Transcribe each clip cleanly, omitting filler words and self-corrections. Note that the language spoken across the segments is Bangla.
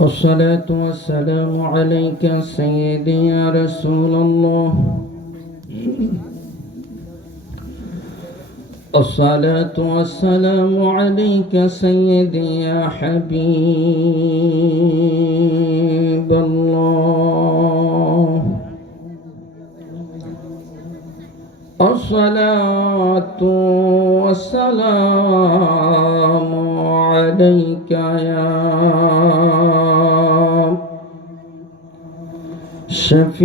الصلاة والسلام عليك سيدي يا رسول الله. الصلاة والسلام عليك سيدي يا حبيب الله. الصلاة والسلام عليك يا شفيع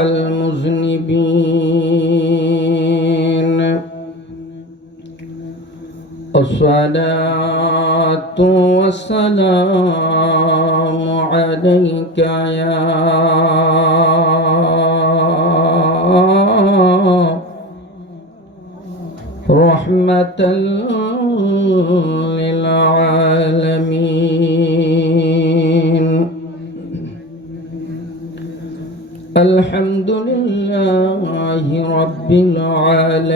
المذنبين. الصلاة والسلام عليك يا رحمة للعالمين. الحمد لله رب العالمين،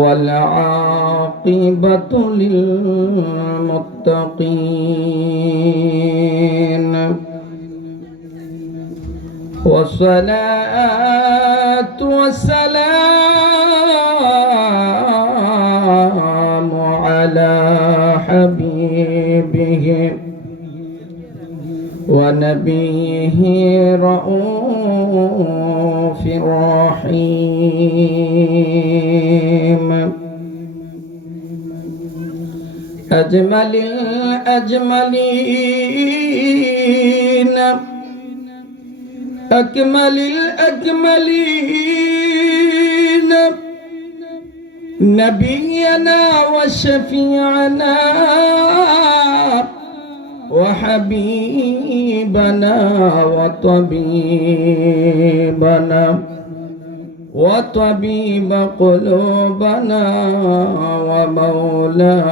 والعاقبة للمتقين، والصلاة والسلام على حبيبه ونبيه رؤوف رحيم. أجمل الأجملين، أكمل الأكملين، نبينا وشفيعنا وحبيبنا وطبيبنا وطبيب قلوبنا ومولانا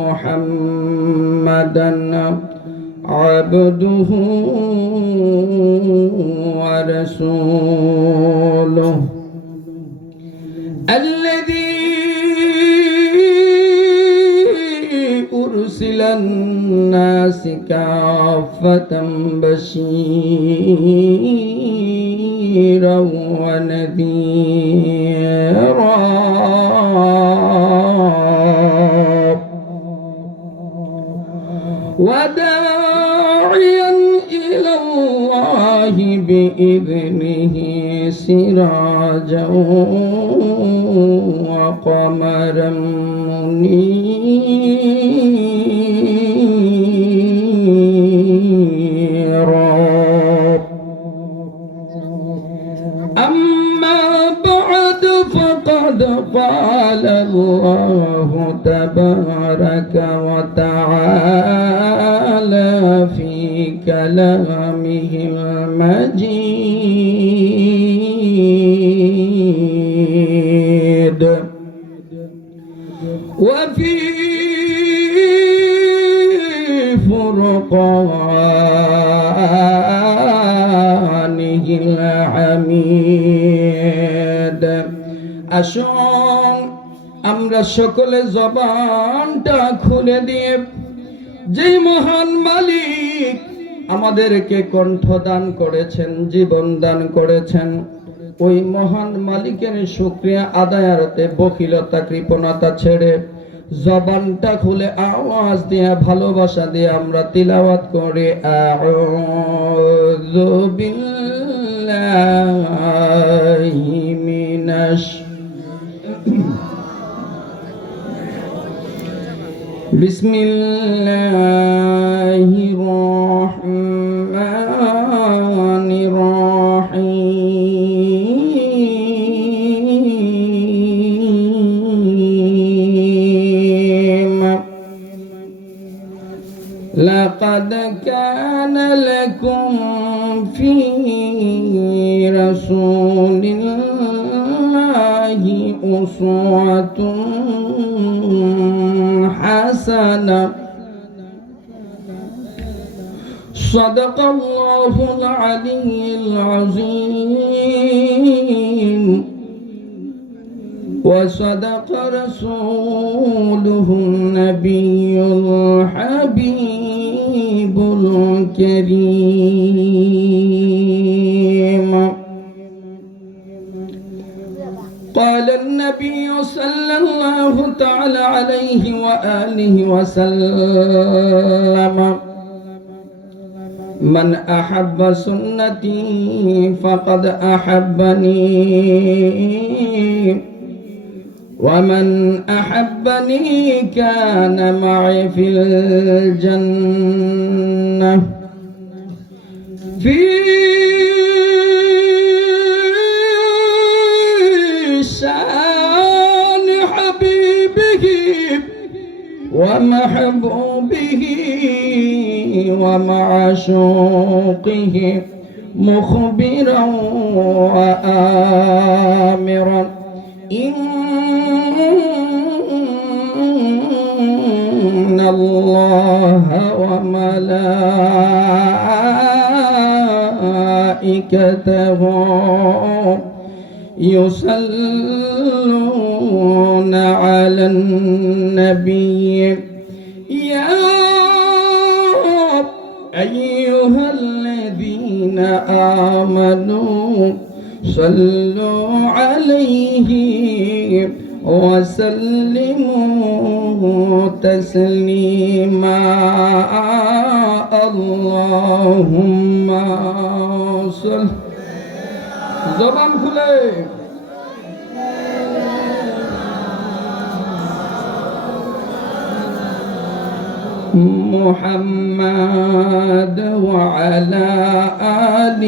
محمدا عبده ورسوله الذي أرسل الناس كافة بشيرا ونذيرا، وداعيا إلى الله بإذنه سراجا وقمرا منيرا. أما بعد فقد قال الله تبارك وتعالى في كلامه المجيد وفي فرقانه الحميد। আসুন আমরা সকলে জবানটা খুলে দিয়ে যেই মহান মালিক আমাদেরকে কণ্ঠ দান করেছেন, জীবন দান করেছেন, ওই মহান মালিকের শুকরিয়া আদায়ারতে বখিলতা কৃপণতা ছেড়ে জবানটা খুলে আওয়াজ দিয়ে ভালোবাসা দিয়ে আমরা তিলাওয়াত করি আউযু বিল্লাহি মিনাশ বিসমিল্লাহির রহমানির রহিম। লাকাদ কানা লাকুম ফি রাসূলিল্লাহি উসওয়াতুন হাসানা। صدق الله العلي العظيم। وصدق رسوله النبي الحبيب الكريم. قال النبي صلى الله تعالى عليه وآله وسلم: من أحب سنتي فقد أحبني، ومن أحبني كان معي في الجنة. في شان حبيبه ومحبوبه ومعشوقه مخبرا وآمرا: إن الله وملائكته يصلون على النبي يا أيها الذين آمنوا صلوا عليه وسلموا تسليما. اللهم صل زبان খুলে محمد وعلى آل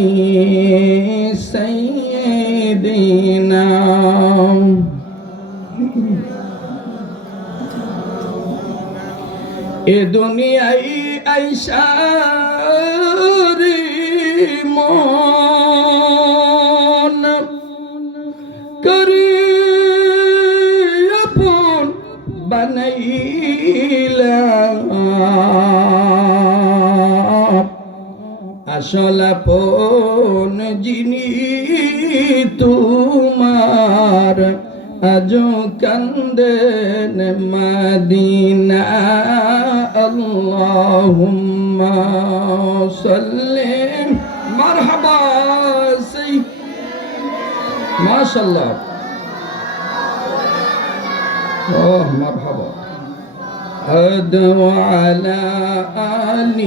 سيدنا. এ দুনিয়ায় আইসারি মন করি আপন বানাইলা, আসল আপন যিনি তোমার আজো কান্দেন মদিনা। আল্লাহুম্মা সাল্লি মারহাবা সেই মাশাআল্লাহ ওহ মারহাবা وعلى آل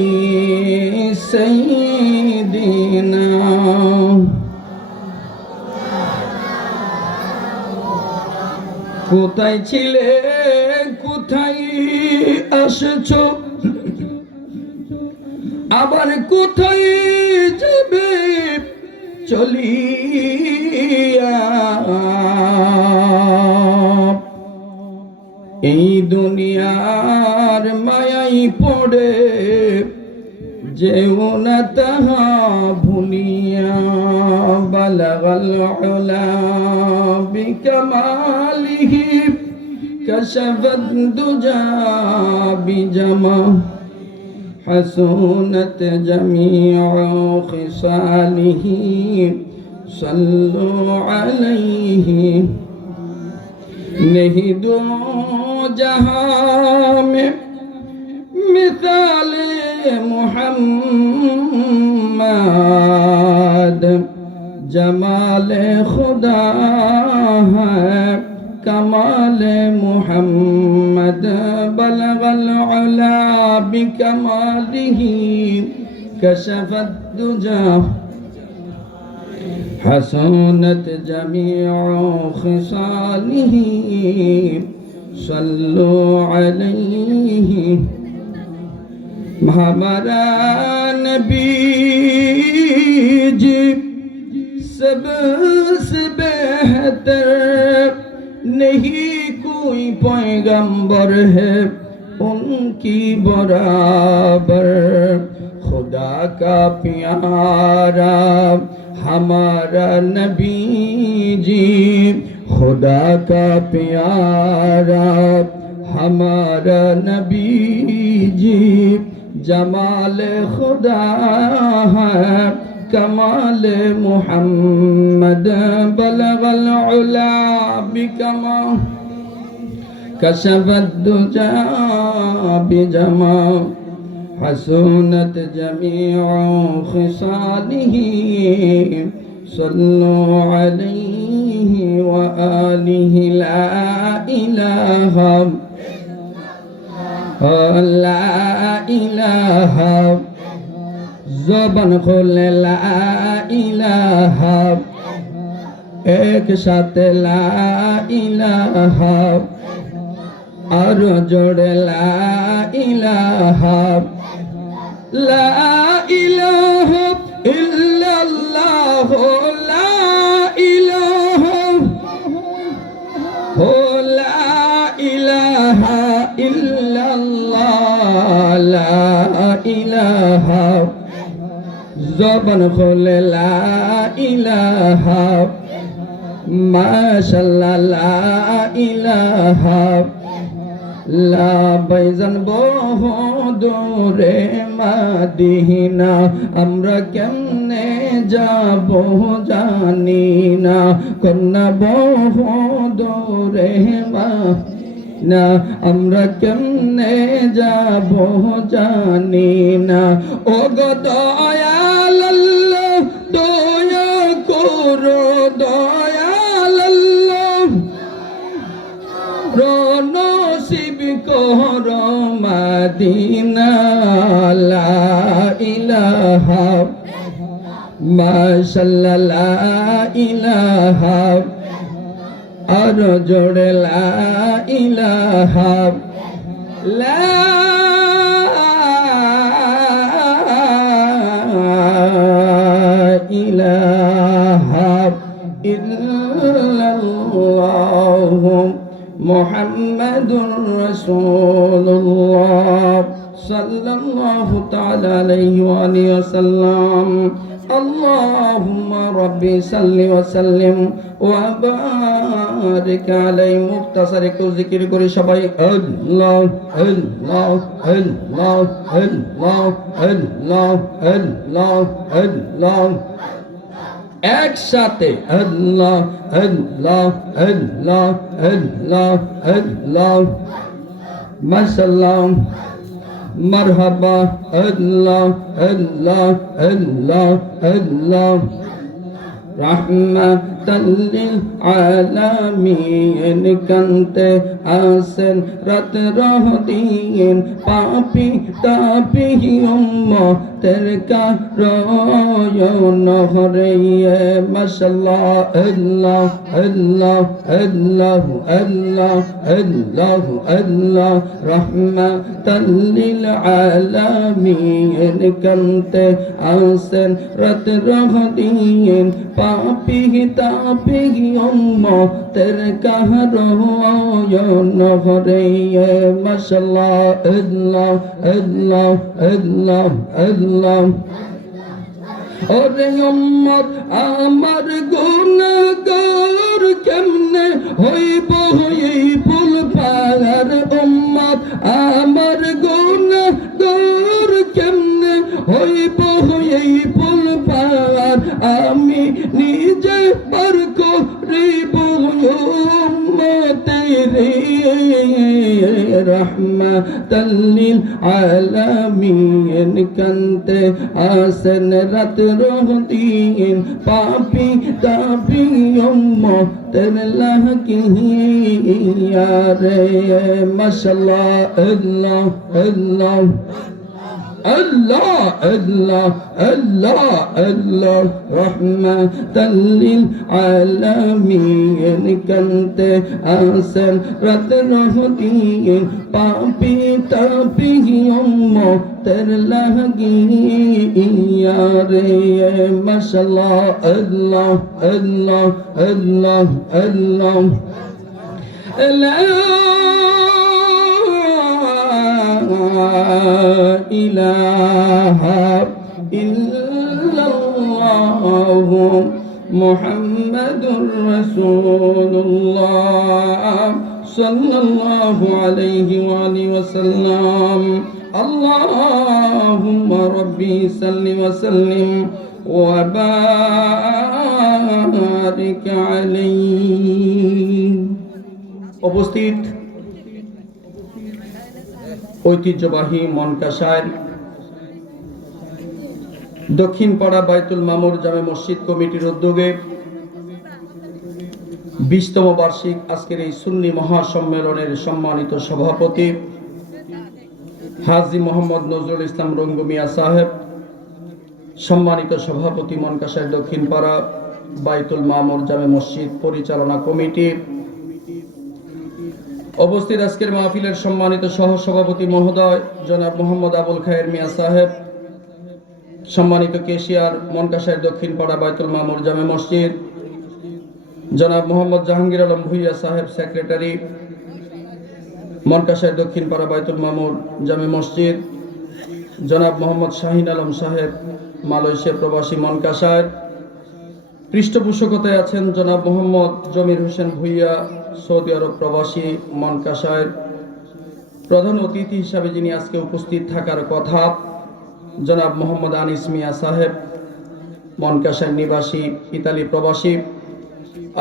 سيدنا. কোথায় ছিলে কোথায় আসছো আবার কোথায় যাবে চলিয়া, এই দুনিয়ার মায়াই পড়ে যেও না তাহা ভুলিয়া। বালাগাল উলা বিকামালিহি কাশাফাদ দুজা বিজামা হাসুনাত জামিউ খিসালিহি সাল্লু আলাইহি। नहीं दो जहां में मिसाल मुहम्मद, जमाल खुदा है कमाल मुहम्मद। बलगल उला बिकमालिही कशफत दुजा हसनत जमीउ खिसालिही सल्लु अलैहि। हमारा नबी जी सबसे बेहतर, नहीं कोई पैगंबर है उनकी बराबर। खुदा का प्यारा हमारा नबी जी, खुदा का प्यारा हमारा नबी जी, जमाल खुदा है كمال محمد بلغ العلا بكمال كشف الدجى بجمال حسنت جميع خصاله صلوا عليه وآله لا إله لا إله زبان خل لا إله एक साथ ला इलाहा और जोड़े ला इलाहा ला इलाहा इल्लल्लाह ला इलाहा हो ला इलाहा इल्लल्लाह ला इलाहा ज़बान खोले ला इलाहा माशाल्लाह ला इलाहा ला बैजान বহু দূরে মদিনা আমরা কেমনে যাব জানি না কন্যা বহু দূরে না আমরা কেমনে যাব জানি না ও গো দয়াল আল্লাহ দয়া করো দয়াল আল্লাহ নসিব করো মদিনা লা ইলাহা মাশাআল্লাহ লা ইলাহা আর জোড়ে লা ইলাহা লা ইলাহা ইল্লাল্লাহ মুহাম্মাদুর রাসূলুল্লাহ সাল্লাল্লাহু তাআলা আলাইহি ওয়া আলিহি ওয়াসাল্লাম اللهم ربي صل وسلم وبارك عليه مختصر একটু জিকির করি সবাই আল্লাহ আল্লাহ আল্লাহ আল্লাহ আল্লাহ আল্লাহ আল্লাহ একসাথে আল্লাহ আল্লাহ আল্লাহ আল্লাহ আল্লাহ মাশাআল্লাহ مرحبا الله الله الله الله رحمة للعالمين كنت آسن رت رهدين পাপি তাপি উম্মতেরকা রয়ন হরিয়ে মাশাআল্লাহ আল্লাহ আল্লাহ আল্লাহ আল্লাহ আল্লাহ আল্লাহ রহমাতাল লিল আলামিন কান্তে আসেন রাত রহদিন পাপি তাপি উম্মতেরকা রয়ন হরিয়ে মাশাআল্লাহ আল্লাহ আল্লাহ আল্লাহ আল্লাহ ওরে উম্মত আমার গুনাহগার কেমনে হইব এই ফুল পাহাড় উম্মত আমার গুনাহগার কেমনে হইব এই ফুল পাহাড় আমি নিজে পার করিব উম্মতেরে রহমাতাল লিল আলামিন কান্তে আসেন রাত রহদিন পাপি তাপি উম্মতের লাগিয়া রে মাশাআল্লাহ আল্লাহ আল্লাহ الله الله الله الله رحمة للعالمين كنت آسن رت رهدين পাপি তাপি উম্মতের লাগিয়া রে মাশাআল্লাহ আল্লাহ আল্লাহ আল্লাহ আল্লাহ لا إله إلا الله محمد رسول الله صلى الله عليه وآله وسلم اللهم ربي صل وسلم وبارك عليه উপস্থিত ঐতিহ্যবাহী মনকাশার দক্ষিণ পাড়া বাইতুল মামুর জামে মসজিদ কমিটির উদ্যোগে 20তম বার্ষিক আজকের এই সুন্নি মহাসম্মেলনের সম্মানিত সভাপতি হাজী মোহাম্মদ নজরুল ইসলাম রঙ্গু মিয়া সাহেব, সম্মানিত সভাপতি মনকাশার দক্ষিণ পাড়া বাইতুল মামুর জামে মসজিদ পরিচালনা কমিটি, উপস্থিত আজকের মাহফিলের সম্মানিত সহসভাপতি মহোদয় জনাব মোহাম্মদ আবুল খায়ের মিয়া সাহেব, সম্মানিত কেশিয়ার মনকাশার দক্ষিণ পাড়া বাইতুল মামুর জামে মসজিদ জনাব মোহাম্মদ জাহাঙ্গীর আলম ভুইয়া সাহেব, সেক্রেটারি মনকাশার দক্ষিণ পাড়া বাইতুল মামুর জামে মসজিদ জনাব মোহাম্মদ শাহিন আলম সাহেব, মালয়েশিয়া প্রবাসী মনকাশার, পৃষ্ঠপোষকতায় আছেন জনাব মোহাম্মদ জমির হোসেন ভুইয়া, সৌদি আরব প্রবাসী মনকাশার। প্রধান অতিথি হিসাবে যিনি আজকে উপস্থিত থাকার কথা জনাব মোহাম্মদ আনিস মিয়া সাহেব, মনকাশার নিবাসী ইতালি প্রবাসী।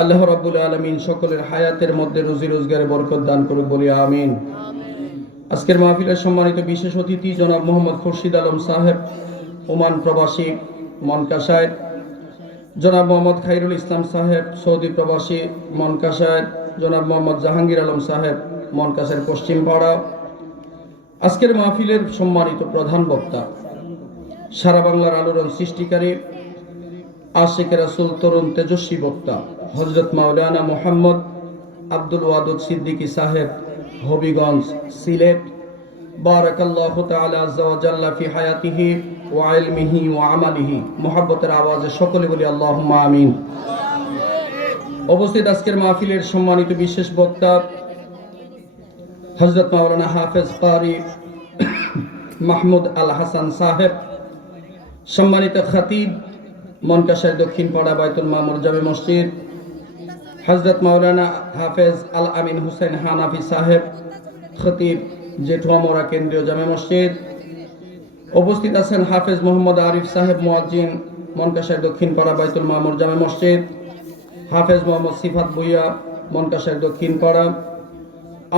আল্লাহ রাব্বুল আলামিন সকলের হায়াতের মধ্যে রুজি রোজগারে বরকত দান করুক বলি আমিন। আজকের মাহফিলের সম্মানিত বিশেষ অতিথি জনাব মোহাম্মদ খুরশিদ আলম সাহেব, ওমান প্রবাসী মনকাশার, জনাব মোহাম্মদ খাইরুল ইসলাম সাহেব, সৌদি প্রবাসী মনকাশার, জনাব মোহাম্মদ জাহাঙ্গীর আলম সাহেব, মনকাশার পশ্চিম পাড়া। আজকের মাহফিলের সম্মানিত প্রধান বক্তা, সারা বাংলার আলোড়ন সৃষ্টিকারী আশিক রাসূল তরুণ তেজস্বী বক্তা হযরত মাওলানা মুহাম্মদ আব্দুল ওয়াদুদ সিদ্দিকী সাহেব, হবিগঞ্জ, সিলেট। বারাকাল্লাহু তাআলা আযজা ওয়া জাল্লা ফি হায়াতিহি ওয়া ইলমিহি ওয়া আমালিহি। মুহাব্বতের আওয়াজে সকলে বলি আল্লাহুম্মা আমিন। উপস্থিত আজকের মাহফিলের সম্মানিত বিশেষ বক্তা হযরত মাওলানা হাফেজ কারি মাহমুদ আল হাসান সাহেব, সম্মানিত খতিব মনকাশার দক্ষিণ পাড়া বাইতুল মামুর জামে মসজিদ হযরত মাওলানা হাফেজ আল আমিন হুসেন হানাফি সাহেব, খতিব জেঠুয়ামোড়া কেন্দ্রীয় জামে মসজিদ। উপস্থিত আছেন হাফেজ মোহাম্মদ আরিফ সাহেব, মুয়াজ্জিন মনকাশার দক্ষিণ পাড়া বাইতুল মামুর জামে মসজিদ। হাফেজ মোহাম্মদ সিফাত ভুইয়া, মনকাশার দক্ষিণ পাড়া।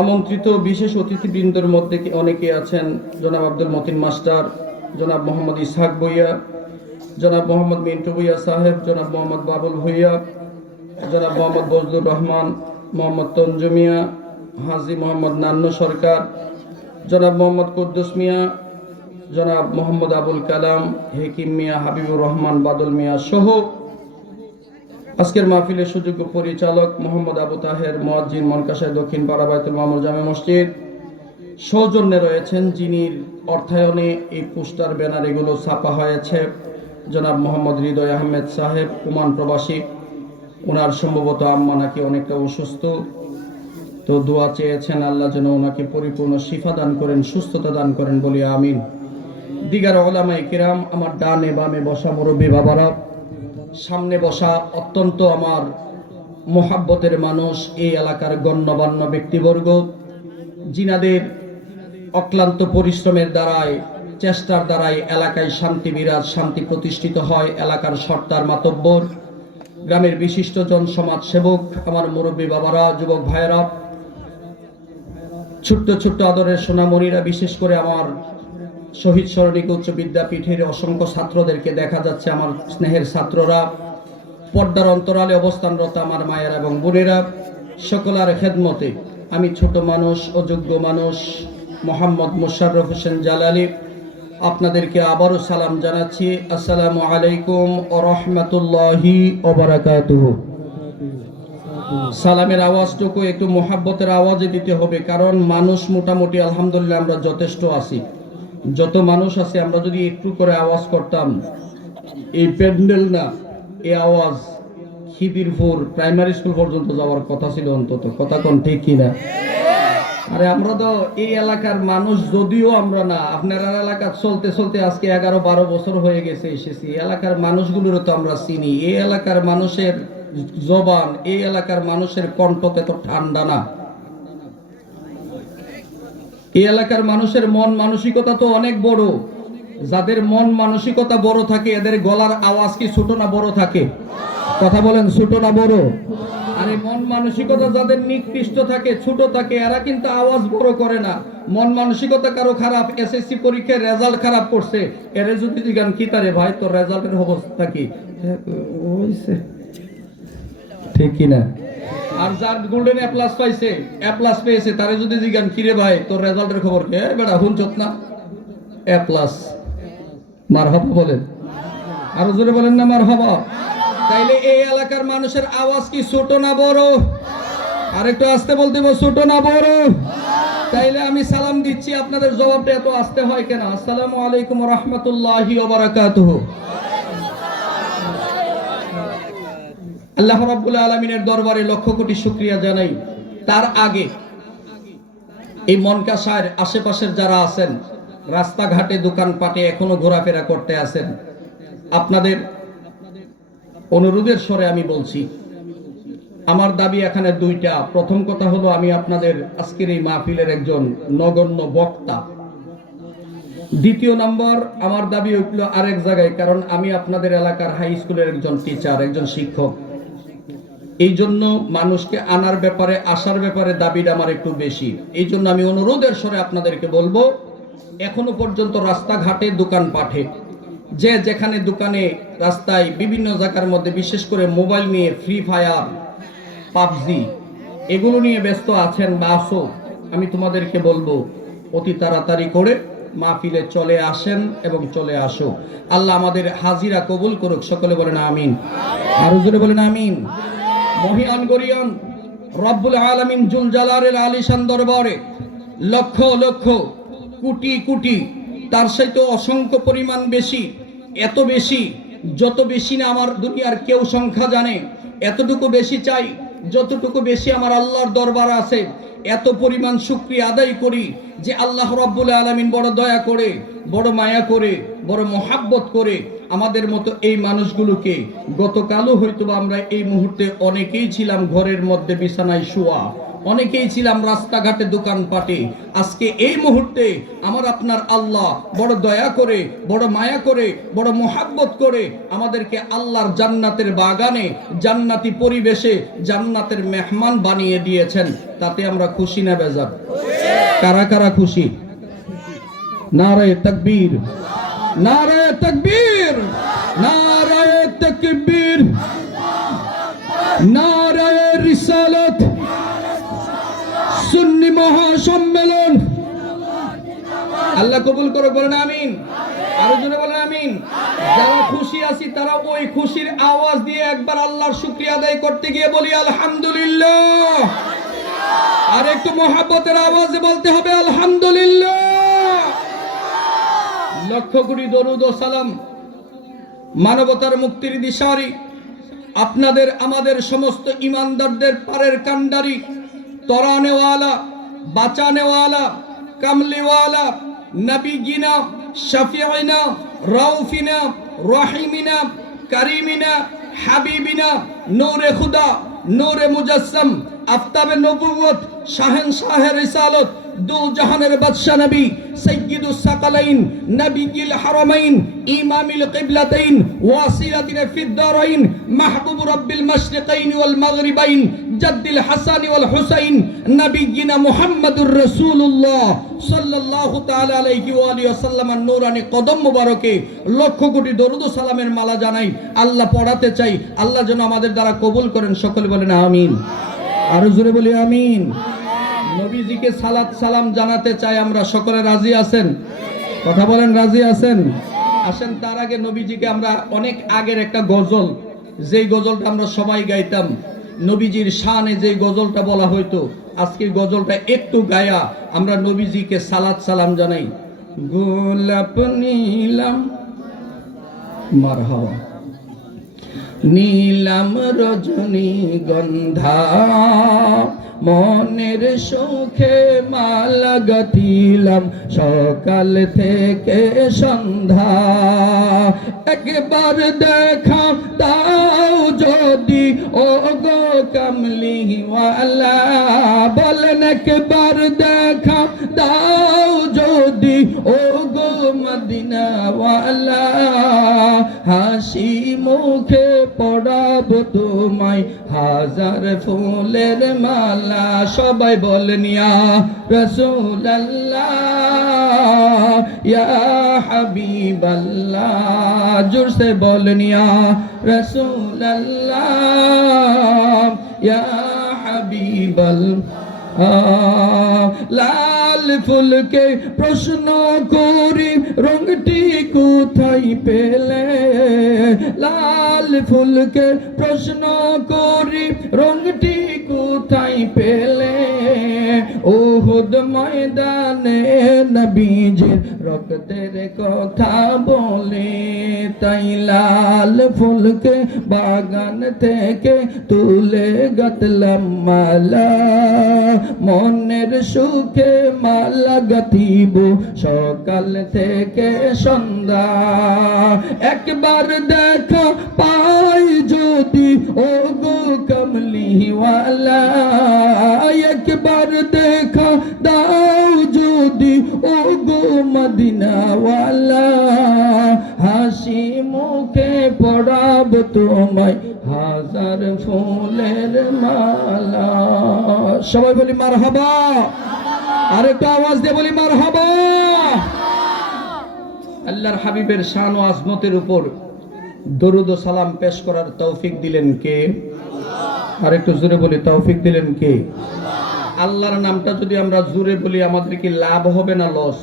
আমন্ত্রিত বিশেষ অতিথিবৃন্দের মধ্যে অনেকে আছেন জনাব আব্দুল মতিন মাস্টার, জনাব মোহাম্মদ ইসহাক ভুইয়া, জনাব মোহাম্মদ মিন্টু ভুইয়া সাহেব, জনাব মোহাম্মদ বাবুল ভুইয়া, জনাব মোহাম্মদ বজলুর রহমান, মোহাম্মদ তঞ্জু মিয়া, হাজী মোহাম্মদ নান্নু সরকার, জনাব মোহাম্মদ কুদ্দুস মিয়া, জনাব মোহাম্মদ আবুল কালাম, হেকিম মিয়া, হাবিবুর রহমান, বাদল মিয়া সহ আজকের মাহফিলের সুযোগ্য পরিচালক মোহাম্মদ আবু তাহের, মুয়াজ্জিন মনকাশার দক্ষিণ পাড়া বাইতুল মামুর জামে মসজিদ। সৌজন্যে রয়েছেন যিনি অর্থায়নে এই পোস্টার ব্যানার এগুলো ছাপা হয়েছে জনাব মোহাম্মদ হৃদয় আহমেদ সাহেব, ওমান প্রবাসী। ওনার সম্ভবত আম্মা নাকি অনেকটা অসুস্থ, তো দোয়া চেয়েছেন আল্লাহ যেন ওনাকে পরিপূর্ণ শিফা দান করেন, সুস্থতা দান করেন বলি আমিন। দিগার উলামায়ে কিরাম, আমার ডানে বামে বসা মুরব্বী বাবারা, সামনে বসা অত্যন্ত আমার মোহাব্বতের মানুষ, এই এলাকার গণ্যমান্য ব্যক্তিবর্গ, যিনাদের অক্লান্ত পরিশ্রমের দ্বারায়, চেষ্টার দ্বারাই এলাকায় শান্তি বিরাজ, শান্তি প্রতিষ্ঠিত হয়। এলাকার সর্দার মাতব্বর, গ্রামের বিশিষ্ট জনসমাজ সেবক, আমার মুরব্বী বাবারা, যুবক ভাইয়েরা, ছোট্ট ছোট্ট আদরের সোনামণিরা, বিশেষ করে আমার শহীদ সরণিক উচ্চ বিদ্যাপীঠের অসংখ্য ছাত্রদেরকে দেখা যাচ্ছে, আমার স্নেহের ছাত্ররা, পর্দার অন্তরালে অবস্থানরত আমার মায়েরা এবং বোনেরা, সকলের খেদমতে আমি ছোট মানুষ, অযোগ্য মানুষ মোহাম্মদ মোশাররফ হোসেন জালালি আপনাদেরকে আবারও সালাম জানাচ্ছি। আসসালামু আলাইকুম ওয়া রাহমাতুল্লাহি ওয়া বারাকাতুহু। সালামের আওয়াজটুকু একটু মোহাব্বতের আওয়াজে দিতে হবে, কারণ মানুষ মোটামুটি আলহামদুলিল্লাহ আমরা যথেষ্ট আছি। যত মানুষ আছে আমরা যদি একটু করে আওয়াজ করতাম, এই প্যান্ডেল না, এই আওয়াজ খিদিরপুর প্রাইমারি স্কুল পর্যন্ত যাওয়ার কথা ছিল অন্তত। কথা কোন ঠিক কিনা? আরে আমরা তো এই এলাকার মানুষ, যদিও আমরা না, আপনার এলাকা চলতে চলতে আজকে 11-12 বছর হয়ে গেছে এসেছি। এলাকার মানুষগুলোরও তো আমরা চিনি। এই এলাকার মানুষের জবান, এই এলাকার মানুষের কণ্ঠতে তো ঠান্ডা না। এই এলাকার মানুষের মন মানসিকতা তো অনেক বড়। যাদের মন মানসিকতা বড় থাকে এদের গলার আওয়াজ কি ছোট না বড় থাকে? কথা বলেন, ছোট না বড়? আরে মন মানসিকতা যাদের নিকৃষ্ট থাকে, ছোট থাকে, এরা কিন্তু আওয়াজ বড় করে না। মন মানসিকতা কারো খারাপ, এসএসসি পরীক্ষায় রেজাল্ট খারাপ করছে, এর যদি জিজ্ঞান কি তারে ভাই তোর রেজাল্টের অবস্থা কি, ঠিক কি না? আর যার গোল্ডেন এ প্লাস পাইছে, এ প্লাস পেয়েছে, তারে যদি জিজ্ঞান কি রে ভাই তোর রেজাল্টের খবর কি, বেটা হুনচত না এ প্লাস। মারহাবা বলেন, আরো জোরে বলেন না মারহাবা। তাইলে এই এলাকার মানুষের আওয়াজ কি ছোট না বড়? আর একটু আস্তে বলতে হবে, ছোট না বড়? তাইলে আমি সালাম দিচ্ছি, আপনাদের জবাবটা এত আস্তে হয় কেন? আসসালামু আলাইকুম ওয়া রাহমাতুল্লাহি ওয়া বারাকাতুহু। আল্লাহ রাব্বুল আলামিনের দরবারে লক্ষ কোটি শুকরিয়া জানাই। তার আগে এই মনকাশার আশেপাশের যারা আছেন, রাস্তাঘাটে দোকানপাটে এখনো ঘোরাফেরা করতে আছেন, আপনাদের অনুরোধের স্বরে আমি বলছি, আমার দাবি এখানে দুইটা। প্রথম কথা হলো, আমি আপনাদের আজকের এই মাহফিলের একজন নগণ্য বক্তা। দ্বিতীয় নম্বর, আমার দাবি হইল আরেক জায়গায়, কারণ আমি আপনাদের এলাকার হাই স্কুলের একজন টিচার, একজন শিক্ষক। এই জন্য মানুষকে আনার ব্যাপারে, আসার ব্যাপারে দাবিটা আমার একটু বেশি। এই জন্য আমি অনুরোধের স্বরে আপনাদেরকে বলবো, এখনো পর্যন্ত রাস্তাঘাটে দোকানপাটে যে যেখানে দোকানে রাস্তায় বিভিন্ন জায়গার মধ্যে বিশেষ করে মোবাইল নিয়ে ফ্রি ফায়ার, পাবজি এগুলো নিয়ে ব্যস্ত আছেন বা আসো, আমি তোমাদেরকে বলবো অতি তাড়াতাড়ি করে মাহফিলে চলে আসেন এবং চলে আসো। আল্লাহ আমাদের হাজিরা কবুল করুক, সকলে বলেন আমিন। আরো জোরে বলেন আমিন। মহিয়ান গরিয়ান রব্বুল আলামিন জুল জালালের আলিশান দরবারে লক্ষ লক্ষ কোটি কোটি, তার সাথে অসংখ্য পরিমাণ বেশি, এত বেশি যত বেশি না আমার দুনিয়ার কেউ সংখ্যা জানে, এতটুকু বেশি চাই যতটুকু বেশি আমার আল্লাহর দরবার আছে। এত পরিমাণ শুকরিয়া আদায় করি যে আল্লাহ রাব্বুল আলামিন বড় দয়া করে, বড় মায়া করে, বড় মহাব্বত করে আমাদের মতো এই মানুষগুলোকে, গতকালও হয়তো আমরা এই মুহূর্তে অনেকেই ছিলাম ঘরের মধ্যে বিছানায় শোয়া, অনেকেই ছিলাম রাস্তাঘাটে দোকানপাটে, আজকে এই মুহূর্তে আমার আপনার আল্লাহ বড় দয়া করে, বড় মায়া করে, বড় মোহাব্বত করে আমাদেরকে আল্লাহর জান্নাতের বাগানে, জান্নাতি পরিবেশে, জান্নাতের মেহমান বানিয়ে দিয়েছেন। তাতে আমরা খুশি না বেজার? কারা কারা খুশি? নারায়ে তাকবীর, নারায়ে তাকবীর, নারায়ে তাকবীর, নারায়ে রিসালাত, সুন্নি মহাসম্মেলন। আল্লাহ কবুল করে, বলেন আমিন। আরো জোরে বলেন আমিন। যারা খুশি আছি তারা ওই খুশির আওয়াজ দিয়ে একবার আল্লাহর শুকরিয়া আদায় করতে গিয়ে বলি আলহামদুলিল্লাহ। আর একটু মহাব্বতের আওয়াজে বলতে হবে আলহামদুলিল্লাহ। লক্ষ কোটি দরুদ ও সালাম মানবতার মুক্তির দিশারি, আপনাদের আমাদের সমস্ত ইমানদারদের পারের কান্ডারি, তরানেওয়ালা, বাঁচানেওয়ালা, কামলিওয়ালা, নবীগিনা, শফিঈনা, রাউফিনা, রহিমিনা, করিমিনা, হাবিবিনা, নূরে খুদা, নূরে মুজাসসাম, আফতাবে নবুওয়াত, শাহেনশাহে রিসালত, দু জাহানের বাদশা নবী, সাইয়্যিদুস সাকালাইন, নবীল হারামাইন, ইমামিল কিবলাতাইন, ওয়াসিলাতিন ফিদ দারাইন, মাহবুব রাব্বিল মাশরিকাইন ওয়াল মাগরিবাইন, জাদ্দিল হাসান ওয়াল হুসাইন, নবীনা মুহাম্মাদুর রাসূলুল্লাহ সাল্লাল্লাহু তাআলা আলাইহি ওয়া আলিহি ওয়াসাল্লামের নূরানি কদম মোবারকে লক্ষ কোটি দরুদ ও সালামের মালা জানাই। আল্লাহ পড়াতে চাই, আল্লাহ যেন আমাদের দ্বারা কবুল করেন, সকলে বলেন আমিন। আরো জোরে বলি আমিন। নবীজিকে সালাত সালাম জানাতে চাই আমরা, সকলে রাজি আছেন? কথা বলেন, রাজি আছেন? আসেন তার আগে নবীজিকে আমরা অনেক আগের একটা গজল, যেই গজলটা আমরা সবাই গাইতাম, নবীজির শানে যেই গজলটা বলা হইতো, আজকে গজলটা একটু গায়া আমরা নবীজিকে সালাত সালাম জানাই। গোলাপ নীলাম, মারহাবা, নীলাম রজনী গন্ধা, মনের সুখে মালা গাঁথিলাম সকাল থেকে সন্ধ্যা। একবার দেখা দাও যদি ও গো কামলিওয়ালা, বলেন একবার দেখা দাও যদি ও গো মদিনাওয়ালা, হাসি মুখে পড়াবো তোমায় হাজার ফুলের মালা। সবাই বলেন ইয়া রাসূলুল্লাহ ইয়া হাবিবাল্লাহ, জোর সে বলেন ইয়া রাসূলুল্লাহ ইয়া হাবিবাল্লাহ। লাল ফুলকে প্রশ্ন করি রংটি কোথায় পেলে, লাল ফুলকে প্রশ্ন করি রংটি কোথায় পেলে, উহুদ ময়দানে নবীজির রক্তের কথা বলে, তাই লাল ফুলকে বাগান থেকে তুলে গাঁথলাম মালা, মনের সুখে মালা গাঁথিব সকাল থেকে সন্ধ্যা। একবার দেখা পাই যদি ও গো কমলিওয়ালা, একবার দেখা দাও যদি ও গো মদিনাওয়ালা, হাসি মুখে পড়াব তোমায় হাজার ফুলের মালা। সবাই বলি মারহাবা, আরেকটা আওয়াজ দিয়ে বলি মারহাবা। আল্লাহর হাবিবের শান ও আজমতের উপর দরুদ ও সালাম পেশ করার তৌফিক দিলেন কে? আরেকটু জোরে বলি, তৌফিক দিলেন কে? আল্লাহর নামটা যদি আমরা জোরে বলি আমাদের কি লাভ হবে না লস?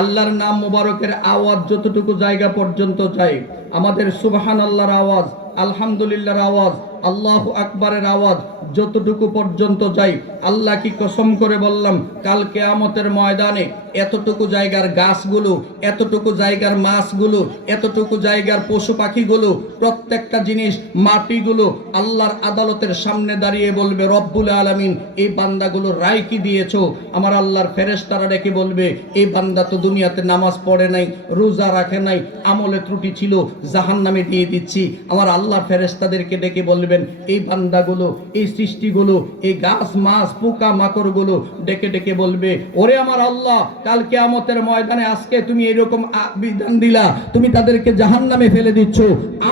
আল্লাহর নাম মুবারকের আওয়াজ যতটুকু জায়গা পর্যন্ত যায়, আমাদের সুবহানাল্লাহর আওয়াজ, আলহামদুলিল্লাহর আওয়াজ, আল্লাহু আকবারের আওয়াজ যতটুকু পর্যন্ত যাই, আল্লাহ কি কসম করে বললাম, কাল কিয়ামতের ময়দানে এতটুকু জায়গার গাছগুলো, এতটুকু জায়গার মাছগুলো, এতটুকু জায়গার পশু পাখিগুলো, প্রত্যেকটা জিনিস, মাটিগুলো আল্লাহর আদালতের সামনে দাঁড়িয়ে বলবে, রব্বুল আলামিন এই বান্দাগুলো রায় কি দিয়েছো? আমার আল্লাহর ফেরেশতারা ডেকে বলবে, এই বান্দা তো দুনিয়াতে নামাজ পড়ে নাই, রোজা রাখে নাই, আমলে ত্রুটি ছিল, জাহান্নামে দিয়ে দিচ্ছি। আমার আল্লাহর ফেরেশতাদেরকে ডেকে বলবেন, এই বান্দাগুলো, এই সৃষ্টিগুলো, এই গাছ মাছ পোকা মাকড়গুলো ডেকে ডেকে বলবে, ওরে আমার আল্লাহ, কাল কিয়ামতের ময়দানে আজকে তুমি এরকম বিধান দিলা, তুমি তাদেরকে জাহান্নামে ফেলে দিচ্ছ।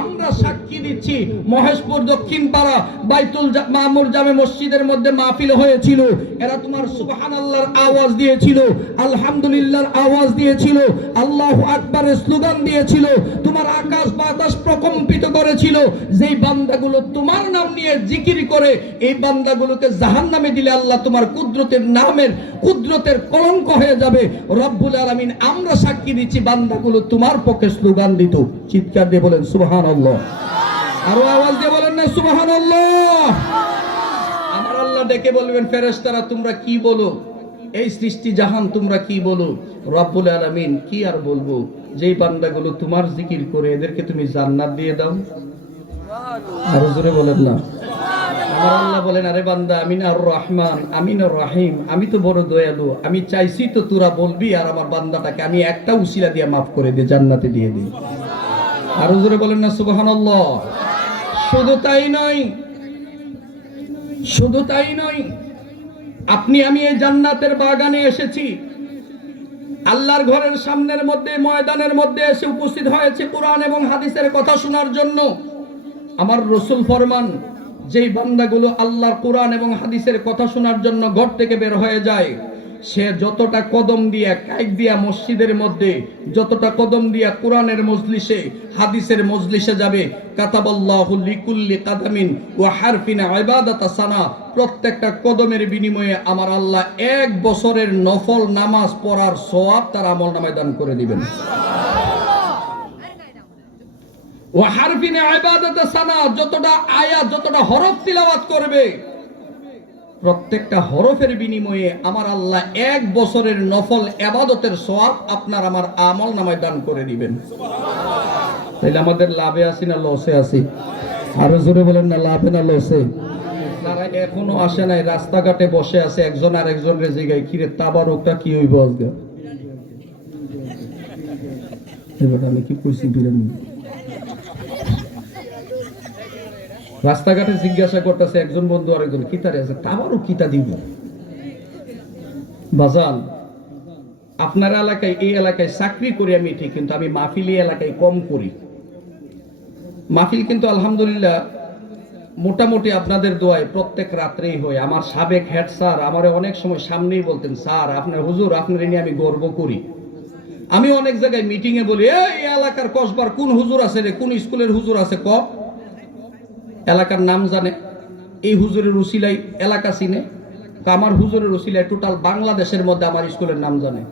আমরা সাক্ষী দিচ্ছি, মহেশপুর দক্ষিণ পাড়া বাইতুল মামুর জামে মসজিদের মধ্যে মাহফিল হয়েছিল, এরা তোমার সুবহানাল্লাহর আওয়াজ দিয়েছিল, আলহামদুলিল্লাহর আওয়াজ দিয়েছিল, আল্লাহু আকবারের স্লোগান দিয়েছিল, তোমার আকাশ বাতাস প্রকম্পিত করেছিল। যেই বান্দাগুলো তোমার নাম নিয়ে জিকির করে, এই বান্দাগুলোকে জাহান্নামে দিলে আল্লাহ তোমার কুদরতের নামের কুদরতের কলঙ্ক হয়ে যাবে। রব্বুল আলামিন আমরা সাক্ষী দিচ্ছি, বান্দাগুলো তোমার পক্ষে স্লোগান দিত। চিৎকার দিয়ে বলেন সুবহানাল্লাহ, আরো আওয়াজ দিয়ে বলেন না সুবহানাল্লাহ। আমার আল্লাহ ডেকে বলবেন, ফেরেশতারা তোমরা কি বলো, এই সৃষ্টি জাহান তোমরা কি বলো? রব্বুল আলামিন কি আর বলবো, যেই বান্দাগুলো তোমার জিকির করে এদেরকে তুমি জান্নাত দিয়ে দাও। আরো জোরে বলেন না। আমার আল্লাহ বলেন, আরে বান্দা, আমি না আর রহমান, আমি না রহিম, আমি তো বড় দয়ালু, আমি চাইছি তো তোরা বলবি, আর আমার বান্দাটাকে আমি একটা উসিলা দিয়ে মাফ করে দিই, জান্নাতে দিয়ে দিই। আরো জোরে বলেন না সুবহানাল্লাহ। শুধু তাই নয়, শুধু তাই নয়, আপনি আমি এই জান্নাতের বাগানে এসেছি, আল্লাহর ঘরের সামনের মধ্যে ময়দানের মধ্যে এসে উপস্থিত হয়েছে কোরআন এবং হাদিসের কথা শোনার জন্য। আমার রাসূল ফরমান, যেই বান্দাগুলো আল্লাহর কোরআন এবং হাদিসের কথা শোনার জন্য ঘর থেকে বের হয়ে যায়, সে যতটা কদম দিয়া কাইক দিয়া মসজিদের মধ্যে, যতটা কদম দিয়া কোরআনের মজলিসে হাদিসের মজলিসে যাবে, কাতাবাল্লাহু লিকুল্লি কাদামিন ওয়া হারফিন ইবাদাতা সানা, প্রত্যেকটা কদমের বিনিময়ে আমার আল্লাহ 1 বছরের নফল নামাজ পড়ার সওয়াব তার আমলনামায় দান করে দিবেন। ওয়া হারফিন ইবাদাতা সানা, যতটা আয়াত, যতটা হরফ তিলাওয়াত করবে, প্রত্যেকটা হরফের বিনিময়ে আমার আল্লাহ 1 বছরের নফল ইবাদতের সওয়াব আপনার আমার আমলনামায় দান করে দিবেন। তাইলে আমাদের লাভে আছি না লসে আছি? আরো জোরে বলেন না, লাভে না লসে? যারা এখনো আসে নাই, রাস্তাঘাটে বসে আছে, একজন আর একজনের জিগায়, কিরে তাবারুকটা কি হইব আজকে? এবার আমি কি কইছি বিরাম, রাস্তাঘাটে জিজ্ঞাসা করতেছে একজন বন্ধু আরেকজন, কিতারে আছে তাবারুক কিতা দিব? বাজান, আপনার এলাকায়, এই এলাকায় চাকরি করি আমি ঠিক, কিন্তু আমি মাহফিল এই এলাকায় কম করি। মাহফিল কিন্তু আলহামদুলিল্লাহ মোটামুটি আপনাদের দোয়ায় প্রত্যেক রাত্রেই হয়। আমার সাবেক হেড স্যার আমার অনেক সময় সামনেই বলতেন, স্যার আপনার হুজুর আপনার নিয়ে আমি গর্ব করি। আমি অনেক জায়গায় মিটিং এ বলি, এই এলাকার কসবার কোন হুজুর আছে রে, কোন স্কুলের হুজুর আছে ক, এলাকার নাম জানে, এই হুজুরের উসিলাই এলাকা চিনে। আমার হুজুরের উসিলাই টোটাল বাংলাদেশের মধ্যে আমার স্কুলের নাম জানে।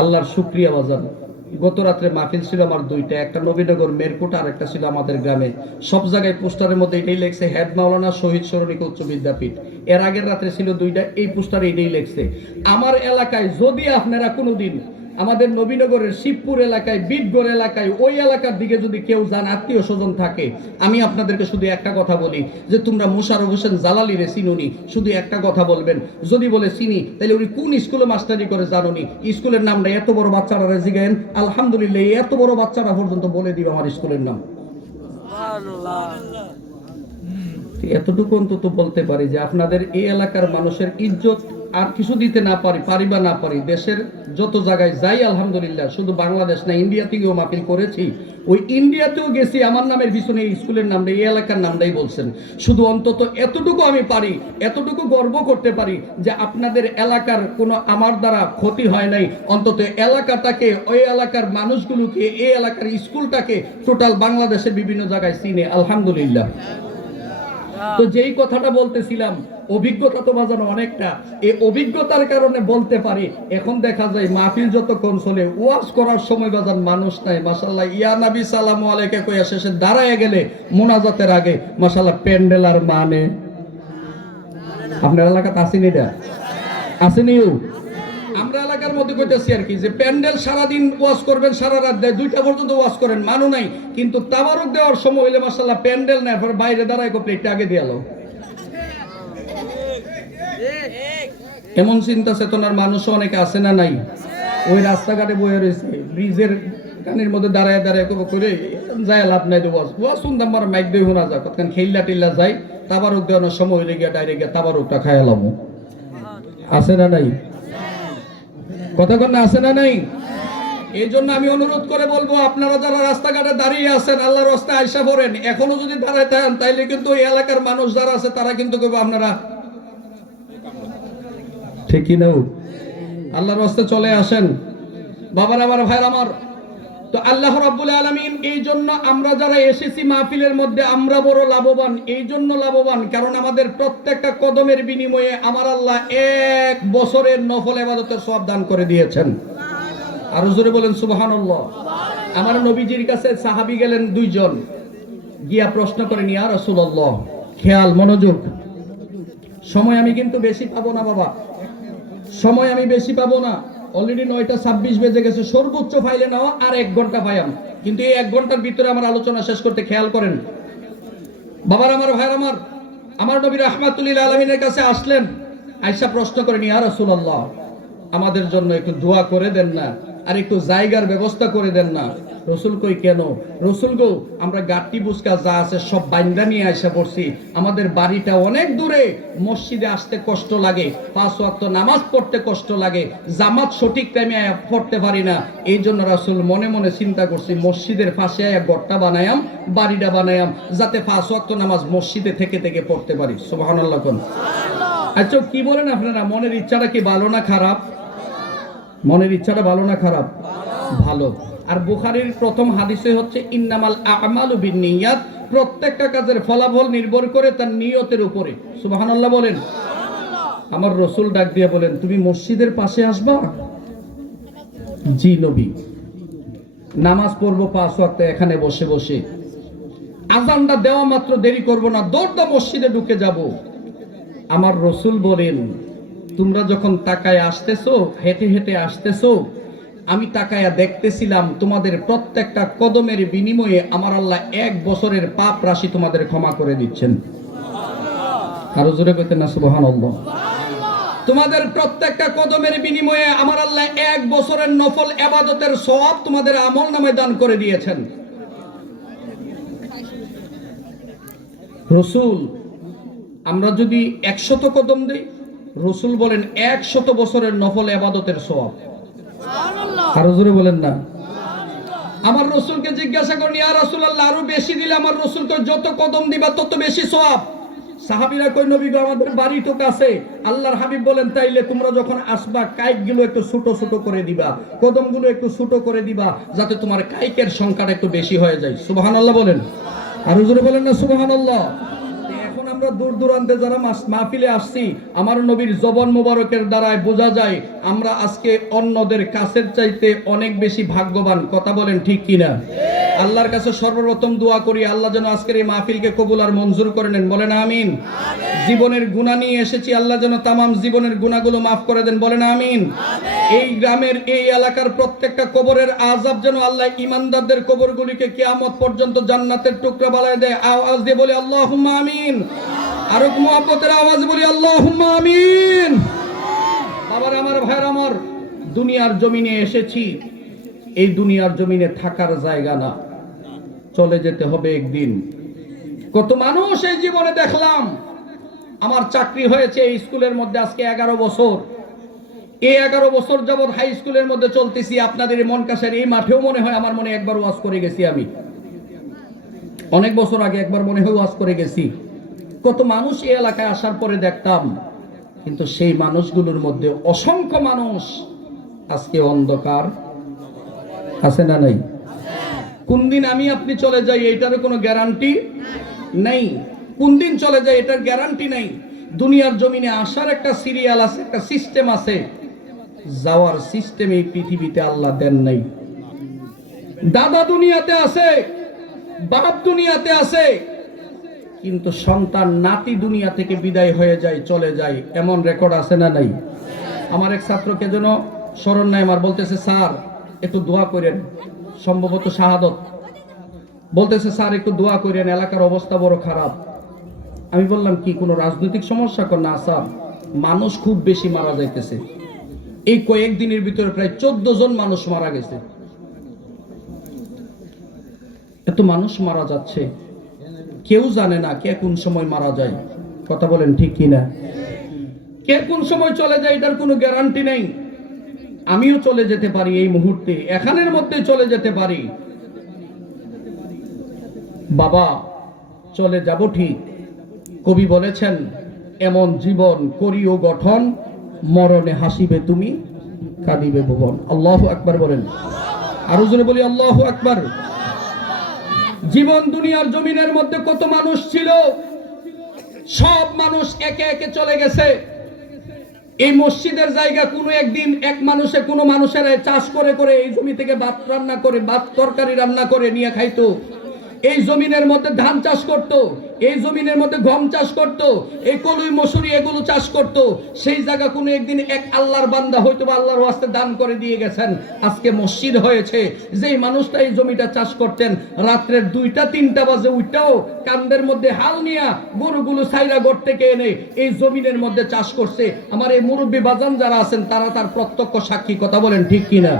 আল্লাহর শুকরিয়া বাজান। গত রাত্রে মাহফিল ছিল আমার দুইটা, একটা নবীনগর মেরকুট আর একটা ছিল আমাদের গ্রামে। সব জায়গায় পোস্টারের মধ্যে এটাই লেখছে হেড মাওলানা শহীদ স্মরণিকা উচ্চ বিদ্যাপীঠ। এর আগের রাত্রে ছিল দুইটা, এই পোস্টারে এটাই লেখছে। আমার এলাকায় যদি আপনারা কোনোদিন আমাদের নবীনগরের শিবপুর এলাকায়, বিটগড় এলাকায়, ওই এলাকার দিকে যদি কেউ যান, আত্মীয় স্বজন থাকে, আমি আপনাদেরকে শুধু একটা কথা বলি যে তোমরা মোশাররফ হোসেন জালালি রে চিনুনি, শুধু একটা কথা বলবেন, যদি বলে চিনি তাহলে উনি কোন স্কুলে মাস্টারি করে জানুনি, স্কুলের নামটা এত বড় বাচ্চারা জিগায়েন, আলহামদুলিল্লাহ এত বড় বাচ্চারা পর্যন্ত বলে দিবে আমার স্কুলের নাম। এতটুকু অন্তত বলতে পারি যে আপনাদের এই এলাকার মানুষের ইজ্জত আর কিছু দিতে না পারি বা না পারি, দেশের যত জায়গায় যাই আলহামদুলিল্লাহ, শুধু বাংলাদেশ না, ইন্ডিয়া থেকেও মাহফিল করেছি, ওই ইন্ডিয়াতেও গেছি, আমার নামের পিছনে এই স্কুলের নামটা, এই এলাকার নামটাই বলছেন। শুধু অন্তত এতটুকু আমি পারি, এতটুকু গর্ব করতে পারি যে আপনাদের এলাকার কোনো আমার দ্বারা ক্ষতি হয় নাই, অন্তত এলাকাটাকে, ওই এলাকার মানুষগুলোকে, এই এলাকার স্কুলটাকে টোটাল বাংলাদেশের বিভিন্ন জায়গায় চিনে আলহামদুলিল্লাহ। তো যেই কথাটা বলতেছিলাম, অভিজ্ঞতা তো বাজানো অনেকটা, এই অভিজ্ঞতার কারণে বলতে পারি। এখন দেখা যায় মাহফিল যতক্ষণ চলে, ওয়াজ করার সময় বাজান মানুষ নাই, মাশাআল্লাহ ইয়া নবী সালামু আলাইকা কইয়া শেষে দাঁড়ায় গেলে মোনাজাতের আগে মাশাআল্লাহ প্যান্ডেল আর মানে। আপনার এলাকাতে আসেনি, এটা আসেনিও। আমরা এলাকার মধ্যে কইতেছি আর কি, যে প্যান্ডেল সারাদিন ওয়াজ করবেন, সারা রাত দেয়, 2টা পর্যন্ত ওয়াজ করেন, মানু নাই, কিন্তু তাবারুক দেওয়ার সময় হইলে মাশাআল্লাহ প্যান্ডেল নাই, পরে বাইরে দাঁড়ায় প্লেটটা আগে দিয়ালো। এমন চিন্তা চেতনার মানুষও অনেকে আছে না নাই? ওই রাস্তাঘাটে বয়ে রয়েছে, ব্রিজের কানের মধ্যে দাঁড়ায় দাঁড়ায় করে যায় লাভ নাই, ওয়াজ শুনতাম আমার মাইক দিয়ে শোনা যায়, কতক্ষণ খেললা টিল্লা যাই, তাবারুক দেওয়ানোর সময় হইলে গিয়া ডাইরেক্ট গিয়া তাবারুকটা খায়ালাম। আছে না নাই? কথা কন না, আছে না নাই? এই জন্য আমি অনুরোধ করে বলবো, আপনারা যারা রাস্তাঘাটে দাঁড়িয়ে আছেন, আল্লাহর রাস্তায় আয়সা পড়েন, এখনো যদি দাঁড়ায় থাকেন তাইলে কিন্তু ওই এলাকার মানুষ যারা আছে তারা কিন্তু কইবো আপনারা ঠিক কি নাও, আল্লাহর রাস্তায় চলে আসেন। বাবার আমার ভাইয়ের আমার, তো আল্লাহ রাব্বুল আলামিন, এই জন্য আমরা যারা এসেছি মাহফিলের মধ্যে আমরা বড় লাভবান। এই জন্য লাভবান কারণ আমাদের প্রত্যেকটা কদমের বিনিময়ে আমার আল্লাহ 1 বছরের নফল ইবাদতের সওয়াব দান করে দিয়েছেন। আর জোরে বলেন সুবহানাল্লাহ। আমার নবীজির কাছে সাহাবী গেলেন 2 জন, গিয়া প্রশ্ন করেন, ইয়া রাসূলুল্লাহ, খেয়াল মনোযোগ, সময় আমি কিন্তু বেশি পাবো না বাবা, সময় আমি বেশি পাবো না, অলরেডি 9:26 বেজে গেছে, সর্বোচ্চ ফাইলে নাও আর 1 ঘন্টা পাইয়াম, কিন্তু এই 1 ঘন্টার ভিতরে আমার আলোচনা শেষ করতে খেয়াল করেন। বাবার আমার ভাইয়ের আমার নবী রাহমাতুল লিল আলামিনের কাছে আসলেন, আয়েশা প্রশ্ন করেন, ইয়া রাসূলুল্লাহ, আমাদের জন্য একটু দোয়া করে দেন না, আর একটু জায়গার ব্যবস্থা করে দেন না। রসুল কই, কেন? রসুল গো, আমরা গাটি বুসকা যা আছে সব বাইন্দা নিয়ে আইসা পড়ছি, আমাদের বাড়িটা অনেক দূরে, মসজিদে আসতে কষ্ট লাগে, 5 ওয়াক্ত নামাজ পড়তে কষ্ট লাগে, জামাত সঠিক টাইমে পড়তে পারি না, এই জন্য রাসূল মনে মনে চিন্তা করছি মসজিদের পাশে এক ঘরটা বানায়াম, বাড়িটা বানায়াম, যাতে 5 ওয়াক্ত নামাজ মসজিদে থেকে থেকে পড়তে পারি। সুবহানাল্লাহ কোন। আচ্ছা কি বলেন আপনারা, মনের ইচ্ছাটা কি ভালো না খারাপ? মনের ইচ্ছাটা ভালো না খারাপ? ভালো। আর বুখারীর প্রথম হাদিসে হচ্ছে ইন্নামাল আমালু বিন্নিয়াত, প্রত্যেকটা কাজের ফলাফল নির্ভর করে তার নিয়তের উপরে। সুবহানাল্লাহ বলেন। আমার রাসূল ডাক দিয়ে বলেন, তুমি মসজিদের পাশে আসবা? জি নবী। নামাজ পড়বো 5 ওয়াক্ত এখানে বসে বসে, আযানটা দেওয়া মাত্র দেরি করব না, দৌড়টা মসজিদে ঢুকে যাব। আমার রাসূল বলেন, তোমরা যখন তাকায় আসতেছো, হেঁটে হেঁটে আসতেছো, আমি তাকায়া দেখতেছিলাম তোমাদের প্রত্যেকটা কদমের বিনিময়ে আমার আল্লাহ 1 বছরের পাপ রাশি তোমাদের ক্ষমা করে দিচ্ছেন। আরো জোরে কইতেন না সুবহানাল্লাহ। তোমাদের প্রত্যেকটা কদমের বিনিময়ে আমার আল্লাহ 1 বছরের নফল ইবাদতের সওয়াব তোমাদের আমলনামায় দান করে দিয়েছেন। রাসূল, আমরা যদি 100 কদম দেই, রসুল বলেন 100 বছরের নফল ইবাদতের সওয়াব। আরো জোরে বলেন না। আমার রসুলকে জিজ্ঞাসা করেন, ইয়া রাসূলুল্লাহ, আরো বেশি দিলে আমার রসুলকে যত কদম দিবা তত বেশি সওয়াব। সাহাবীরা কই, নবী গো, আমাদের বাড়ি তো কাছে। আল্লাহর হাবিব বলেন, তাইলে তোমরা যখন আসবা কাইকগুলো একটু ছোট ছোট করে দিবা, কদমগুলো একটু ছোট করে দিবা, যাতে তোমার কাইকের সংখ্যাটা একটু বেশি হয়ে যায়। সুবহানাল্লাহ বলেন। আরো জোরে বলেন না সুবহানাল্লাহ। এখন আমরা দূর দূরান্তে যারা মাহফিলে আসছি, আমার নবীর জবান মোবারকের দ্বারাই বোঝা যায় আমরা আজকে অন্যদের কাছের চাইতে অনেক বেশি ভাগ্যবান। কথা বলেন ঠিক কিনা? আল্লাহর কাছে সর্বপ্রথম দোয়া করি, আল্লাহ যেন আজকের এই মাহফিলকে কবুল আর মঞ্জুর করে নেন। বলেন আমিন। জীবনের গুনাহ নিয়ে এসেছি, আল্লাহ যেন তামাম জীবনের গুনাহগুলো মাফ করে দেন। বলেন আমিন। এই গ্রামের, এই এলাকার প্রত্যেকটা কবরের আযাব যেন আল্লাহ ঈমানদারদের কবরগুলিকে কিয়ামত পর্যন্ত জান্নাতের টুকরা বানায় দেয়। আওয়াজ দিয়ে বলি আল্লাহুম্মা আমিন। আর মুহাব্বতের আওয়াজ বলি আল্লাহুম্মা আমিন। বাবার আমার, ভাইয়ের আমার, দুনিয়ার জমিনে এসেছি, এই দুনিয়ার জমিনে থাকার জায়গা না, চলে যেতে হবে একদিন। কত মানুষ এই জীবনে দেখলাম। আমার চাকরি হয়েছে এই স্কুলের মধ্যে আজকে 11 বছর। এই 11 বছর যাবৎ হাই স্কুলের মধ্যে চলতেছি। আপনাদের মন কাছের এই মাঠেও মনে হয় আমার মনে একবার ওয়াজ করে গেছি আমি। অনেক বছর আগে একবার মনে হয় ওয়াজ করে গেছি। কত মানুষ এই এলাকায় আসার পরে দেখতাম, কিন্তু সেই মানুষগুলোর মধ্যে অসংখ্য মানুষ আজকে অন্ধকার আছে না নাই? কোন দিন আমি আপনি চলে যাই এটারও কোনো গ্যারান্টি নেই। কোন দিন চলে যায় এটার গ্যারান্টি নেই। দুনিয়ার জমিনে আসার একটা সিরিয়াল আছে, একটা সিস্টেম আছে। যাওয়ার সিস্টেম এই পৃথিবীতে আল্লাহ দেন নাই। দাদা দুনিয়াতে আছে, বাপ দুনিয়াতে আছে, কিন্তু সন্তান নাতি দুনিয়া থেকে বিদায় হয়ে যায়, চলে যায়, এমন রেকর্ড আছে না নাই? আমার এক ছাত্রকে যেন স্মরণ নাই, আমার বলতেছে, স্যার একটু দোয়া করেন, সম্ভবত শাহাদত, বলতেছে স্যার একটু দোয়া করেন, এলাকার অবস্থা বড় খারাপ। আমি বললাম কি কোনো রাজনৈতিক সমস্যা? কর না স্যার, মানুষ খুব বেশি মারা যাইতেছে। এই কয়েকদিনের ভিতরে প্রায় 14 জন মানুষ মারা গেছে। এত মানুষ মারা যাচ্ছে, কেউ জানে না কে কোন সময় মারা যায়। কথা বলেন ঠিক কিনা? কে কোন সময় চলে যায় এটার কোনো গ্যারান্টি নেই। আমিও চলে যেতে পারি এই মুহূর্তে, এখানের মধ্যে চলে যেতে পারি। বাবা, চলে যাব ঠিক। কবি বলেছেন, এমন জীবন করিও গঠন, মরণে হাসিবে তুমি, কাঁদিবে ভুবন। আল্লাহু আকবার বলেন। আরো জোরে বলি আল্লাহু আকবার। জীবন দুনিয়ার জমিনের মধ্যে কত মানুষ ছিল, সব মানুষ একে একে চলে গেছে। এই মসজিদের জায়গা কোনো একদিন এক মানুষে, কোনো মানুষের চাষ করে করে এই জমি থেকে ভাত রান্না করে, ভাত তরকারি রান্না করে নিয়ে খাইতো। এই জমিনের মধ্যে ধান চাষ করত, এই জমিনের মধ্যে গম চাষ করত, এই কলুই মসুরি এগুলো চাষ করত। সেই জায়গা কোনো একদিন এক আল্লাহর বান্দা হয়তো বা আল্লাহর ওয়াস্তে দান করে দিয়ে গেছেন, আজকে মসজিদ হয়েছে। যেই মানুষটা এই জমিটা চাষ করতেন, রাত্রের 2টা-3টা বাজে উঠটাও কান্দের মধ্যে হাল নিয়া গরুগুলো সাইরা ঘর থেকে এনে এই জমিনের মধ্যে চাষ করছে। আমার এই মুরব্বী বাজান যারা আছেন তারা তার প্রত্যক্ষ সাক্ষী। কথা বলেন ঠিক কিনা?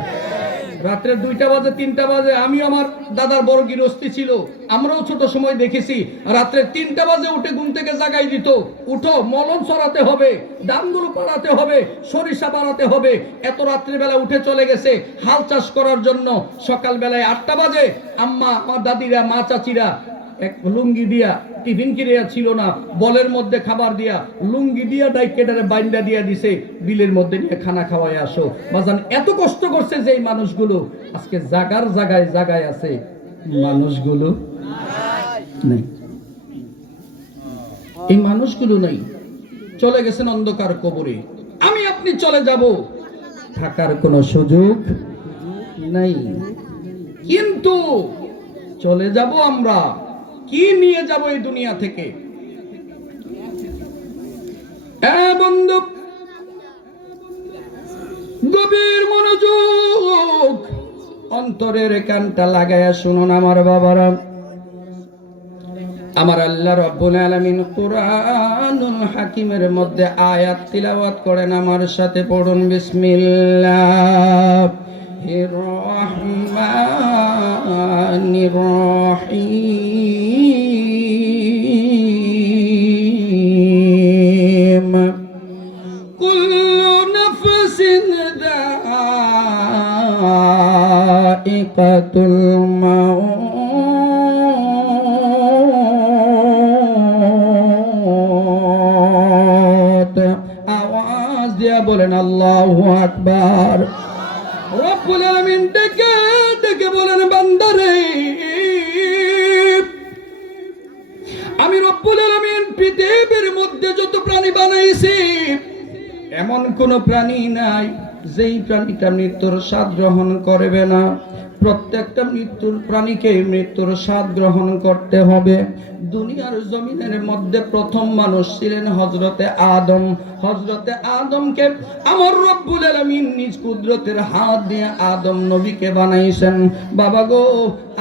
রাত্রে 2টা বাজে 3টা বাজে, আমি আমার দাদার বড় গৃহস্থী ছিল, আমরাও ছোট সময় দেখেছি, রাত্রে 3টা বাজে উঠে ঘুম থেকে জাগাই দিত, উঠো মলন ছড়াতে হবে, ধানগুলো পাড়াতে হবে, সরিষা পাড়াতে হবে। এত রাত্রিবেলা উঠে চলে গেছে হাল চাষ করার জন্য। সকালবেলায় 8টা বাজে আম্মা, আমার দাদিরা, মা চাচিরা এক লুঙ্গি দিয়া, টিফিন কিনে ছিল না, বলের মধ্যে খাবার দিয়া, লুঙ্গি দিয়া ডাইকেটারে বাইন্দা দিয়া দিছে, বিলের মধ্যে নিয়ে খানা খাওয়ায় আসো। বাজান এত কষ্ট করছে যে এই মানুষগুলো আজকে জাগার জায়গায় জায়গায় আছে, মানুষগুলো নেই। এই মানুষগুলো নেই, চলে গেছেন অন্ধকার কবরে। আমি আপনি চলে যাব, থাকার কোনো সুযোগ নাই। কিন্তু চলে যাব আমরা, কি নিয়ে যাব এই দুনিয়া থেকে? বন্ধু, গভীর মনোযোগ, অন্তরের কানটা লাগায়া শুনুন আমার বাবারা। আমার আল্লাহ রাব্বুল আলামিন কুরআনুল হাকিমের মধ্যে আয়াত তিলাওয়াত করেন, আমার সাথে পড়ুন। বিসমিল্লাহির রহমানির রহিম। বলেন আল্লাহু আকবার। রব্বুল আলামিন ডেকে ডেকে বলেন বান্দারে, আমি রব্বুল আলামিন পৃথিবীর মধ্যে যত প্রাণী বানাইছি এমন কোন প্রাণী নাই যেই প্রাণীটা মৃত্যুর স্বাদ গ্রহণ করবে না। প্রত্যেকটা মৃত্যুর প্রাণীকে মৃত্যুর স্বাদ গ্রহণ করতে হবে। দুনিয়ার জমিনের মধ্যে প্রথম মানুষ ছিলেন হযরতে আদম। হযরতে আদমকে আমার রব্বুল আলামিন নিজ কুদরতের হাত দিয়ে আদম নবীকে বানাইছেন। বাবা গো,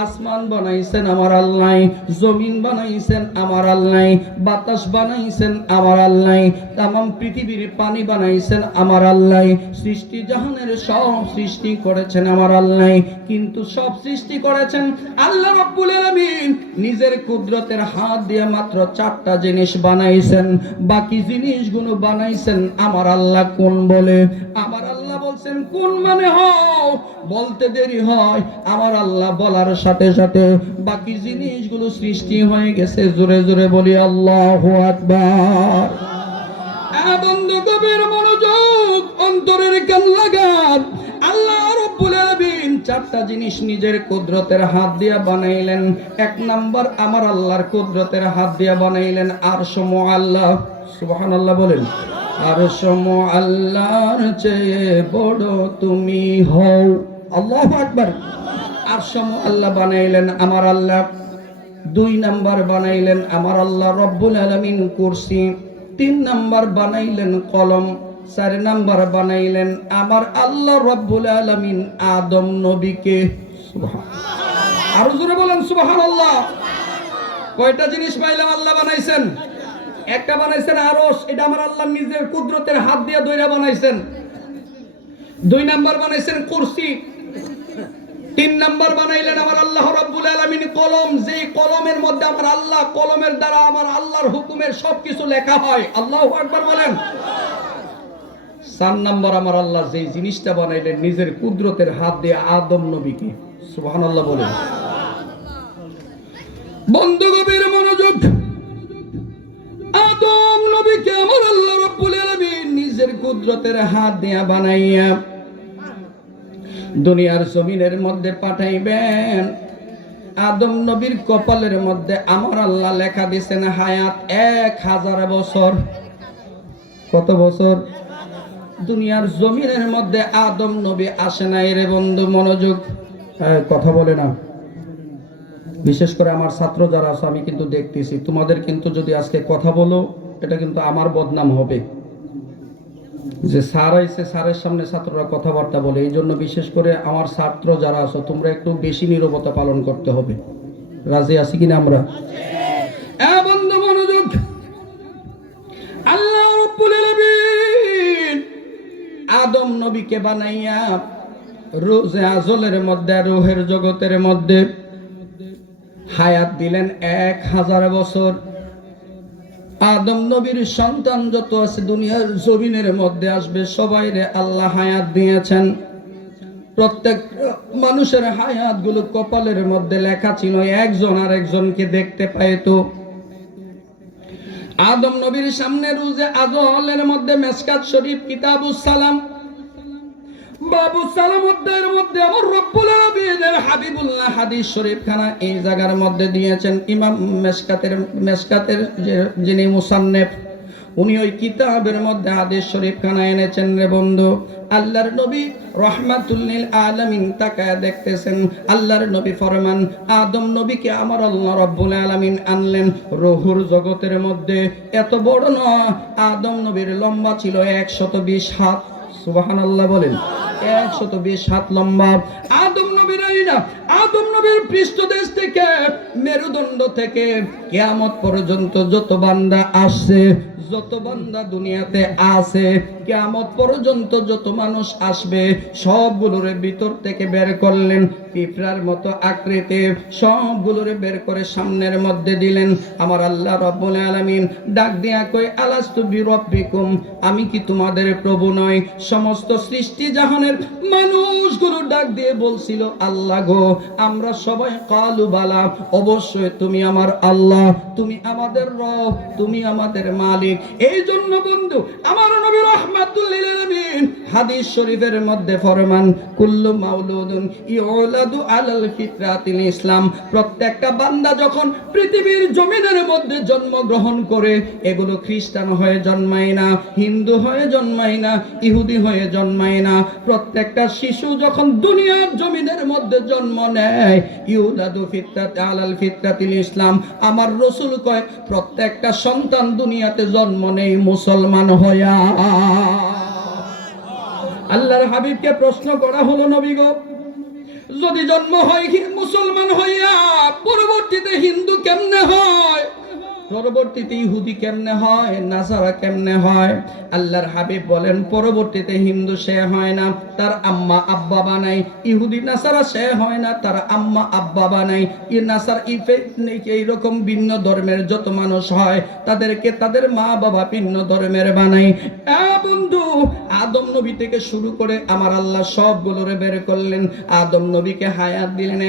আসমান বানাইছেন আমার আল্লাহ, জমিন বানাইছেন আমার আল্লাহ, বাতাস বানাইছেন আমার আল্লাহ, তামাম পৃথিবীর পানি বানাইছেন আমার আল্লাহ, সৃষ্টি জাহানের সব সৃষ্টি করেছেন আমার আল্লাহ। কিন্তু সব সৃষ্টি করেছেন আল্লাহ রাব্বুল আলামিন নিজের কুদরতের হাত দিয়ে মাত্র 4টা জিনিস বানাইছেন। বাকি জিনিসগুলো বানাইছেন আমার আল্লাহ। কোন বলে? আমার আল্লাহ বলছেন কোন মানে হও, বলতে দেরি হয়, আমার আল্লাহ বলার সাথে সাথে বাকি জিনিসগুলো সৃষ্টি হয়ে গেছে। জোরে জোরে বলি আল্লাহু আকবার। বন্ধু গভীর মনোযোগ, অন্তরের কান লাগান। আল্লাহ রাব্বুল আলামিন 4টা জিনিস নিজের কুদরতের হাত দিয়ে বানাইলেন। 1 নাম্বার আমার আল্লাহর কুদরতের হাত দিয়ে বানাইলেন আরশ মুআল্লা। সুবহানাল্লাহ বলেন। আরশ মুআল্লার চেয়ে বড় তুমি হও। আল্লাহু আকবার। আরশ মুআল্লা বানাইলেন আমার আল্লাহ। 2 নাম্বার বানাইলেন আমার আল্লাহ রাব্বুল আলামিন কুরসি। 3 নাম্বার বানাইলেন কলম। 4 নাম্বার বানাইলেন আমার আল্লাহ রাব্বুল আলামিন আদম নবীকে। সুবহানাল্লাহ। আরো জোরে বলেন সুবহানাল্লাহ। কয়টা জিনিস পাইলাম আল্লাহ বানাইছেন? একটা বানাইছেন আরশ, এটা আমার আল্লাহ নিজের কুদরতের হাত দিয়ে দইরা বানাইছেন। 2 নাম্বার বানাইছেন কুরসি। 3 নাম্বার বানাইলেন আমার আল্লাহ রাব্বুল আলামিন কলম, যে কলমের মধ্যে আমার আল্লাহ, কলমের দ্বারা আমার আল্লাহর হুকুমের সবকিছু লেখা হয়। আল্লাহু আকবার বলেন। 4 নাম্বার আমার আল্লাহ যে জিনিসটা বানাইলেন নিজের কুদরতের হাত দিয়ে আদম নবীকে। সুবহানাল্লাহ বলেন। বন্ধু গভীর মনোযোগ, আদম নবীকে আমার আল্লাহ রাব্বুল আলামিন নিজের কুদরতের হাত দিয়ে বানাইয়া দুনিয়ার জমিনের মধ্যে পাঠাইবেন। আদম নবীর কপালের মধ্যে আমার আল্লাহ লেখা দিয়েছেন হায়াত 1000 বছর। কত বছর? দুনিয়ার জমিনের মধ্যে আদম নবী আসে নাই রে বন্ধু। মনোযোগ, কথা বলে না। বিশেষ করে আমার ছাত্র যারা আছে আমি কিন্তু দেখতেছি, তোমাদের কিন্তু যদি আজকে কথা বলো এটা কিন্তু আমার বদনাম হবে। যে স্যার আইছে, স্যারের সামনে ছাত্ররা কথাবার্তা বলে, এই জন্য বিশেষ করে আমার ছাত্র যারা আছো তোমরা একটু বেশি নীরবতা পালন করতে হবে। রাজি আছি কিনা আমরা? বন্ধু মনোযোগ, আল্লাহ রাব্বুল আলামিন আদম নবীকে বানাইয়া রোজে আজলের মধ্যে, রূহের জগতের মধ্যে হায়াত দিলেন 1000 বছর। আদম নবীর সন্তান যত আছে দুনিয়ার জমিনের মধ্যে আসবে সবাইরে আল্লাহ হায়াত দিয়েছেন। প্রত্যেক মানুষের হায়াত গুলো কপালের মধ্যে লেখা ছিল, একজন আর একজনকে দেখতে পাইতো। আদম নবীর সামনে রোজে আজলের মধ্যে মেশকাত শরীফ, কিতাবুস সালাম, বাবু সালাম অধ্যায়ের মধ্যে আমার রব্বুল আলামিনের হাবিবুল্লাহ হাদিস শরীফ খানা এই জায়গার মধ্যে দিয়েছেন। ইমাম মেশকাতের যিনি মুসান্নেফ উনি ওই কিতাবের মধ্যে হাদিস শরীফ খানা এনেছেন রে বন্ধু। আল্লাহর নবী রাহমাতুল লিল আলামিন তাকায় দেখতেছেন। আল্লাহর নবী ফরমান, আদম নবীকে আমার আল্লাহ রাব্বুল আলামিন আনলেন রূহুর জগতের মধ্যে। এত বড় নয়, আদম নবীর লম্বা ছিল 120 হাত। সুবহানাল্লাহ বলেন। 120 হাত লম্বা। আদম নবীর আইনা, আদম নবীর পৃষ্ঠদেশ থেকে মেরুদণ্ড থেকে কিয়ামত পর্যন্ত যত বান্দা আসছে, যত বান্দা দুনিয়াতে আছে, কিয়ামত পর্যন্ত যত মানুষ আসবে সবগুলোরে ভিতর থেকে বের করলেন। পিঁপড়ার মতো আকৃতি সবগুলোরে বের করে সামনের মধ্যে দিলেন। আমার আল্লাহ রাব্বুল আলামিন ডাক দিয়া কই, আলাস্তু বিরাব্বিকুম, আমি কি তোমাদের প্রভু নই? সমস্ত সৃষ্টি জাহানের মানুষগুলো ডাক দিয়ে বলছিল, আল্লাহ গো, আমরা সবাই কালু বালা, অবশ্যই তুমি আমার আল্লাহ, তুমি আমাদের রব, তুমি আমাদের মালিক, এই জন্য বন্ধু আমার নবী রাহমাতুল লিল আলামিন হাদিস শরীফের মধ্যে ফরমান কুল্লু মাউলুদুন ইউলাদু আলাল ফিতরাতিল ইসলাম, প্রত্যেকটা বান্দা যখন পৃথিবীর জমিনের মধ্যে জন্মগ্রহণ করে, এগুলো খ্রিস্টান হয়ে জন্মায় না, হিন্দু হয়ে জন্মায় না, ইহুদি হয়ে জন্মায় না, প্রত্যেকটা শিশু যখন দুনিয়ার জমিনের মধ্যে জন্ম নেয় ইউলাদু ফিতরাত আলাল ফিতরাতিল ইসলাম, আমার রাসূল কয় প্রত্যেকটা সন্তান দুনিয়াতে জন্ম নেয় মুসলমান হইয়া। আল্লাহর হাবিবকে প্রশ্ন করা হলো, নবী গো যদি জন্ম হয় মুসলমান হইয়া পরবর্তীতে হিন্দু কেমনে হয়, পরবর্তীতে ইহুদি কেমনে হয়, নাসারা কেমনে হয়? আল্লাহর হাবিব বলেন পরবর্তীতে হিন্দু সে হয় না, তার আম্মা আব্বা বানাই, ইহুদি নাসারা সে হয় না, তার আম্মা আব্বা বানাই, নাসার এইরকম ভিন্ন ধর্মের যত মানুষ হয় তাদেরকে তাদের মা বাবা ভিন্ন ধর্মের বানাই। বন্ধু আদম নবী থেকে শুরু করে আমার আল্লাহ সবগুলোরে বের করলেন। আদম নবীকে হায়াত দিলেন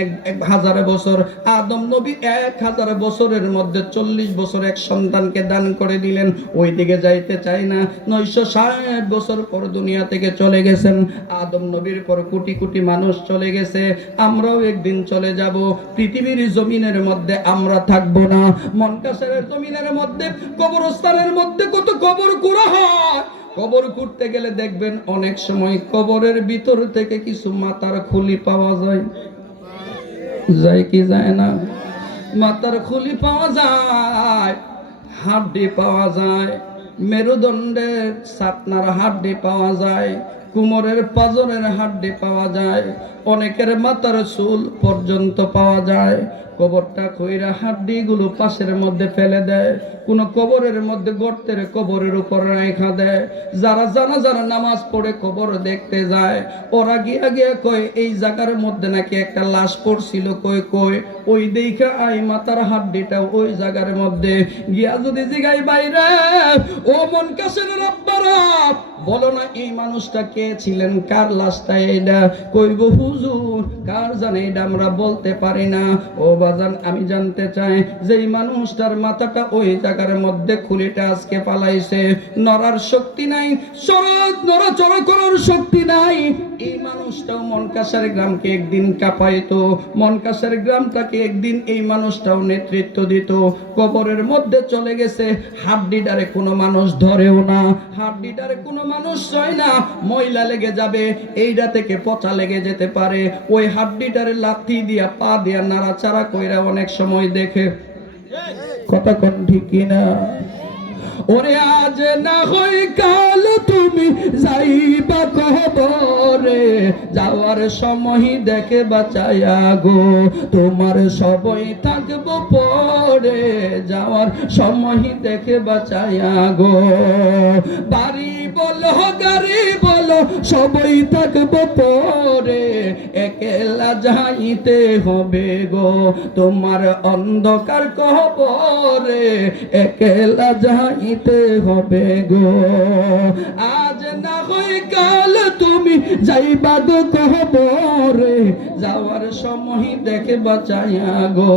1000 বছর, আদম নবী 1000 বছরের মধ্যে 40 বছর এক সন্তানকে দান করে দিলেন। ওই দিকে যাইতে চাই না, 960 বছর পর দুনিয়া থেকে চলে গেছেন। আদম নবীর পর কোটি কোটি মানুষ চলে গেছে, আমরাও একদিন চলে যাব। পৃথিবীর জমিনের মধ্যে আমরা থাকবো না। মনকাসেরের জমিনের মধ্যে কবরস্থানের মধ্যে কত কবর কুড়া হয়, কবর খুঁড়তে গেলে দেখবেন অনেক সময় কবরের ভিতর থেকে কিছু মাথার খুলি পাওয়া যায়, যায় কি যায় না? মাথার খুলি পাওয়া যায়, হাড্ডি পাওয়া যায়, মেরুদণ্ডের ছাতনার হাড্ডি পাওয়া যায়, কোমরের পাঁজরের হাড্ডি পাওয়া যায়, অনেকের মাথার চুল পর্যন্ত পাওয়া যায়। কবরটা কইরা হাড্ডি গুলো পাশের মধ্যে ফেলে দেয়, কোন কবরের মধ্যে গর্তের কবরের উপর রেখা দেয়। যারা জানাজার নামাজ পড়ে কবর দেখতে যায়, ওরা গিয়া গিয়া কয় এই জায়গার মধ্যে নাকি একটা লাশ পড়ছিল, কয় কয় ওই দেখা আই মাথার হাড্ডিটা ওই জায়গার মধ্যে গিয়া যদি জিগাই বাইরে ও মন কাছের রব্বারা বলো না এই মানুষটা কে ছিলেন, কার লাশটা এইটা, কইব হুজুর কার জানে এটা আমরা বলতে পারি না। ও বাজান আমি জানতে চাই যেই মানুষটার মাথাটা ওই জায়গার মধ্যে খুলিটা আজকে পালাইছে, নড়ার শক্তি নাই, নড়াচড়া করার শক্তি নাই, এই মানুষটাও মনকাসার গ্রামকে একদিন কাঁপাইতো, মনকাসার গ্রামটাকে একদিন এই মানুষটাও নেতৃত্ব দিত। কবরের মধ্যে চলে গেছে, হাড্ডিটারে কোনো মানুষ ধরেও না, হাড্ডিটারে কোনো মানুষ হয় না, ময়লা লেগে যাবে, এইটা থেকে পচা লেগে যেতে পারে। ওই হাড্ডিটারে লাথি দিয়া পা দিয়া নাড়াচাড়া কইরা অনেক সময় দেখে, কথা কোন ঠিক কিনা? ওরে আজ না হয় কাল তুমি যাইবা কবরে, যাওয়ার সময় দেখে বাঁচায়া গো, তোমার সবই থাকবো পরে, যাওয়ার সময় দেখে বাঁচায়া গো। বাড়ি বলো গাড়ি বলো সবই থাকবো পরে, একলা যাইতে হবে গো, তোমার অন্ধকার কবরে, একলা যাইতে হবে গো। আজ না হয় কাল তুমি যাইবা গো কবরে, যাওয়ার সময় দেখে বাঁচাইয়া গো,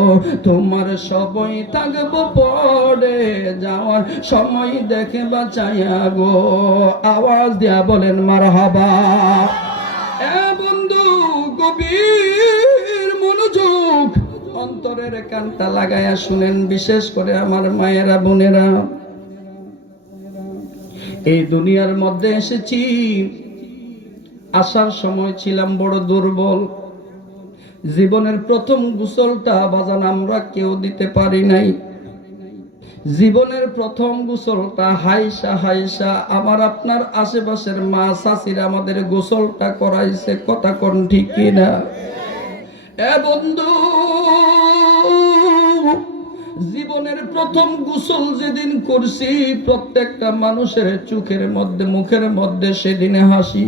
তোমার সবই থাকবো পরে, যাওয়ার সময় দেখে বাঁচাইয়া গো। আওয়াজ দিয়া বলেন মারহাবা। এ বন্ধু গভীর মনোযোগ, অন্তরের কানটা লাগায়া শুনেন, বিশেষ করে আমার মায়েরা বোনেরা। এই দুনিয়ার মধ্যে এসেছি, আসার সময় ছিলাম বড় দুর্বল। জীবনের প্রথম গোসলটা বাজান আমরা কেউ দিতে পারি নাই। জীবনের প্রথম গোসলটা হাইসা হাইসা আমার আপনার আশেপাশের মা চাচিরা আমাদের গোসলটা করাইছে, কথা কোন ঠিক কিনা? এ বন্ধু জীবনের প্রথম গোসল যেদিন করছি, প্রত্যেকটা মানুষের চোখের মধ্যে মুখের মধ্যে সেদিনে হাসি।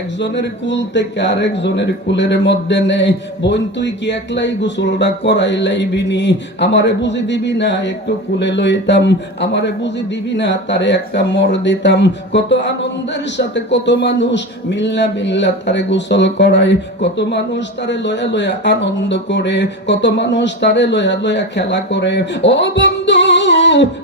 একজনের কুল থেকে আরেকজনের কুলের মধ্যে নেই, বোন তুই কি একলাই গোসলটা করাই লাইবিনি, আমারে বুঝি দিবি না একটু কুলে লইতাম, আমারে বুঝি দিবি না তারে একটা মর দিতাম। কত আনন্দের সাথে কত মানুষ মিল্লা বিল্লা তারে গোসল করায়, কত মানুষ তারে লয়া লয়া আনন্দ করে, কত মানুষ তারে লয়া লয়া খেলা করে। ও বন্ধু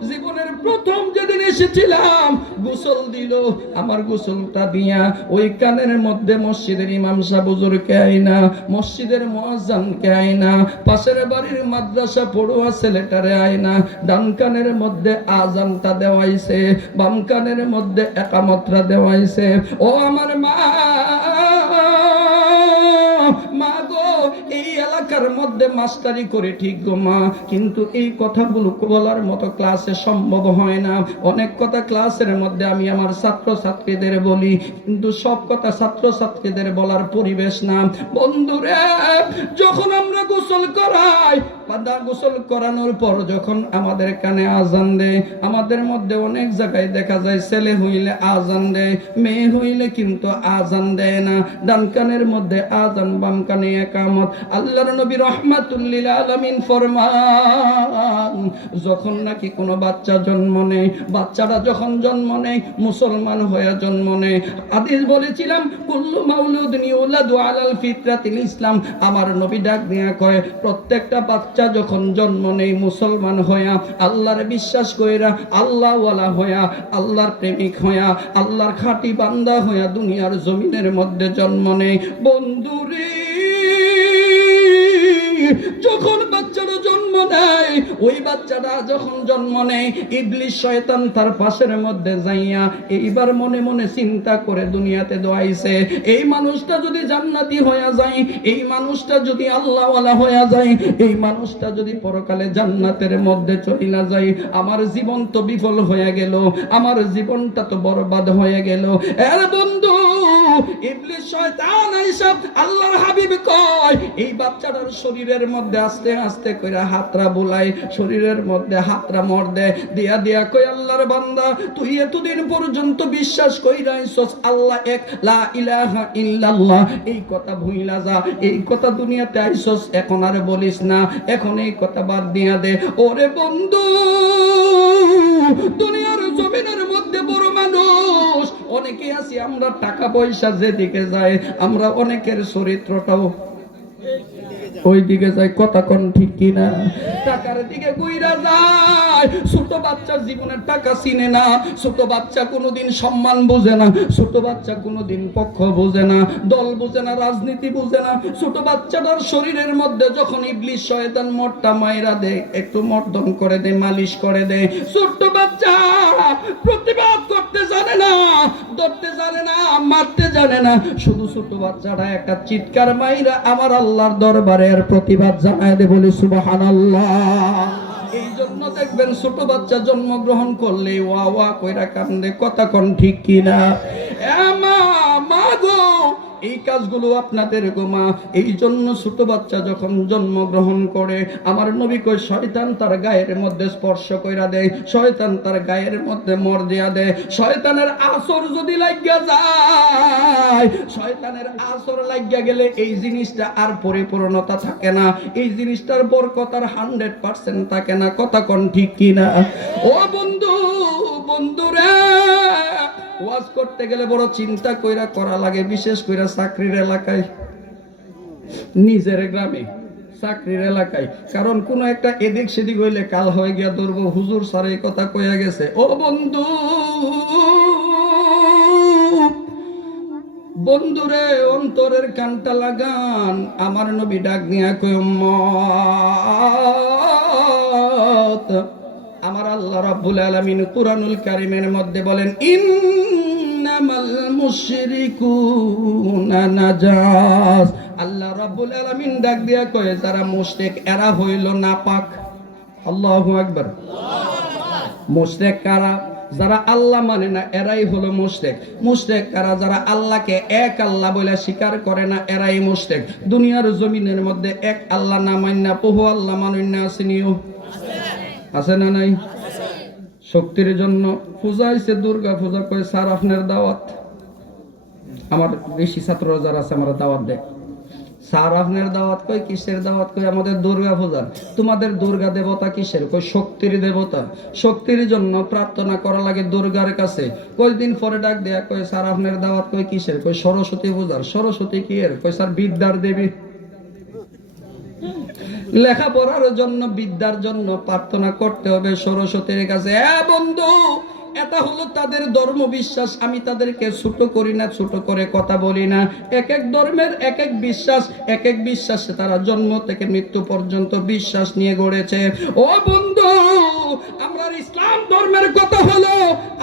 জীবনের প্রথম যেদিন এসেছিলাম গোসল দিল, আমার গোসলটা দিয়া ওই কানের মধ্যে মসজিদের ইমাম সাহেব হুজুরকে আইনা, মসজিদের মুয়াজ্জিনকে আইনা, পাশের বাড়ির মাদ্রাসা পড়ুয়া ছেলেটারে আইনা, ডান কানের মধ্যে আজানটা দেওয়াইছে, বাম কানের মধ্যে একামতটা দেওয়াইছে। ও আমার মা, মা গো, এই এলাকার মধ্যে মাস্টারি করে ঠিক গো মা, কিন্তু এই কথাগুলো বলার মতো ক্লাসে সম্ভব হয় না। অনেক কথা ক্লাসের মধ্যে আমি আমার ছাত্র ছাত্রীদের বলি, কিন্তু সব কথা ছাত্র ছাত্রীদের বলার পরিবেশ না। বন্ধুরে, যখন আমরা গোসল করাই, পাদা গোসল করানোর পর যখন আমাদের কানে আজান দেয়, আমাদের মধ্যে অনেক জায়গায় দেখা যায় ছেলে হইলে আজান দেয়, মেয়ে হইলে কিন্তু আজান দেয় না। ডান কানের মধ্যে আজান, বাম কানে একামত। আল্লাহর নবী রাহমাতুল লিল আলামিন ফরমান, যখন নাকি কোনো বাচ্চা জন্ম নেয়, বাচ্চাটা যখন জন্ম নেয় মুসলমান হয়ে জন্ম নেয়। হাদিস বলেছিলাম কুল্লু মাউলুদিন ইউলাদু আলাল ফিতরাতিল ইসলাম। আমার নবী ডাক দিয়া কয়, প্রত্যেকটা বাচ্চা যখন জন্ম নেয় মুসলমান হইয়া, আল্লাহর বিশ্বাস কইরা, আল্লাহওয়ালা হইয়া, আল্লাহর প্রেমিক হইয়া, আল্লাহর খাঁটি বান্দা হইয়া দুনিয়ার জমিনের মধ্যে জন্ম নেয়। বন্ধুরে, যখন বাচ্চাটা জন্ম নেয়, ওই বাচ্চাটা যখন জন্ম নেয়, ইবলিস শয়তান তার পাশের মধ্যে যাইয়া এইবার মনে মনে চিন্তা করে দুনিয়াতে দোয়াইছে, এই মানুষটা যদি জান্নাতি হয়ে যায়, এই মানুষটা যদি আল্লাহওয়ালা হয়ে যায়, এই মানুষটা যদি পরকালে জান্নাতের মধ্যে চলে না যায়, আমার জীবন তো বিফল হয়ে গেল, আমার জীবনটা তো বরবাদ হয়ে গেল। এর বন্ধু, ইবলিস শয়তান আইসা আল্লাহর হাবিব কয়, এই বাচ্চাটার শরীরের মধ্যে আস্তে আস্তে করে হাতরা বুলাই, শরীরের মধ্যে হাতরা মর দেয়, দিয়া দিয়া কই, আল্লাহর বান্দা, তুই এতদিন পর্যন্ত বিশ্বাস কইরা আইছস আল্লাহ এক, লা ইলাহা ইল্লাল্লাহ, এই কথা ভুইলা যা, এই কথা দুনিয়াতে আইছস এখন আর বলিস না, এখন এই কথা বাদ দিয়া দে। ওরে বন্ধু, দুনিয়ার জমিনের মধ্যে বড় মানুষ অনেকে আছি, আমরা টাকা পয়সা যেদিকে যায়, আমরা অনেকের চরিত্রটাও ওই দিকে যায়। কথা কোন ঠিক কিনা? টাকার দিকে কইরা যায়। ছোট বাচ্চার জীবনের টাকা চিনে না, ছোট বাচ্চা কোনোদিন সম্মান বোঝে না, ছোট বাচ্চা কোনোদিন পক্ষ বোঝে না, দল বোঝে না, রাজনীতি বোঝে না। ছোট বাচ্চাটার শরীরের মধ্যে যখন ইবলিস শয়তান মটটা মাইরা দেয়, একটু মর্দন করে দেয়, মালিশ করে দেয়, ছোট্ট বাচ্চা প্রতিবাদ করতে জানে না, ধরতে জানে না, মারতে জানে না। শুধু ছোট বাচ্চাটা একটা চিৎকার মাইরা আমার আল্লাহর দরবারে প্রতিবাদ জানায় দে, বলি সুবহানাল্লাহ। এই জন্য দেখবেন ছোট বাচ্চা জন্মগ্রহণ করলে ওয়া ওয়া কইরা কান্দে। কথা কোন ঠিক কিনা? মা গো, এই কাজগুলো আপনাদের গো মা। এই জন্য ছোট বাচ্চা যখন জন্মগ্রহণ করে, আমার নবী কই, শয়তান তার গায়ের মধ্যে স্পর্শ কইরা দেয়, শয়তান তার গায়ের মধ্যে মর দিয়া দেয়। শয়তানের আসর যদি লাগিয়া যায়, শয়তানের আসর লাগিয়া গেলে এই জিনিসটা আর পরিপূর্ণতা থাকে না, এই জিনিসটার বরকত আর 100% থাকে না। কথা কোন ঠিক কিনা? ও বন্ধু, বন্ধুরা, ওয়াজ করতে গেলে বড় চিন্তা কইরা করা লাগে, বিশেষ কইরা চাকরির এলাকায়, নিজের গ্রামে চাকরির এলাকায়। কারণ কোন একটা এদিক সেদিক হইলে কাল হয়ে গিয়া ধরবো, হুজুর স্যার এই কথা কইয়া গেছে। ও বন্ধু, বন্ধুরে, অন্তরের কানটা লাগান। আমার নবী ডাক দিয়া কই, উম্মত, আমার আল্লাহ রাব্বুল আলামিন কুরআনুল কারীমের মধ্যে বলেন, ইন্নামাল মুশরিকুনা নাজাস। আল্লাহ রাব্বুল আলামিন ডাক দিয়া কয়, যারা মুশরিক এরা হইল নাপাক। আল্লাহু আকবার। মুশরিক কারা? যারা আল্লাহ মানে না, এরাই হলো মুশরিক। মুশরিক কারা? যারা আল্লাহকে এক আল্লাহ বলে স্বীকার করে না, এরাই মুশরিক। দুনিয়ার জমিনের মধ্যে এক আল্লাহ না মান্না বহু আল্লাহ মানুন না আসেনিও, আছে না নাই? শক্তির জন্য পূজা হয়েছে, দুর্গা পূজা কয় স্যার আপনার দাওয়াত। আমার ঋষি ছাত্র যারা আছে আমার দাওয়াত দেয়, স্যার আপনার দাওয়াত কই? কিসের দাওয়াত? কই আমাদের দুর্গা পূজার। তোমাদের দুর্গা দেবতা কিসের? কই শক্তির দেবতা। শক্তির জন্য প্রার্থনা করা লাগে দুর্গার কাছে। কয়েকদিন পরে ডাক দেয়া কই, স্যার আপনার দাওয়াত কই? কিসের? কই সরস্বতী পূজার। সরস্বতী কি এর? কই স্যার বিদ্যার দেবী। লেখাপড়ার জন্য, বিদ্যার জন্য প্রার্থনা করতে হবে সরস্বতীর কাছে। বন্ধু, এটা হলো তাদের ধর্ম বিশ্বাস। আমি তাদেরকে ছোট করি না, ছোট করে কথা বলি না। এক এক ধর্মের এক এক বিশ্বাস, এক এক বিশ্বাসে তারা জন্ম থেকে মৃত্যু পর্যন্ত বিশ্বাস নিয়ে গড়েছে। ও বন্ধু, আমরা ইসলাম ধর্মের কথা হলো,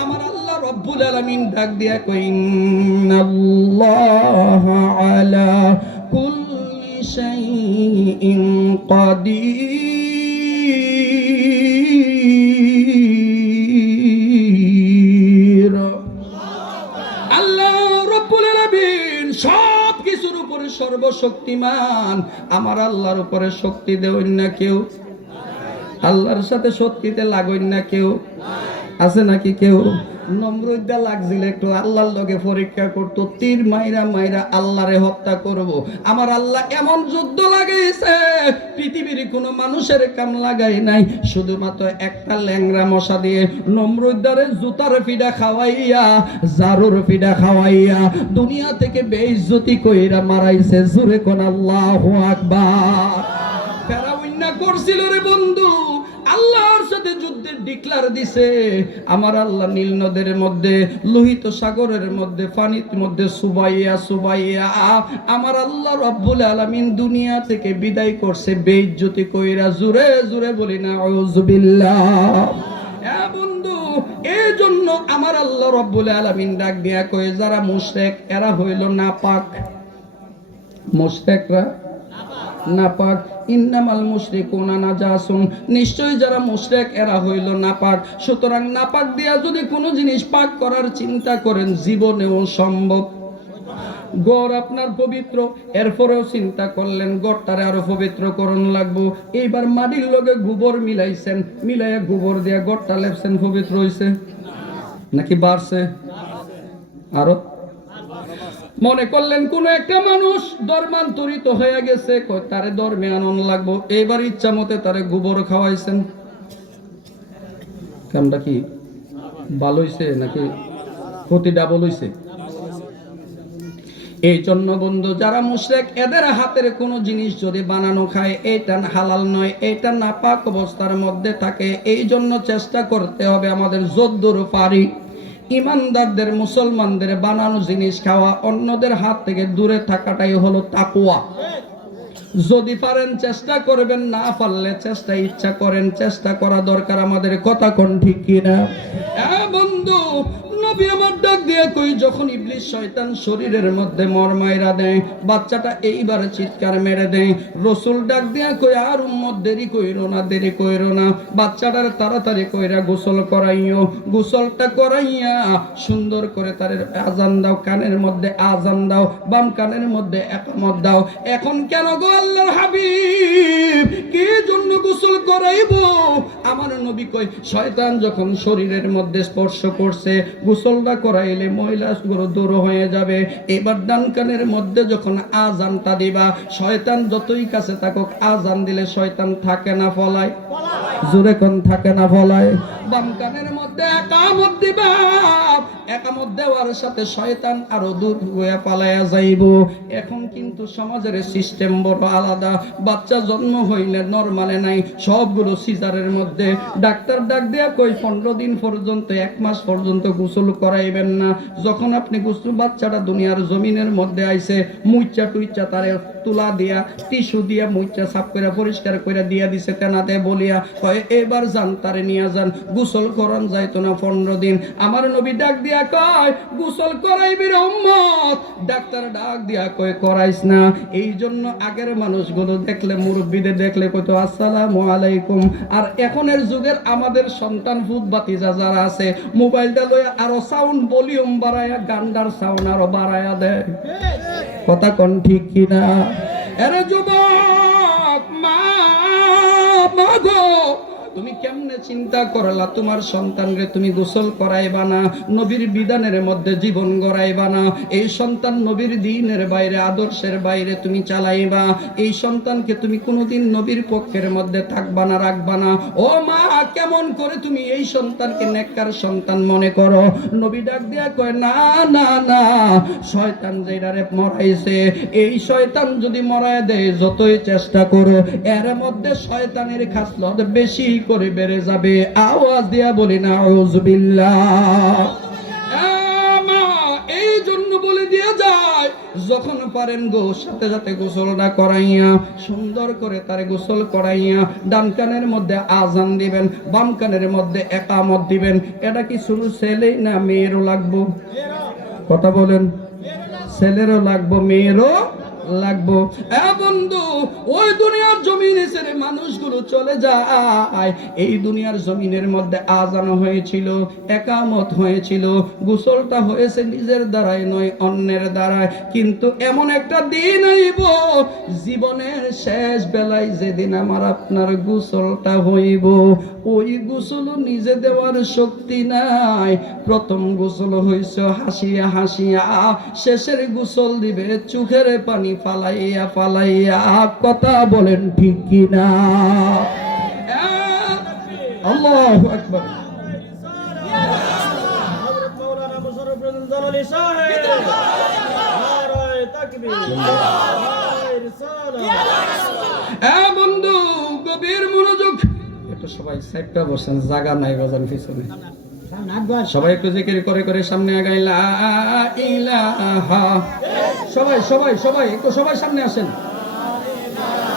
আমার আল্লাহ রব্বুল আলামিন ডাক দিয়া কই, ইন্নাল্লাহ আলা কুল্লি শাইইন কাদির। আল্লাহ রব্বুল আলামিন সব কিছুর উপরে সর্বশক্তিমান। আমার আল্লাহর উপরে শক্তি দেওয়েন না কেউ, আল্লাহর সাথে শক্তিতে লাগেন না কেউ, আছে নাকি কেউ? নমরুদ্দা লাগছিল একটু আল্লাহর লগে পরীক্ষা করত, তীর মাইরা মাইরা আল্লাহরে হত্যা করব। আমার আল্লাহ এমন যুদ্ধ লাগাইছে, পৃথিবীর কোনো মানুষের কাম লাগাই নাই, শুধুমাত্র একটা ল্যাংরা মশা দিয়ে নমরুদ্দারে জুতার ফিডা খাওয়াইয়া, জারুর ফিডা খাওয়াইয়া দুনিয়া থেকে বেইজ্জতি কইরা মারাইছে। জোরে কোন আল্লাহু আকবার। ফেরাউন করছিল রে বন্ধু, আল্লাহর সাথে যুদ্ধের ডিক্লার দিছে। আমার আল্লাহ নীল নদের মধ্যে, লোহিত সাগরের মধ্যে, পানির মধ্যে সুবাইয়া সুবাইয়া আমার আল্লাহ রব্বুল আলামিন দুনিয়া থেকে বিদায় করছে বেইজ্জতি কইরা। জোরে জোরে বলি না আউযুবিল্লাহ। বন্ধু, এই জন্য আমার আল্লাহ রব্বুল আলামিন ডাক দিয়া কই, যারা মুশরিক এরা হইল নাপাক। মুশরিকরা নাপাক। ইন্নামাল মুশরিকুনা নাজাসুন, নিশ্চয় যারা মুশরিক এরা হইল নাপাক। সুতরাং নাপাক দিয়া যদি কোনো জিনিস পাক করার চিন্তা করেন, জীবনেও সম্ভব। গড় আপনার পবিত্র, এরপরেও চিন্তা করলেন গড়টারে আরো পবিত্র করণ লাগবো। এইবার মাটির লগে গোবর মিলাইছেন, মিলাইয়া গোবর দিয়া গড়টা লেপছেন, পবিত্র হইছে নাকি বাড়ছে? আরো মনে করলেন কোন একটা মানুষ ধর্মান্তরিত হয়ে গেছে, তারে ধর্মে আনন্দ লাগবো, এইবার ইচ্ছা মতে তারে গোবর খাওয়াইছেন। কামটা কি ভালো হইছে নাকি ক্ষতি ডাবল হইছে? এই জন্য বন্ধু, যারা মুশরিক এদের হাতের কোনো জিনিস যদি বানানো খায়, এটা হালাল নয়, এটা নাপাক অবস্থার মধ্যে থাকে। এই জন্য চেষ্টা করতে হবে আমাদের যদ্দূর পারি ইমানদারদের, মুসলমানদের বানানো জিনিস খাওয়া, অন্যদের হাত থেকে দূরে থাকাটাই হলো তাকওয়া। যদি পারেন চেষ্টা করবেন, না পারলে চেষ্টা ইচ্ছা করেন, চেষ্টা করা দরকার আমাদের। কথা কোন ঠিক কিনা? বন্ধু, নবী আমার ডাক দিয়ে কই, যখন ইবলিস শয়তান শরীরের মধ্যে মর মাইরা দেয়, বাচ্চাটা এইবার চিৎকার মেরে দেয়, রসুল ডাক দিয়া কই, আর উম্মত দেরি কইরো না, দেরি কইরো না, বাচ্চাটার তাড়াতাড়ি কইরা গোসল করাইও। গোসলটা করাইয়া সুন্দর করে তার আজান দাও, কানের মধ্যে আজান দাও, বাম কানের মধ্যে ইকামত দাও। এখন কেন গো আল্লাহর হাবিব, কি জন্য গোসল করাইবো? আমার নবী কই, শয়তান যখন শরীরের মধ্যে স্পর্শ করছে, গোসলটা করাইলে ময়লাগুলো দূর হয়ে যাবে। এবার ডান কানের মধ্যে যখন আজানটা দিবা, শয়তান যতই কাছে থাকুক, আজান দিলে শয়তান থাকে না পলায়? জোরে কোন থাকে না পলায়? বাম কানের মধ্যে ইকামত দিবা, ইকামত দেওয়ার সাথে শয়তান আরো দূর হয়ে পালায়া যাইব। এখন কিন্তু সমাজের সিস্টেম বড় আলাদা। বাচ্চা জন্ম হইলে নরমালে নাই, সবগুলো সিজারের মধ্যে। ডাক্তার ডাক দেয়া কই, 15 দিন পর্যন্ত, 1 মাস পর্যন্ত গোসল করাইবেন না। যখন আপনি গোসল, বাচ্চাটা দুনিয়ার জমিনের মধ্যে আইছে, মুইচ্চা টুইচ্চা তারে তুলা দিয়া, টিস্যু দিয়া মুইচ্চা সাফ করে পরিষ্কার করে দিয়া দিছে, তেনাতে বলিয়া কয়, এবার যান তারে নিয়ে যান, গোসল করান যাইতো না 15 দিন। আমার নবী ডাক দিয়া কয়, গোসল করাইবি রে উম্মত। ডাক্তার ডাক দিয়া কয়, করাইস না। এই জন্য আগের মানুষগুলো দেখলে, মুরব্বীদের দেখলে কইতো আসসালামু আলাইকুম। আর এখনের যুগের আমাদের সন্তান ফুট বাতিজা যারা আছে, মোবাইলটা লইয়া আরো সাউন্ড ভলিউম বাড়ায়া, গান্ডার সাউন্ড আরো বাড়ায়া দেয়। কথা কোন ঠিক কিনা? আরে যুবক মা গো, তুমি কেমনে চিন্তা করলা তোমার সন্তানরে তুমি গোসল করাইবা না, নবীর বিধানের মধ্যে জীবন গড়াইবা না, এই সন্তান নবীর দ্বীনের বাইরে আদর্শের বাইরে তুমি চালাইবা, এই সন্তানকে তুমি কোনোদিন নবীর পক্ষের মধ্যে থাকবা না, রাখবা না। ও মা, কেমন করে তুমি এই সন্তানকে নেককার সন্তান মনে করো? নবী ডাক দিয়া কয়, না না না, শয়তান যেটারে মরাইছে এই শয়তান যদি মরায় দেয় যতই চেষ্টা করো এর মধ্যে শয়তানের খাসলত বেশি করে বেড়ে যাবে। আওয়াজ দিয়া বলি না আউযুবিল্লাহ। এই জন্য বলে দিয়ে যায়, যখন পারেন গো সাথে সাথে গোসলটা করাইয়া সুন্দর করে তারে গোসল করাইয়া ডান কানের মধ্যে আজান দিবেন, বাম কানের মধ্যে একামত দিবেন। এটা কি শুধু ছেলেই না মেয়েরও লাগবো? কথা বলেন, ছেলেরও লাগবো মেয়েরও লাগবো। বন্ধু, ওই দুনিয়ার জমিনে ছেড়ে মানুষগুলো চলে যায়, এই দুনিয়ার জমিনের মধ্যে আজান হয়েছিল, একামত হয়েছিল, গোসলটা হয়েছে নিজের দ্বারাই নয় অন্যের দ্বারায়। কিন্তু এমন একটা দিন আইব জীবনের শেষ বেলায় যেদিন আমার আপনার গোসলটা হইব, ওই গোসল নিজে দেওয়ার শক্তি নাই। প্রথম গোসল হইছে হাসিয়া হাসিয়া, শেষের গোসল দিবে চোখের পানি ফালাইয়া ফালাইয়া। কথা বলেন ঠিক কিনা? আল্লাহু আকবার। বন্ধু, গভীর মনোযোগ। একটু সবাই সাইডটা বসেন, জায়গা নাই বাজান পিছনে। সবাই একটু জিকির করে করে সামনে আগাই, লা ইলাহা। সবাই সবাই সবাই একটু সবাই সামনে আসেন,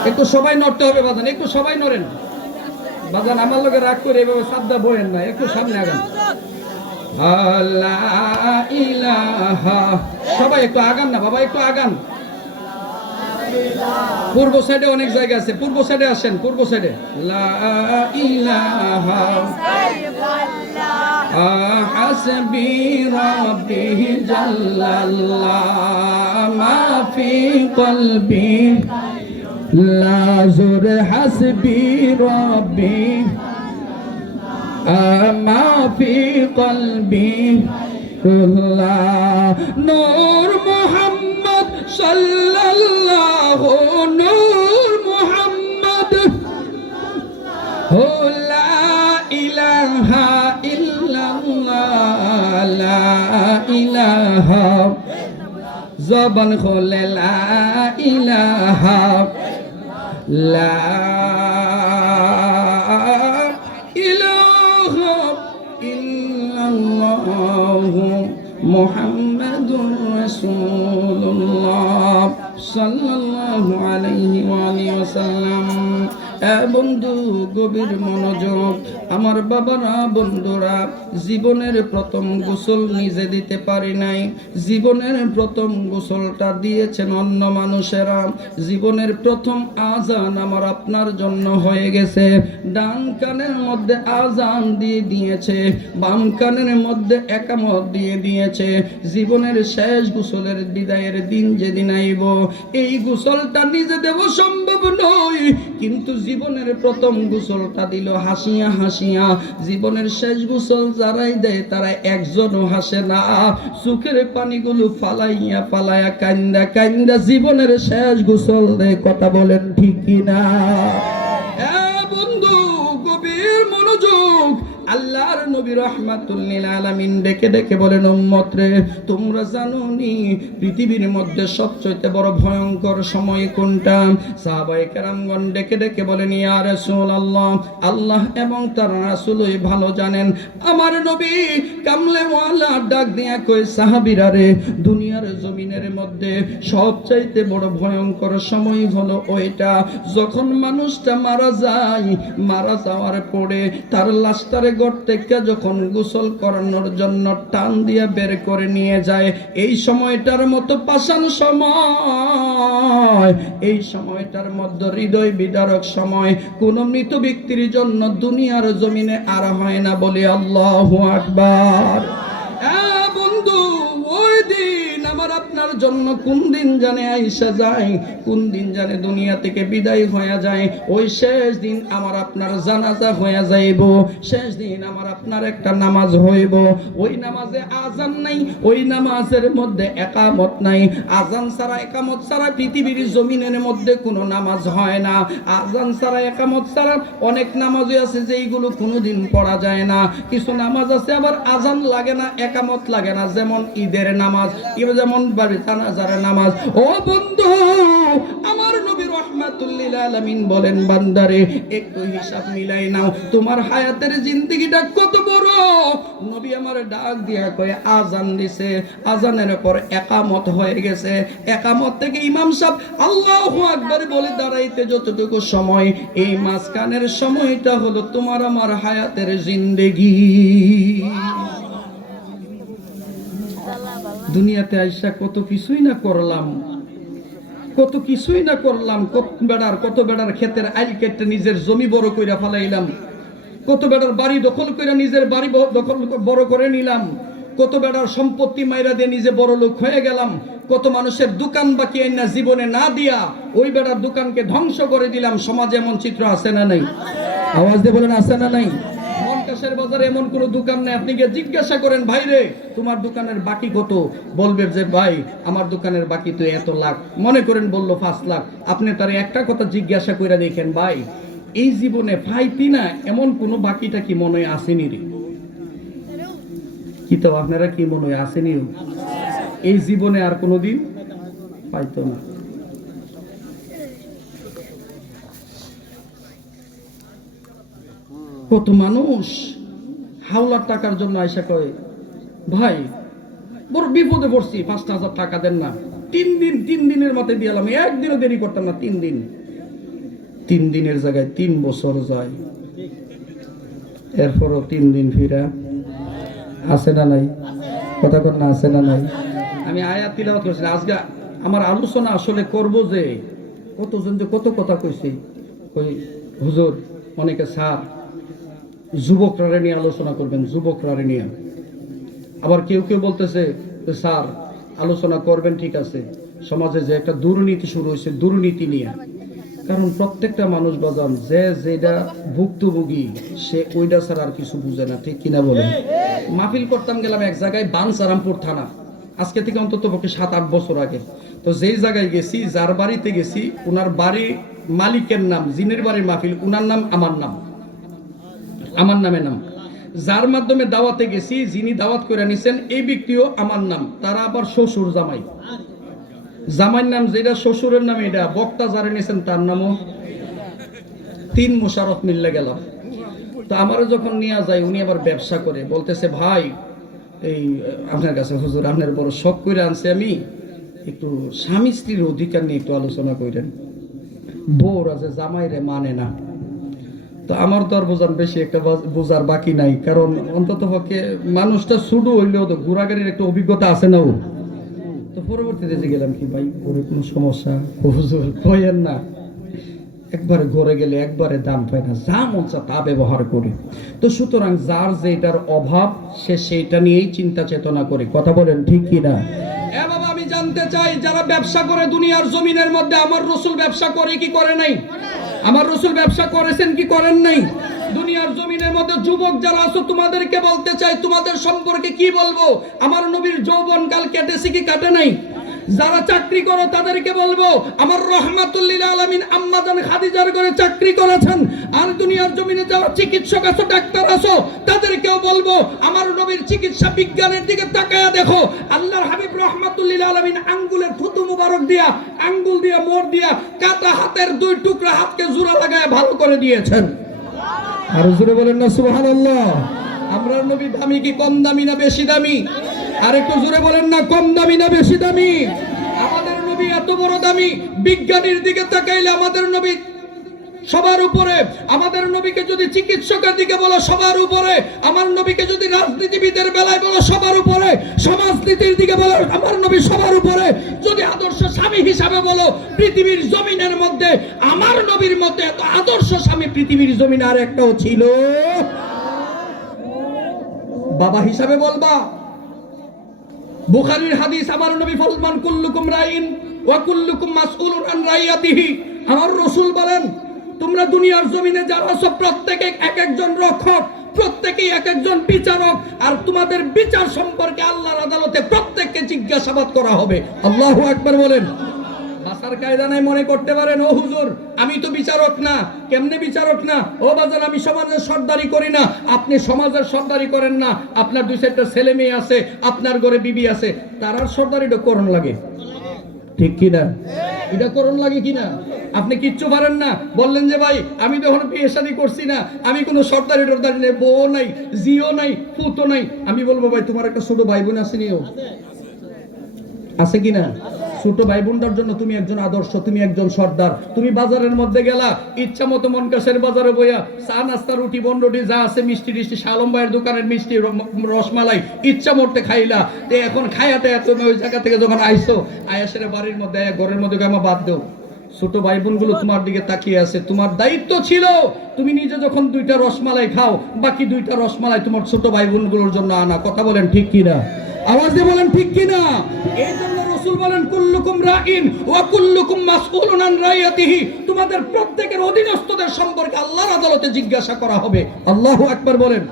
একটু সবাই নড়তে হবে বাজান, একটু সবাই নড়েন বাজান। আমার লোকে রাগ করে এভাবে সাবদা বয়েন না, একটু সামনে আগান। লা ইলাহা। সবাই একটু আগান না বাবা, একটু আগান। পূর্ব সাইডে অনেক জায়গা আছে, পূর্ব সাইডে আসেন, পূর্ব সাইডে। লা ইলাহা হাসবি রাব্বি জাল্লাল্লাহ মা ফি কলবি লা জুর হাসবি রাব্বি মা ফি কলবি নূর মুহাম্মদ সাল্লাল্লাহু নূর মুহাম্মদ লা ইলাহা ইল্লাল্লাহ লা ইলাহা জবান খোলে লা ইলাহা লা ইলাহা ইল্লাল্লাহু মুহাম্মাদুর রাসূলুল্লাহ সাল্লাল্লাহু আলাইহি ওয়া আলিহি ওয়াসাল্লাম। বন্ধু, গভীর মনোযোগ। আমার বাবারা, বন্ধুরা, জীবনের প্রথম গোসল নিজে দিতে পারি নাই, জীবনের প্রথম গোসলটা দিয়েছেন অন্য মানুষেরা। জীবনের প্রথম আজান আমার আপনার জন্য হয়ে গেছে। ডান কানের মধ্যে আজান দিয়ে দিয়েছে, বাম কানের মধ্যে একামত দিয়ে দিয়েছে। জীবনের শেষ গোসলের বিদায়ের দিন যেদিন আইব, এই গোসলটা নিজে দেব সম্ভব নয়, কিন্তু জীবনের প্রথম গোসলটা দিল হাসিয়া হাসিয়া। জীবনের শেষ গোসল যারাই দেয় তারা একজনও হাসে না, চোখের পানিগুলো ফালাইয়া ফালাইয়া কান্দা কান্দা জীবনের শেষ গোসল দেয়। কথা বলেন ঠিক কিনা? বন্ধু, গভীর মনোযোগ। আল্লাহর নবী রাহমাতুল লিল আলামিন ডেকে ডেকে বলেন, উম্মত রে, তোমরা জানো নি পৃথিবীর মধ্যে সবচেয়ে বড় ভয়ঙ্কর সময় কোনটা? সাহাবায়ে কেরামগণ ডেকে ডেকে বলেন, ইয়া রাসূলুল্লাহ, আল্লাহ এবং তার রাসূলই ভালো জানেন। আমার নবী কামলে ওয়ালা ডাক দিয়া কয়, সাহাবীরা রে, দুনিয়ার জমিনের মধ্যে সবচেয়ে বড় ভয়ঙ্কর সময় হলো ওইটা যখন মানুষটা মারা যায়, মারা যাওয়ার পরে তার লাশটারে ঘর থেকে যখন গোসল করানোর জন্য টান দিয়ে বের করে নিয়ে যায়, এই সময়টার মতো পাষাণ সময়, এই সময়টার মধ্যে হৃদয় বিদারক সময় কোন মৃত ব্যক্তির জন্য দুনিয়ার জমিনে আর হয় না। বলে আল্লাহু আকবার। বন্ধু, ওই দিন আমার আমার আপনার জন্য কোন দিন জানে আইসা যায়, কোন দিন জানে দুনিয়া থেকে বিদায় হয়ে যায়। ওই শেষ দিন আমার আপনার জানাজা হয়ে যাইব, শেষ দিন আমার আপনার একটা নামাজ হইব। ওই নামাজে আজান নাই, ওই নামাজের মধ্যে একামত নাই। আজান ছাড়া একামত ছাড়া পৃথিবীর জমিনের মধ্যে কোনো নামাজ হয় না। আজান ছাড়া একামত ছাড়া অনেক নামাজই আছে যেইগুলো কোনোদিন পড়া যায় না। কিছু নামাজ আছে আবার আজান লাগে না, একামত লাগে না, যেমন ঈদের নামাজ, যেমন জানাজার নামাজ। ও বন্ধু, আমার নবী রাহমাতুল লিল আলামিন বলেন, বান্দারে একটু হিসাব মিলাই নাও, তোমার হায়াতের জিন্দেগিটা কত বড়। নবী আমার ডাক দিয়া কয়, আজান দিছে, আজানের পর একামত হয়ে গেছে, একামত থেকে ইমাম সাহেব আল্লাহু আকবার বলে দাঁড়াইতে যতটুকু সময়, এই মাঝখানের সময়টা হলো তোমার আমার হায়াতের জিন্দেগি। দুনিয়াতে আইসা কত কিছুই না করলাম, কত কিছুই না করলাম। কত বেড়ার ক্ষেতের আইল কেটে নিজের জমি বড় কইরা ফেলাইলাম, কত বেড়ার বাড়ি দখল কইরা নিজের বাড়ি দখল বড় করে নিলাম, কত বেড়ার সম্পত্তি মাইরা দিয়ে নিজে বড় লোক হয়ে গেলাম, কত মানুষের দোকান বাকি না জীবনে না দিয়া ওই বেড়ার দোকানকে ধ্বংস করে দিলাম। সমাজে এমন চিত্র আছে না নাই? আওয়াজ দিয়ে বলেন আছে না নাই? মনকাশের বাজারে এমন কোনো দোকান নেই, আপনি গিয়ে জিজ্ঞাসা করেন, ভাই রে তোমার দোকানের বাকি কত? বলবে যে ভাই আমার দোকানের বাকি তো এত লাখ, মনে করেন বললো 5 লাখ। আপনি তার একটা কথা জিজ্ঞাসা করে দেখেন, ভাই এই জীবনে পাইতি না এমন কোনো বাকিটা কি মনে আসেনি রে? কি তো আপনারা কি মনে হয় আসেনি এই জীবনে আর কোনোদিন পাইতো না? কত মানুষ হাওলার টাকার জন্য আইসা কয়, ভাই বড় বিপদে পড়ছি, 5,000 টাকা দেন না। 3 দিনের মাথায় দিয়ে এলাম, একদিনও দেরি করতাম না। 3 দিন, 3 দিনের জায়গায় 3 বছর যায়, এরপরও 3 দিন ফিরা আছে না নাই? কথা কর না, আছে না নাই? আমি আয়াত তিলাওয়াত করছি। আজকে আমার আলোচনা আসলে করব যে কতজন যে কত কথা কইছি, ওই হুজুর অনেকে স্যার যুবকরা নিয়ে আলোচনা করবেন, যুবকরা নিয়ে। আবার কেউ কেউ বলতেছে স্যার আলোচনা করবেন, ঠিক আছে, সমাজে যে একটা দুর্নীতি শুরু হয়েছে, দুর্নীতি নিয়ে। কারণ প্রত্যেকটা মানুষ বাজান যে যেটা ভুক্তভোগী সে ওইটা ছাড়া আর কিছু বুঝে না, ঠিক কিনা বলেন? মাহফিল করতাম, গেলাম এক জায়গায়, বানসারামপুর থানা, আজকে থেকে অন্তত পক্ষে 7-8 বছর আগে। তো যেই জায়গায় গেছি, যার বাড়িতে গেছি, ওনার বাড়ি মালিকের নাম, জিনের বাড়ির মাহফিল, ওনার নাম আমার নাম, আমার নামে নাম। যার মাধ্যমে দাওয়াতে গেছি, যিনি দাওয়াত করে নিছেন এই ব্যক্তিও আমার নাম, তারা আবার শ্বশুর জামাই, জামাইয়ের নাম যেটা শ্বশুরের নাম এটা, বক্তা যারা নিছেন তার নামও 3 মোশারফ মিললে গেলাম। তো আমারও যখন নিয়ে যায়, উনি আবার ব্যবসা করে, বলতেছে ভাই এই আপনার কাছে হুজুর আপনার বড় শখ করে আনছে, আমি একটু স্বামী স্ত্রীর অধিকার নিয়ে একটু আলোচনা করেন। বউরা যে জামাইরে মানে না। তো আমার তো আর বোঝান বেশি একটা বোঝার বাকি নাই, কারণ অন্তত পক্ষে মানুষটা শুরু হইলেও তো ঘোরাঘুরির একটা অভিজ্ঞতা আছে না। তো পরবর্তীতে যে গেলাম কি ভাই ওর কোনো সমস্যা? হুজুর কইেন না, একবারে ঘরে গেলে একবারে দাম পায় না, যা মন চা তা ব্যবহার করে। তো সুতরাং যার যেটার অভাব সে সেইটা নিয়েই চিন্তা চেতনা করে। কথা বলেন ঠিক কিনা? বাবা আমি জানতে চাই, যারা ব্যবসা করে দুনিয়ার জমিনের মধ্যে, আমার রাসূল ব্যবসা করে কি করে নাই? আমার রাসূল ব্যবসা করেছেন কি করেন নাই? দুনিয়ার জমিনের মধ্যে যুবক যারা আছো তোমাদেরকে বলতে চাই, তোমাদের সম্পর্কে কি বলবো? আমার নবীর যৌবন কাল কেটেছে কি কাটে নাই? যারা চাকরি করো তাদেরকে বলবো, আমার রাহমাতুল লিল আলামিন আম্মা জান খাদিজার ঘরে চাকরি করেছেন। আর দুনিয়ার জমিনে যারা চিকিৎসক আছো, ডাক্তার আছো, তাদেরকেও বলবো আমার নবীর চিকিৎসা বিজ্ঞানের দিকে তাকায়া দেখো। আল্লাহর হাবিব রাহমাতুল লিল আলামিন আঙ্গুলের থুতু মুবারক দিয়া, আঙ্গুল দিয়া মোড় দিয়া, কাটা হাতের 2 টুকরা হাতকে জোড়া লাগায় ভালো করে দিয়েছেন। আর জোরে বলেন না সুবহানাল্লাহ। আমরা নবী দামি কি কম দামি না বেশি দামি? আর একটু জোরে বলেন না, কম দামি না বেশি দামি? আমাদের নবী এত বড় দামি, বিজ্ঞানীর দিকে তাকাইলে আমাদের নবী সবার উপরে। আমাদের নবীকে যদি চিকিৎসকের দিকে বলো সবার উপরে, আমার নবীকে যদি রাজনীতিবিদের বেলায় বলো সবার উপরে, সমাজনীতির দিকে বলো আমার নবী সবার উপরে, যদি আদর্শ স্বামী হিসাবে বলো পৃথিবীর জমিনের মধ্যে আমার নবীর মধ্যে এত আদর্শ স্বামী পৃথিবীর জমিনে আর একটাও ছিল। বাবা হিসাবে বলবা, বুখারীর হাদিস, আমার নবী ফরমান কুল্লুকুম রাইন ওয়া কুল্লুকুম মাসউলুন আন রাইয়াতিহি। আমার রাসূল বলেন, তোমরা দুনিয়ার জমিনে যারা আছো প্রত্যেকে এক একজন রক্ষক, প্রত্যেকেই এক একজন বিচারক, আর তোমাদের বিচার সম্পর্কে আল্লাহর আদালতে প্রত্যেককে জিজ্ঞাসাবাদ করা হবে। আল্লাহু আকবার বলেন। ভাষার কায়দা নাই মনে করতে পারেন, ও হুজুর আমি তো বিচারক না। কেমনে বিচারক না? ও বাজার, আমি সমাজের সর্দারি করি না। আপনি সমাজের সর্দারি করেন না, আপনার দুই চারটা ছেলে মেয়ে আছে, আপনার ঘরে বিবি আছে, তারার সর্দারিটা করণ লাগে, ঠিক কিনা? এটা করণ লাগে কিনা? আপনি কিচ্ছু পারেন না, বললেন যে ভাই আমি তো এখন বিয়ে শাদী করছি না, আমি কোনো সর্দারি টর্দারি নেই, বউ নাই, জিও নাই, পুতো নাই। আমি বলবো ভাই তোমার একটা ছোট ভাই বোন আছে নিও, আছে কিনা? ছোট ভাই বোনটার জন্য তুমি একজন আদর্শ, তুমি একজন সর্দার। তুমি বাজারের মধ্যে গেলা, ইচ্ছা মতো মনকাশের বাজারে বইয়া চা নাস্তা রুটি বন্ডটি যা আছে মিষ্টি টিষ্টি, শালম ভাইয়ের দোকানের মিষ্টি রসমালাই ইচ্ছা মতো খাইলা। তে এখন খাইয়াতে তুমি ওই জায়গা থেকে যখন আইসো, আয়াসের বাড়ির মধ্যে ঘরের মধ্যে আমার বাদ দেও, ছোট ভাই বোনগুলো তোমার দিকে তাকিয়ে আছে। তোমার দায়িত্ব ছিল তুমি নিজে যখন দুইটা রসমালাই খাও, বাকি দুইটা রসমালাই তোমার ছোট ভাই বোনগুলোর জন্য আনা। কথা বলেন ঠিক কিনা? আওয়াজ দিয়ে বলেন ঠিক কিনা? এই জন্য রাসূল বলেন কুল্লুকুম রাইন ওয়া কুল্লুকুম মাসউলুন আন রাইয়াতিহি। তোমাদের প্রত্যেকের অধীনস্থদের সম্পর্কে আল্লাহর আদালতে জিজ্ঞাসা করা হবে। আল্লাহু আকবার বলেন।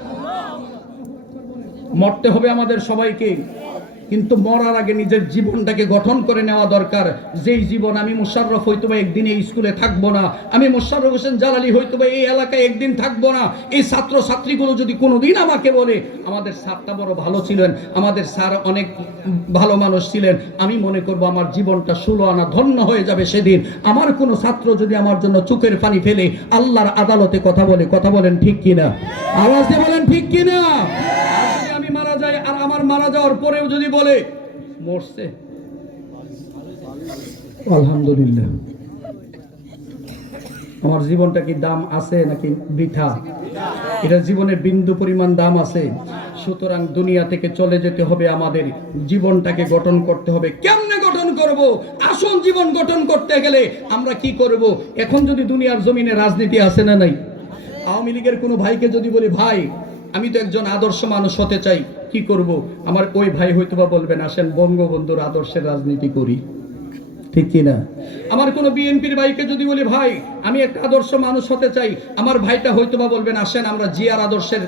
মরতে হবে আমাদের সবাইকে, কিন্তু মরার আগে নিজের জীবনটাকে গঠন করে নেওয়া দরকার। যেই জীবন, আমি মুশাররফ হয়তো বা একদিন এই স্কুলে থাকবো না, আমি মোশাররফ হোসেন জালালি হয়তো বা এই এলাকায় একদিন থাকবো না। এই ছাত্র ছাত্রীগুলো যদি কোনোদিন আমাকে বলে আমাদের স্যারটা বড় ভালো ছিলেন, আমাদের স্যার অনেক ভালো মানুষ ছিলেন, আমি মনে করবো আমার জীবনটা 16 আনা ধন্য হয়ে যাবে সেদিন। আমার কোনো ছাত্র যদি আমার জন্য চোখের পানি ফেলে আল্লাহর আদালতে কথা বলে, কথা বলেন ঠিক কিনা? আওয়াজ দিয়ে বলেন ঠিক কিনা? আমি মারা যাই আর আমার মারা যাওয়ার পরেও যদি বলে মরছে, আলহামদুলিল্লাহ, আমার জীবনটা কি দাম আছে নাকি বৃথা? এটা জীবনের বিন্দু পরিমাণ দাম আছে। সুতরাং দুনিয়া থেকে চলে যেতে হবে, আমাদের জীবনটাকে গঠন করতে হবে। কেমনে গঠন করব? আসল জীবন গঠন করতে গেলে আমরা কি করব? এখন যদি দুনিয়ার জমিনে রাজনীতি আছে না নাই, আওয়ামী লীগের কোনো ভাইকে যদি বলি ভাই আমি তো একজন আদর্শ মানুষ হতে চাই, কি করব? আমার ওই ভাই হয়তোবা বলবেন আসেন বঙ্গবন্ধুর আদর্শের রাজনীতি করি, ঠিক কিনা? আমার কোনো বিএনপির ভাইকে যদি বলি ভাই আমি একটা আদর্শ মানুষ হতে চাই, আমার ভাইটা হয়তোবা বলবেন আসেন আমরা জিয়ার আদর্শের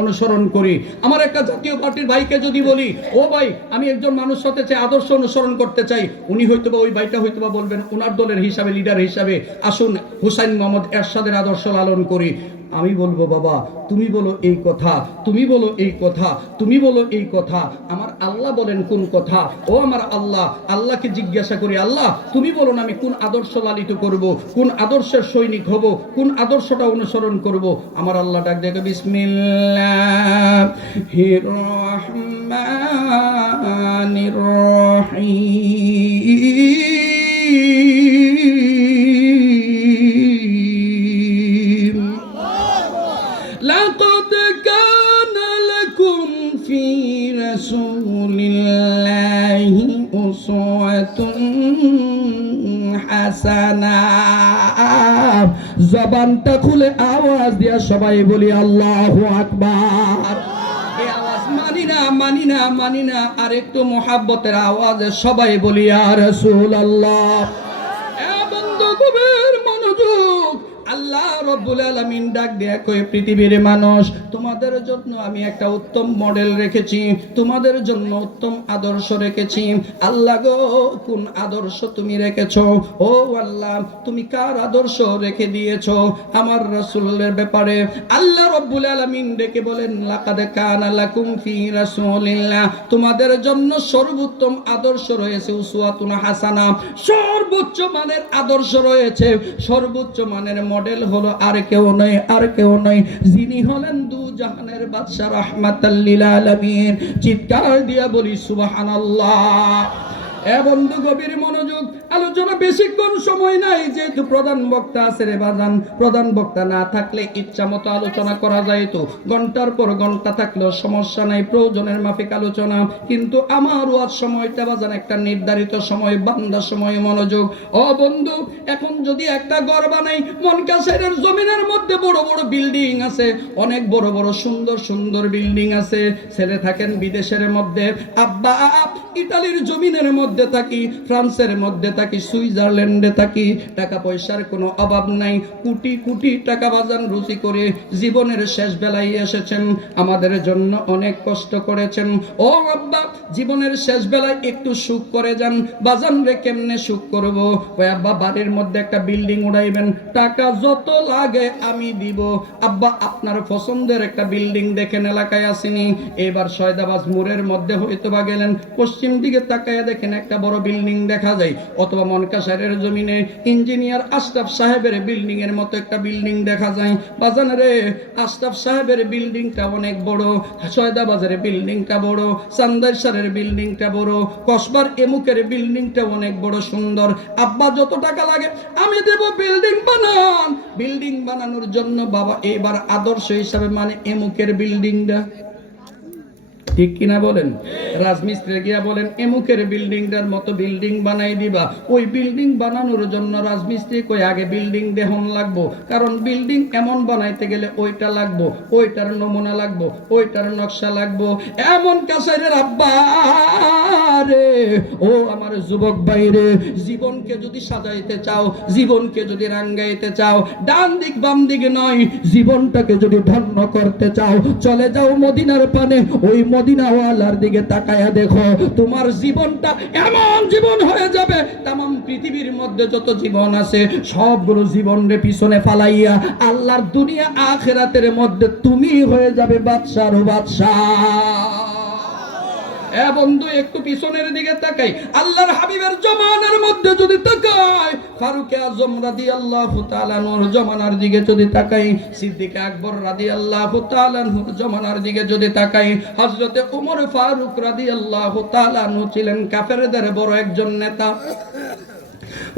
অনুসরণ করি। আমার একটা জাতীয় পার্টির ভাইকে যদি বলি ও ভাই আমি একজন মানুষ হতে চাই, আদর্শ অনুসরণ করতে চাই, উনি হয়তোবা ওই ভাইটা হয়তোবা বলবেন ওনার দলের হিসাবে, লিডার হিসাবে আসুন হুসাইন মোহাম্মদ এরশাদের আদর্শ লালন করি। আমি বলবো বাবা তুমি বলো এই কথা, তুমি বলো এই কথা, তুমি বলো এই কথা, আমার আল্লাহ বলেন কোন কথা? ও আমার আল্লাহ, আল্লাহকে জিজ্ঞাসা করি আল্লাহ তুমি বলো না আমি কোন আদর্শ লালিত করব, কোন আদর্শের সৈনিক হব, কোন আদর্শটা অনুসরণ করব। আমার আল্লাহ ডাক দেখে বিসমিল্লাহির রহমানির রহিম। لقد كان لكم في رسول الله أسوة حسنة। জবানটা খুলে আওয়াজ দিয়া সবাই বলি আল্লাহু আকবার। এই আওয়াজ মানি না, মানি না, মানি না, আর একটু মোহাব্বতের আওয়াজে সবাই বলি ইয়া রাসূলুল্লাহ। এ বন্ধু গভীর মনোযোগ, আল্লাহ রাব্বুল আলামিন ডাক দেয়া কই পৃথিবীর মানুষ তোমাদের জন্য আমি একটা উত্তম মডেল রেখেছি, তোমাদের জন্য উত্তম আদর্শ রেখেছি। আল্লাহ গো কোন আদর্শ তুমি রেখেছো? ও আল্লাহ তুমি কার আদর্শ রেখে দিয়েছো? আমার রাসূলের ব্যাপারে আল্লাহ রাব্বুল আলামিন ডেকে বলেন লাকাদ কানা লাকুম ফি রাসূলিল্লাহ, তোমাদের জন্য সর্বোত্তম আদর্শ রয়েছে উসওয়াতুন হাসানা, সর্বোচ্চ মানের আদর্শ রয়েছে। সর্বোচ্চ মানের মডেল হলো আর কেউ নয়, আর কেউ নয়, যিনি হলেন দু জাহানের বাদশা রাহমাতাল লিল আলামিন। চিৎকার দিয়া বলি সুবহানাল্লাহ। এ বন্ধু গভীর মনোযোগ, আলোচনা আলোচনা বেশিক্ষণ সময় নাই, যেহেতু প্রধান বক্তা আছে রে বাজান। প্রধান বক্তা না থাকলে ইচ্ছা মতো আলোচনা করা যায়, তো ঘন্টার পর ঘন্টা থাকলেও সমস্যা নাই, প্রয়োজনের মাফিক আলোচনা। কিন্তু আমার ওয়াজ সময়টা বাজান একটা নির্ধারিত সময়, বান্দা সময়, মনোযোগ। ও বন্ধু, এখন যদি একটা ঘর বানাই, মনকাসেরের জমিনের মধ্যে বড় বড় বিল্ডিং আছে, অনেক বড় বড় সুন্দর সুন্দর বিল্ডিং আছে। ছেলে থাকেন বিদেশের মধ্যে, আব্বা ইতালির জমিনের মধ্যে থাকি, ফ্রান্সের মধ্যে থাকি, সুইজারল্যান্ডে থাকি, টাকা পয়সার কোনো অভাব নাই, কোটি কোটি টাকা বাজান রুচি করে জীবনের শেষ বেলায় এসেছেন, আমাদের জন্য অনেক কষ্ট করেছেন। ও আব্বা, জীবনের শেষ বেলায় একটু সুখ করে যান। বাজান রে কেমনে সুখ করব? ওই আব্বা, বাড়ির মধ্যে একটা বিল্ডিং উড়াইবেন, টাকা যত লাগে আমি দিব। আব্বা, আপনার পছন্দের একটা বিল্ডিং দেখেন, এলাকায় আসেনি, এবার সয়দাবাজ মোড়ের মধ্যে হয়তো বা গেলেন, পশ্চিম দিকে তাকায়া দেখেন একটা বড় বিল্ডিং দেখা যায়, অথবা মনকাসেরের জমিনে ইঞ্জিনিয়ার আশরাফ সাহেবের বিল্ডিং এর মতো একটা বিল্ডিং দেখা যায়। বাজান রে, আশরাফ সাহেবের বিল্ডিংটা অনেক বড়, সয়দাবাজারের বিল্ডিংটা বড়, চান্দাইশারের বিল্ডিংটা বড়, কসবার এমুকের বিল্ডিংটা অনেক বড় সুন্দর। আব্বা, যত টাকা লাগে আমি দেব, বিল্ডিং বানান। বিল্ডিং বানানোর জন্য বাবা এবার আদর্শ হিসাবে মানে এমুকের বিল্ডিংটা, ঠিক কিনা বলেন? রাজমিস্ত্রি গিয়া বলেন এমুকের বিল্ডিংটার মতো বিল্ডিং বানাই দিবা। ওই বিল্ডিং বানানোর জন্য রাজমিস্ত্রি কই আগে বিল্ডিং দেহন লাগবো, কারণ বিল্ডিং এমন বানাইতে গেলে ওইটা লাগবো, ওইটার নমুনা লাগবো, ওইটার নকশা লাগবো। এমন কাছের আব্বা রে, ও আমার যুবক ভাইরে, জীবনকে যদি সাজাইতে চাও, জীবনকে যদি রাঙ্গাইতে চাও, ডান দিক বাম দিক নয়, জীবনটাকে যদি ধন্য করতে চাও, চলে যাও মদিনার পানে, ওই মদিনাওয়ালার দিকে তাকায়া দেখো, তোমার জীবনটা এমন জীবন হয়ে যাবে, তামাম পৃথিবীর মধ্যে যত জীবন আছে সবগুলো জীবনের পিছনে ফালাইয়া আল্লাহর দুনিয়া আখিরাতের মধ্যে তুমি হয়ে যাবে বাদশার বাদশাহ। এ বন্ধু, একটু পিছনের দিকে তাকাই, আল্লাহর হাবিবের জমানার মধ্যে যদি তাকাই, ফারুক আজম রাদিয়াল্লাহু তাআলা নূর জমানার দিকে যদি তাকাই, সিদ্দিক আকবর রাদিয়াল্লাহু তাআলা নূর জমানার দিকে যদি তাকাই, হযরতে ওমর ফারুক রাদিয়াল্লাহু তাআলা নূ ছিলেন কাফেরদের বড় একজন নেতা।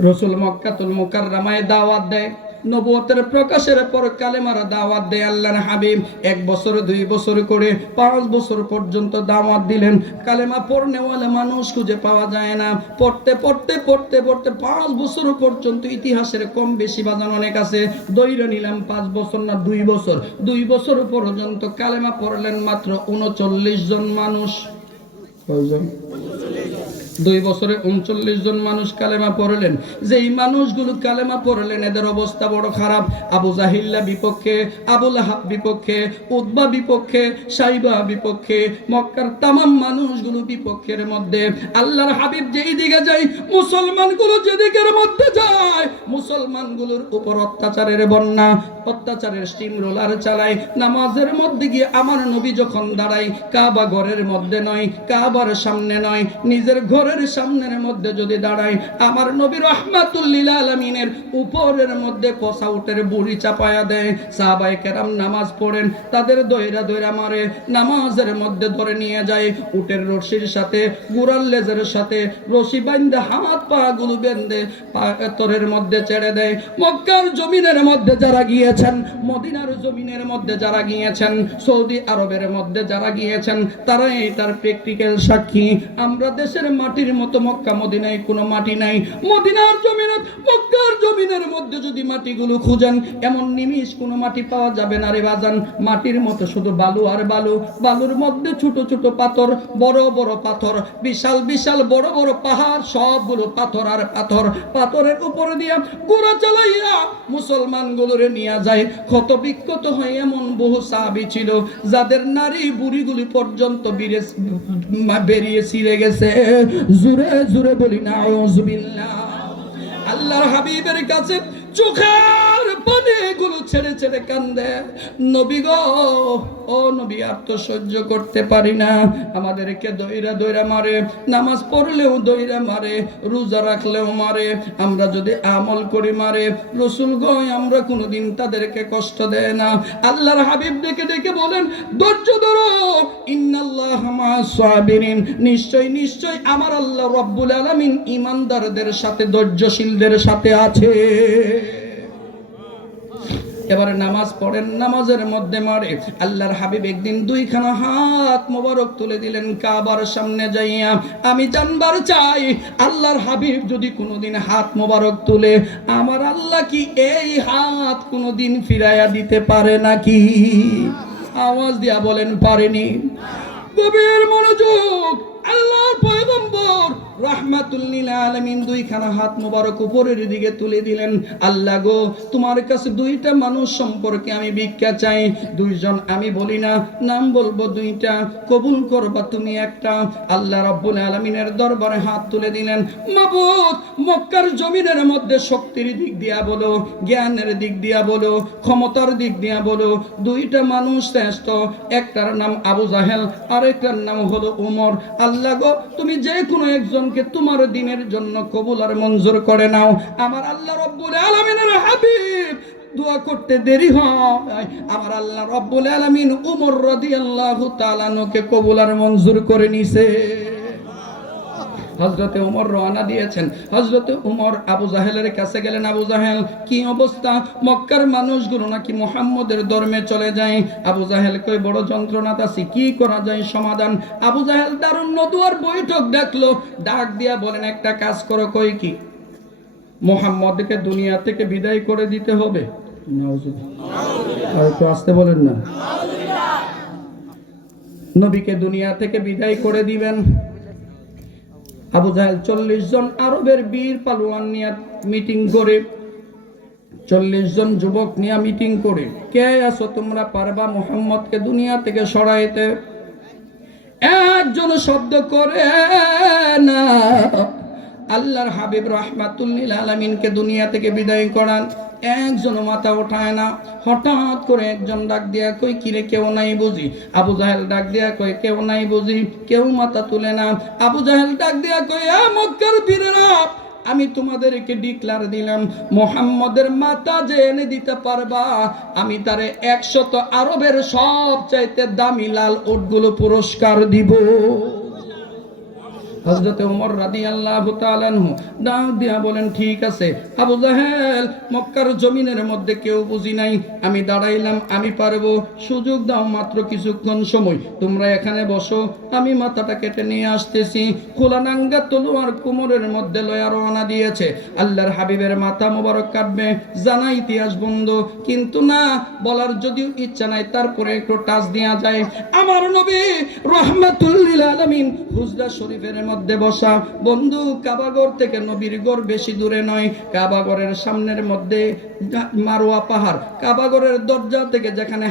রাসূল মক্কাতুল মুকাররমায় দাওয়াত দেয়, নবুয়তের প্রকাশের পর কালেমার দাওয়াত দেয় আল্লাহর হাবিব। 1 বছর 2 বছর করে 5 বছর পর্যন্ত দাওয়াত দিলেন। কালেমা পড়নেওয়ালা মানুষ খুঁজে পাওয়া যায় না। পড়তে পড়তে পড়তে পড়তে 5 বছর পর্যন্ত, ইতিহাসের কম বেশি বাজান অনেক আছে, দৈর্ঘ্য নিলাম 5 বছর না 2 বছর, 2 বছর পর্যন্ত কালেমা পড়লেন মাত্র 39 জন মানুষ। কয়জন? 2 বছরে 39 জন মানুষ কালেমা পড়লেন। যেই মানুষগুলো কালেমা পড়লেন এদের অবস্থা বড় খারাপ। আবু জাহিল্লা বিপক্ষে, আবু লাহাব বিপক্ষে, উতবা বিপক্ষে, সাইবা বিপক্ষে, মক্কার তামাম মানুষগুলো বিপক্ষের মধ্যে। আল্লাহর হাবিব যেই দিকে যায়, মুসলমানগুলো যেদিকের মধ্যে যায়, মুসলমানগুলোর উপর অত্যাচারের বন্যা, অত্যাচারের স্টিম রোলার চালায়। নামাজের মধ্যে গিয়ে আমার নবী যখন দাঁড়ায়, কাবা ঘরের মধ্যে নয়, কাবার সামনে নয়, নিজের ঘরের সামনের মধ্যে যদি দাঁড়ায়, আমার নবী রাহমাতুল লিল আলামিনের উপরের মধ্যে পচা উটের বুড়ি চাপায়া দেয়। সাহাবায়ে কেরাম নামাজ পড়েন, তাদের দয়রা দয়রা মারে, নামাজের মধ্যে ধরে নিয়ে যায়, উটের রশির সাথে, গুরাল লেজের সাথে রশি বাঁধে হাত পা গুলো বেঁধে পাথরের মধ্যে ছেড়ে দেয়। মক্কার জমিনের মধ্যে যারা গিয়েছেন, মদিনার জমিনের মধ্যে যারা গিয়েছেন, সৌদি আরবের মধ্যে যারা গিয়েছেন, তারাই তার প্র্যাকটিক্যাল সাক্ষী। আমরা দেশের মাটির মতো মক্কা মদিনায় কোনো মাটি নাই। মদিনার জমিনে, মক্কার জমিনের মধ্যে যদি মাটিগুলো খুঁজেন, এমন নিমিষ কোনো মাটি পাওয়া যাবে না রে বাজান। মাটির মতো শুধু বালু আর বালু, বালুর মধ্যে ছোট ছোট পাথর, বড় বড় পাথর, বিশাল বিশাল বড় বড় পাহাড়, সবগুলো পাথর আর পাথর। পাথরের উপরে দিয়া গোড়া চালাইয়া মুসলমানগুলোরে নিয়ে যায়। ক্ষত বিক্ষত হয়ে এমন বহু সাহাবী ছিল যাদের নারী বুড়িগুলি পর্যন্ত বেরিয়ে ছিঁড়ে গেছে। জুরে জুরে বলি নাউযুবিল্লাহ। আল্লাহর হাবিবের কাছে চোখের পানিগুলো ছেড়ে ছেড়ে কান্দে, নবী গো ও নবী আর তো সহ্য করতে পারি না, আমাদেরকে দইরা দইরা মারে, নামাজ পড়লেও দইরা মারে, রোজা রাখলেও মারে, আমরা যদি আমল করি মারে। রাসূল গো আমরা কোনোদিন তাদেরকে কষ্ট দেয় না। আল্লাহর হাবিব ডেকে ডেকে বলেন ধৈর্য ধরো, ইন্নাল্লাহা মা'আস সাবিরিন, নিশ্চয় নিশ্চয় আমার আল্লাহ রব্বুল আলামিন ঈমানদারদের সাথে, ধৈর্যশীলদের সাথে আছে। এবারে নামাজ পড়েন, নামাজের মধ্যে মারে। আল্লাহর হাবিব একদিন দুইখানা হাত মোবারক তুলে দিলেন কাবার সামনে যাইয়া। আমি জানবার চাই আল্লাহর হাবিব যদি কোনোদিন হাত মোবারক তুলে, আমার আল্লাহ কি এই হাত কোনোদিন ফিরাইয়া দিতে পারে নাকি? আওয়াজ দিয়া বলেন পারেনি। গভীর মনোযোগ। আল্লাহর পয়গম্বর রাহমাতুল লিল আলামিন দুইখানা হাত মোবারক উপরের দিকে তুলে দিলেন। আল্লাহ গো তোমার কাছে দুইটা মানুষ সম্পর্কে আমি ভিক্ষা চাই, দুইজন আমি বলি না, নাম বলবো দুইটা, কবুল করবা তুমি একটা। আল্লাহ রাব্বুল আলামিনের দরবারে হাত তুলে দিলেন। মাবুদ মক্কার জমিনের মধ্যে শক্তির দিক দিয়া বলো, জ্ঞানের দিক দিয়া বলো, ক্ষমতার দিক দিয়া বলো, দুইটা মানুষ শ্রেষ্ঠ, একটার নাম আবু জাহেল আর একটার নাম হলো উমর। আল্লাহ গো তুমি যে কোনো একজনকে তোমার দ্বীনের জন্য কবুল আর মঞ্জুর করে নাও। আমার আল্লাহ রব্বুল আলামিনের হাবিব দোয়া করতে দেরি হয়, আমার আল্লাহ রব্বুল আলামিন উমর রাদিয়াল্লাহু তাআলা আনহুকে কবুল আর মঞ্জুর করে নিছে। হযরতে উমর রওনা দিয়েছেন। হযরতে উমর আবু জাহেলের কাছে গেলেন। আবু জাহেল কি অবস্থা? মক্কার মানুষগুলো নাকি মুহাম্মদের ধর্মে চলে যায়। আবু জাহেল কই বড় যন্ত্রণাতে আছি, কি করা যায় সমাধান? আবু জাহেল দারুণ নদুয়ার বৈঠক ডাকলো, ডাক দিয়া বলেন একটা কাজ করো। কই কি? মুহাম্মদকে দুনিয়া থেকে বিদায় করে দিতে হবে। নাউজুবিল্লাহ, আর একটু আসতে বলেন না। নবীকে দুনিয়া থেকে বিদায় করে দিবেন। আবু জাহেল 40 জন আরবের বীর পালোয়ান নিয়ে মিটিং করে, 40 জন যুবক নিয়ে মিটিং করে, কে আছো তোমরা পারবা মুহাম্মদকে দুনিয়া থেকে সরাইতে? একজন শব্দ করে না। আল্লাহর হাবিব রাহমাতুল লিল আলামিনকে দুনিয়া থেকে বিদায় করান, একজন মাথা ওঠায় না। হঠাৎ করে একজন ডাক দিয়া কই কিরে কেউ নাই বুঝি? আবু জাহেল ডাক দিয়া কই কেউ নাই বুঝি? কেউ মাথা তুলে না। আবু জাহেল ডাক দিয়া কই এ মক্কার বীররা, আমি তোমাদেরকে ডিক্লার দিলাম, মুহাম্মদের মাথা যে এনে দিতে পারবা, আমি তারে 100 আরবের সবচাইতে দামি লাল উটগুলো পুরস্কার দিব। হযরতে ওমর রাদিয়াল্লাহু তাআলা আনহু ডাক দিয়া বলেন ঠিক আছে আবু জাহেল, মক্কার জমিনের মধ্যে কেউ বুঝি নাই, আমি দাঁড়াইলাম, আমি পারবো, সুযোগ দাও মাত্র কিছুক্ষণ সময়, তোমরা এখানে বসো, আমি মাথাটা কেটে নিয়ে আসতেছি। খোলা নাঙ্গা তলোয়ার কোমরের মধ্যে লয়া রওনা দিয়েছে। আল্লাহর হাবিবের মাথা মোবারক কাটবে, জানা ইতিহাস বন্ধ, কিন্তু না বলার যদিও ইচ্ছা নাই, তারপরে একটু টাচ দেয়া যায়। আমার নবী রাহমাতুল লিল আলামিন হুজরা শরীফের মধ্যে বসা। বন্ধু কাবাগর থেকে নবীর ঘর বেশি দূরে নয়, কাবাগরের সামনের মধ্যে মারোয়া পাহাড়, কাবাগরের দরজা থেকে যেখানে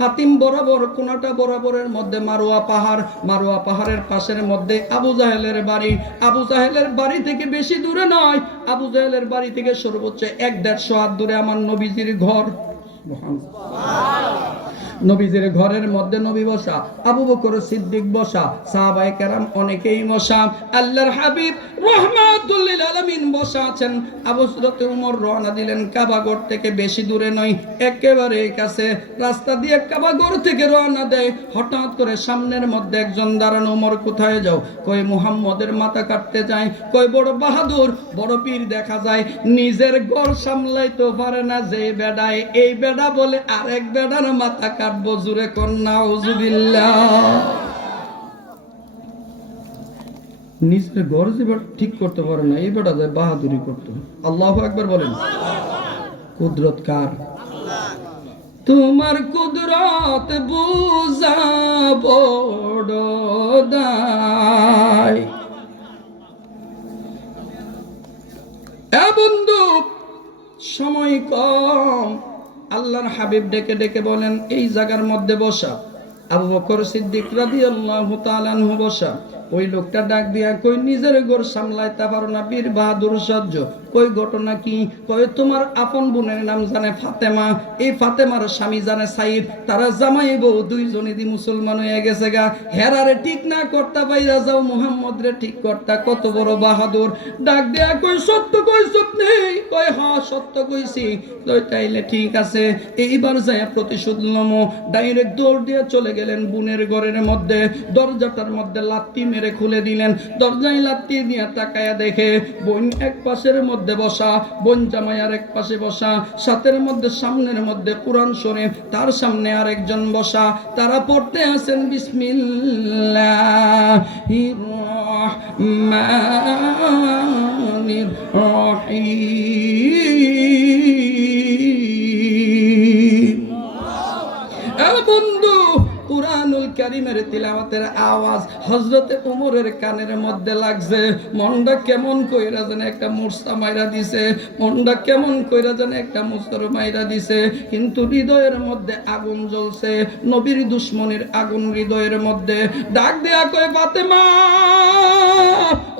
হাতিম বরাবর কোনাটা বরাবরের মধ্যে মারোয়া পাহাড়, মারোয়া পাহাড়ের পাশের মধ্যে আবু জাহেলের বাড়ি। আবু জাহেলের বাড়ি থেকে বেশি দূরে নয়, আবু জাহেলের বাড়ি থেকে সর্বোচ্চ 1-150 হাত দূরে আমার নবীজির ঘর। নবীজির ঘরের মধ্যে নবী বসা, আবু বকর সিদ্দিক বসা, সাহাবায়ে কেরাম অনেকেই বসা, আল্লাহর হাবিব রাহমাতুল লিল আলামিন বসা আছেন। আবু হযরত ওমর রওনা দিলেন, কাবাগর থেকে বেশি দূরে নয়, একেবারে কাছে, রাস্তা দিয়ে কাবাগর থেকে রওনা দেয়। হঠাৎ করে সামনের মধ্যে একজন দাঁড়ানো। ওমর কোথায় যাও? কই মুহাম্মদের মাথা কাটতে যায়। কই বড় বাহাদুর বড় পীর দেখা যায়, নিজের ঘর সামলাইতে পারে না যে বেডায়, এই বেডা বলে আরেক বেডার মাথা কাটবো। জুরে কোন নাউজুবিল্লাহ। নিজের ঘর যে ঠিক করতে পারে না, এই বেটা যায় বাহাদুরি করতে। আল্লাহু আকবার বলেন। কুদরত কার? তোমার কুদরত বুঝা বড় দায়। এ বন্ধু সময় কম, আল্লাহর হাবিব ডেকে ডেকে বলেন এই জায়গার মধ্যে বসা। আবু বকর সিদ্দিক রাদিয়াল্লাহু তাআলা আনহু বসা, ওই লোকটা ডাক দিয়া কই নিজের ঘর সামলাইতে পারো না বীর বাহাদুর সহ্য, কই ঘটনা কি? কই তোমার আপন বোনের নাম জানে ফাতেমা, এই ফাতেমার স্বামী জানে সাইদ, তারা জামাই বউ দুইজনই দি মুসলমান হয়ে গেছে গা, হেরারে ঠিক না করতা বাইরা যাও মুহাম্মদ রে ঠিক করতা, কত বড় বাহাদুর। ডাক দেয়া কই সত্য কইছ নেই? কই হ্যাঁ সত্য কইছি। কই তাইলে ঠিক আছে, এইবার যায়া প্রতিশোধ লমো। ডাইরেক্ট দৌড় দিয়ে চলে গেলেন বোনের ঘরের মধ্যে, দরজাটার মধ্যে লাত্তি মেরে খুলে দিলেন। দরজায় লাত্তি দিয়া তাকায়া দেখে বোন এক পাশের মধ্যে বসা, বোন জামাই আর এক পাশে বসা, সাথের মধ্যে সামনের মধ্যে কোরআন শরীফ, তার সামনে আরেকজন বসা, তারা পড়তে আছেন বিসমিল্লাহির রহমানির রহিম। বন্ধু, কুরআনুল কারীমের তিলাওয়াতের আওয়াজ হযরতে ওমরের কানের মধ্যে লাগছে। মনটা কেমন কইরা যেন একটা মুরসা মাইরা দিছে, মনটা কেমন কইরা যেন একটা মুসর মাইরা দিছে, কিন্তু হৃদয়ের মধ্যে আগুন জ্বলছে, নবীর দুশমনের আগুন হৃদয়ের মধ্যে। ডাক দেয়া কয় ফাতেমা,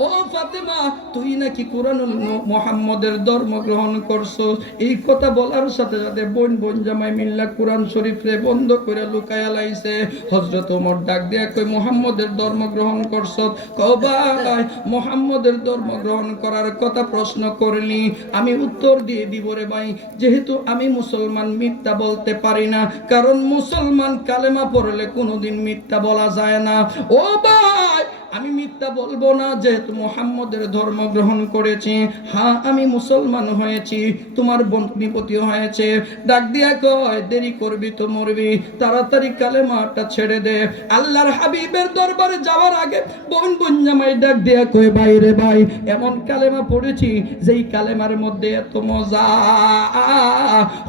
ও ফাতেমা, তুই নাকি কুরআনুল মুহাম্মদের ধর্ম গ্রহণ করছো? এই কথা বলার সাথে সাথে বোন জামাই মিল্লা কুরআন শরীফে বন্ধ করে লুকায়া লাইছে। হযরত ওমর ডাক দিয়া কই মুহাম্মদের ধর্ম গ্রহণ করছো? কও ভাই, মুহাম্মদের ধর্ম গ্রহণ করার কথা প্রশ্ন করলি, আমি উত্তর দিয়ে দিব রে ভাই। যেহেতু আমি মুসলমান, মিথ্যা বলতে পারি না, কারণ মুসলমান কালেমা পড়লে কোনোদিন মিথ্যা বলা যায় না। ও ভাই, আমি মিথ্যা বলবো না, যেহেতু মুহাম্মদের ধর্ম গ্রহণ করেছি। হ্যাঁ, আমি মুসলমান হয়েছি, তোমার বন্ধুপতিও হয়েছে। ডাক দিয়া কয় দেরি করবি তো মরবি, তাড়াতাড়ি কালেমাটা ছেড়ে দে। আল্লাহর হাবিবের দরবারে যাওয়ার আগে বোন জামাই ডাক দিয়া কয় ভাই রে ভাই, এমন কালেমা পড়েছি যেই কালেমার মধ্যে এত মজা,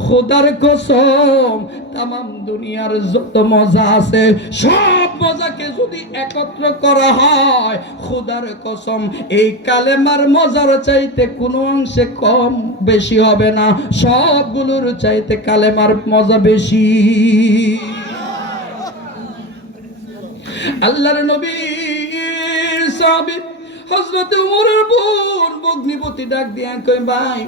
খোদার কসম তামাম দুনিয়ার যত মজা আছে সব মজাকে যদি একত্র করা হয়, খোদার কসম এই কালেমার মজার চাইতে কোনো অংশে কম বেশি হবে না, সবগুলোর চাইতে কালেমার মজা বেশি। আল্লাহর নবীর সাহাবী হযরত ওমরের বোন ভগ্নিপতি ডাক দিয়া কই ভাই,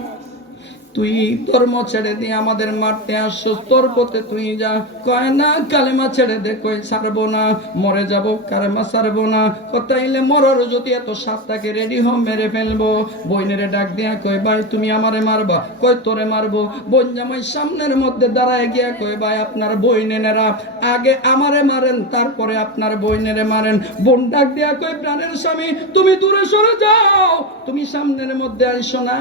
তুই ধর্ম ছেড়ে দিয়ে আমাদের মারতে আসছস, তোর পথে তুই যা। কয় না, কালেমা ছেড়ে দে। কই ছাড়বো না, মরে যাব, কালেমা ছাড়বো না। তাইলে মরার যদি এত সাত থাকে রেডি হ, মেরে ফেলবো। বইনেরে ডাক দিয়া কই ভাই, তুমি আমারে মারবা? কই তোরে মারবো। বোন জামাই সামনের মধ্যে দাঁড়ায় গিয়া কই ভাই, আপনার বইনেরা আগে আমারে মারেন, তারপরে আপনার বইনেরে মারেন। বোন ডাক দিয়া কই প্রাণের স্বামী, তুমি দূরে সরে যাও, তুমি সামনের মধ্যে আইসো না,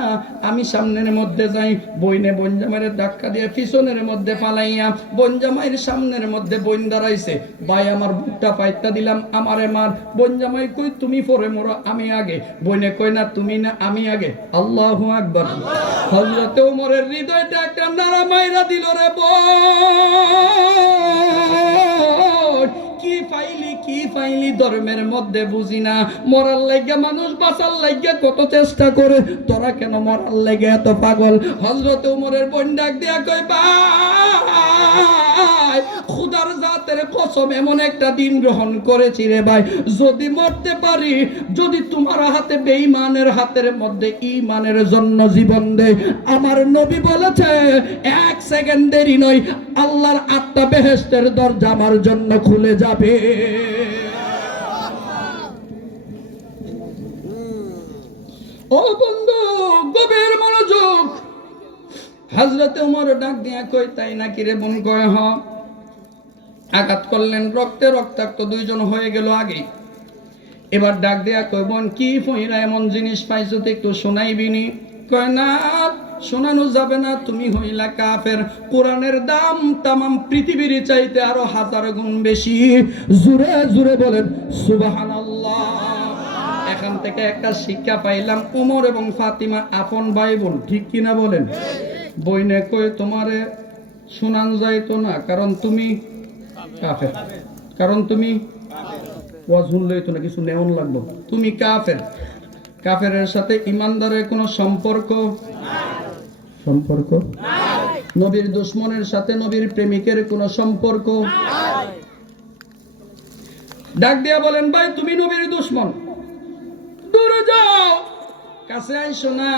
আমি সামনের মধ্যে যাই। বইনে বোন জামাইয়ের ধাক্কা দিয়ে পিছনের মধ্যে ফালাইয়া বোন জামাইয়ের সামনের মধ্যে বোন দাঁড়াইছে। ভাই আমার বুকটা পাইতা দিলাম, আমারে মার। বোন জামাই কই তুমি পরে মরো, আমি আগে। বইনে কই না তুমি না, আমি আগে। আল্লাহু আকবার। হযরত ওমরের হৃদয়টা একটা নাড়া মাইরা দিল রে বোন। কি ফাইলি ধর্মের মধ্যে বুঝি না, মরার লাগিয়া মানুষ বাঁচার লাগিয়া কত চেষ্টা করে, তোরা কেন মরার লাগে এত পাগল? হযরত ওমরের বোন ডাক দিয়া কই ভাই, খোদার জাতের কসম এমন একটা দিন গ্রহণ করেছি রে ভাই, যদি মরতে পারি, যদি তোমার হাতে বেঈমানের হাতের মধ্যে ঈমানের জন্য জীবন দে, আমার নবী বলেছে এক সেকেন্ড দেরি নয়, আল্লাহর 8টা বেহেশতের দরজা আমার জন্য খুলে যাবে। ও বন্ধু, গভীর মনোযোগ। হযরত ওমর ডাক দিয়া কই তাই নাকি রে বোন? কয় হ। আঘাত করলেন, রক্তে রক্তাক্ত দুইজন হয়ে গেল আগে। এবার ডাক দিয়া কই বোন, কি ফইরা এমন জিনিস পাইছো তো একটু শোনাইবিনি? কয় না, শোনানো যাবে না, তুমি হইলা কাফের, কোরআনের দাম তামাম পৃথিবীর চাইতে আরো 1000 গুণ বেশি। জোরে জোরে বলেন সুবহানাল্লাহ। এখান থেকে একটা শিক্ষা পাইলাম, ওমর এবং ফাতিমা আপন ভাই বোন, ঠিক কিনা বলেন? বইনে কই তোমারে শোনান যাইতো না, কারণ তুমি কাফের, কারণ তুমি ওয়াজ শুনলেই তো না, কিছু নেমন লাগলো, তুমি কাফের। কাফেরের সাথে ইমানদারের কোনো সম্পর্ক নাই। নবীর দুশমনের সাথে নবীর প্রেমিকের কোনো সম্পর্ক নাই। ডাক দিয়া বলেন, ভাই তুমি নবীর দুশমন, দূরে যাও, কাছে আইসো না।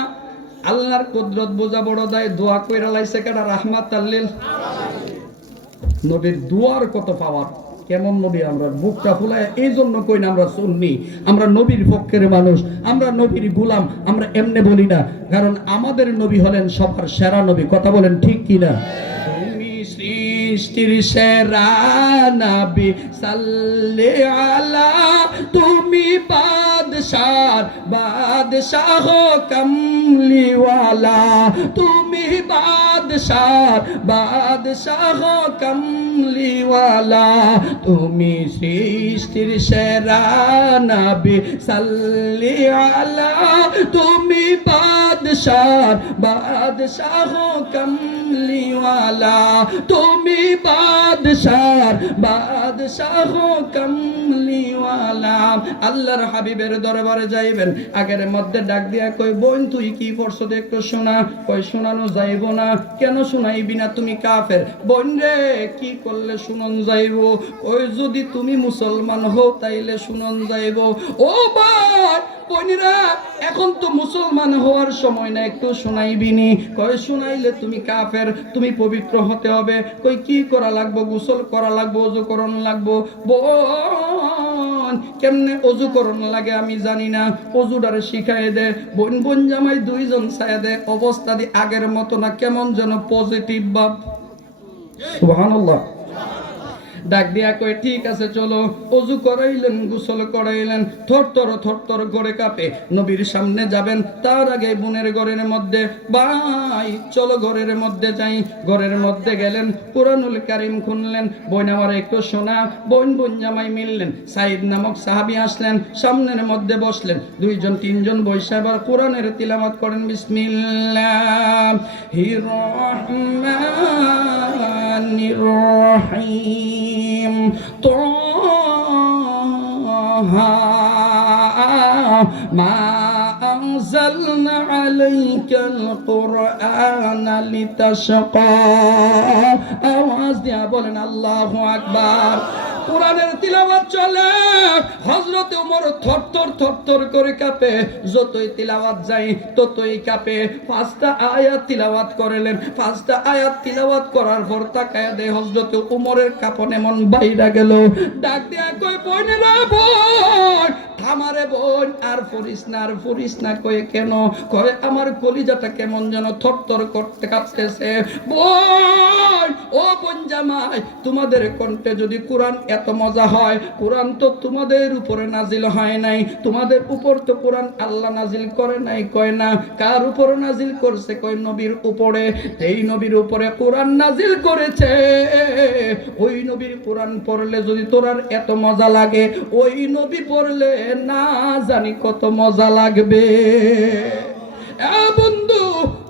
আল্লাহর কুদরত বোঝা বড় দায়। দোয়া কইরা লাইছে কেডা? রাহমাতাল লিল। নবীর দুয়ার কত পাওয়ার! কেমন নবী! আমরা বুকটা ফুলায় এই জন্য কই না আমরা সুন্নি, আমরা নবীর পক্ষের মানুষ, আমরা নবীর গোলাম। আমরা এমনি বলি না, কারণ আমাদের নবী হলেন সবার সেরা নবী। কথা বলেন ঠিক কিনা? তুমি সৃষ্টির সেরা নবী, সাল্লি আলা। তুমি বাদশার বাদশাহ কমলিওয়ালা, তুমি বাদশার বাদশাহ কমলিওয়ালা, তুমি সৃষ্টির সেরা নবী, সাল্লি আলা। তুমি বাদশার বাদশাহ কমলিওয়ালা, তুমি বাদশার বাদশাহ কমলিওয়ালা। আল্লাহর হাবিবের দরবারে যাইবেন, আগের মধ্যে ডাক দিয়া কই, বোন তুই কি করছো একটু শোনা। কই শোনানো যাইব না। কেন শোনাইবি না? তুমি কাফের। বোন রে, কি করলে শুনন যাইব? ওই যদি তুমি মুসলমান হও তাইলে শুনন যাইব। ও ভাই বোনেরা, এখন তো মুসলমান হওয়ার সময় না, একটু শোনাইবি নি? কই শোনাইলে তুমি কাফের, তুমি পবিত্র হতে হবে। কই কি করা লাগবো? গোসল করা লাগবো, ওযু করণ লাগবো। বোন কেমনে ওযু করণ লাগে আমি জানি না, ওযুটারে শিখাই দে। বোন বোন জামাই দুইজন ছায়া দে, অবস্থা দি আগের মতো না, কেমন যেন পজিটিভ ভাব। সুবহানাল্লাহ। ডাক দিয়া কই, ঠিক আছে চলো। ওযু করাইলেন, গোসল করাইলেন, থরথর করে কাঁপে। নবীর সামনে যাবেন, তার আগে বোনের ঘরের মধ্যে, ভাই চলো ঘরের মধ্যে যাই। ঘরের মধ্যে গেলেন, কুরআনুল কারীম খুললেন। বোন আমার একটু শোনা। বোন বোন জামাই মিললেন। সাইদ নামক সাহাবী আসলেন, সামনের মধ্যে বসলেন। দুইজন তিনজন বৈশা আবার কোরআনের তিলাওয়াত করেন। বিসমিল্লাহির রহমানির রহিম। طه ما أنزلنا عليك القرآن لتشقى। আওয়াজ দিয়া বলেন আল্লাহু আকবার। কোরআনের তিলাওয়াত চলে। হযরত ওমর থরথর করে কাঁপে। যতই তিলাওয়াত যায় ততই কাঁপে। 5টা আয়াত তিলাওয়াত করলেন। 5টা আয়াত তিলাওয়াত করার পর তাকায়া দেয় হযরত ওমরের কাঁপন এমন বাইরা গেল। ডাক দিয়া কই, বোনেরা বোন, থামারে বোন, আর ফরিস না। কয়ে কেন? কয় আমার কলিজাটা কেমন যেন থরথর করতে কাঁপতেছে। বোন, ও বোন জামাই, তোমাদের কণ্ঠে যদি কোরআন এত মজা হয়, কোরআন তো তোমাদের উপরে নাজিল হয় নাই। তোমাদের উপর তো কোরআন আল্লাহ নাজিল করে নাই। কয় না। কার উপরে নাজিল করছে? কয় নবীর উপরে। এই নবীর উপরে কোরআন নাজিল করেছে। ওই নবীর কোরআন পড়লে যদি তোরার এত মজা লাগে, ওই নবী পড়লে না জানি কত মজা লাগবে। বন্ধু,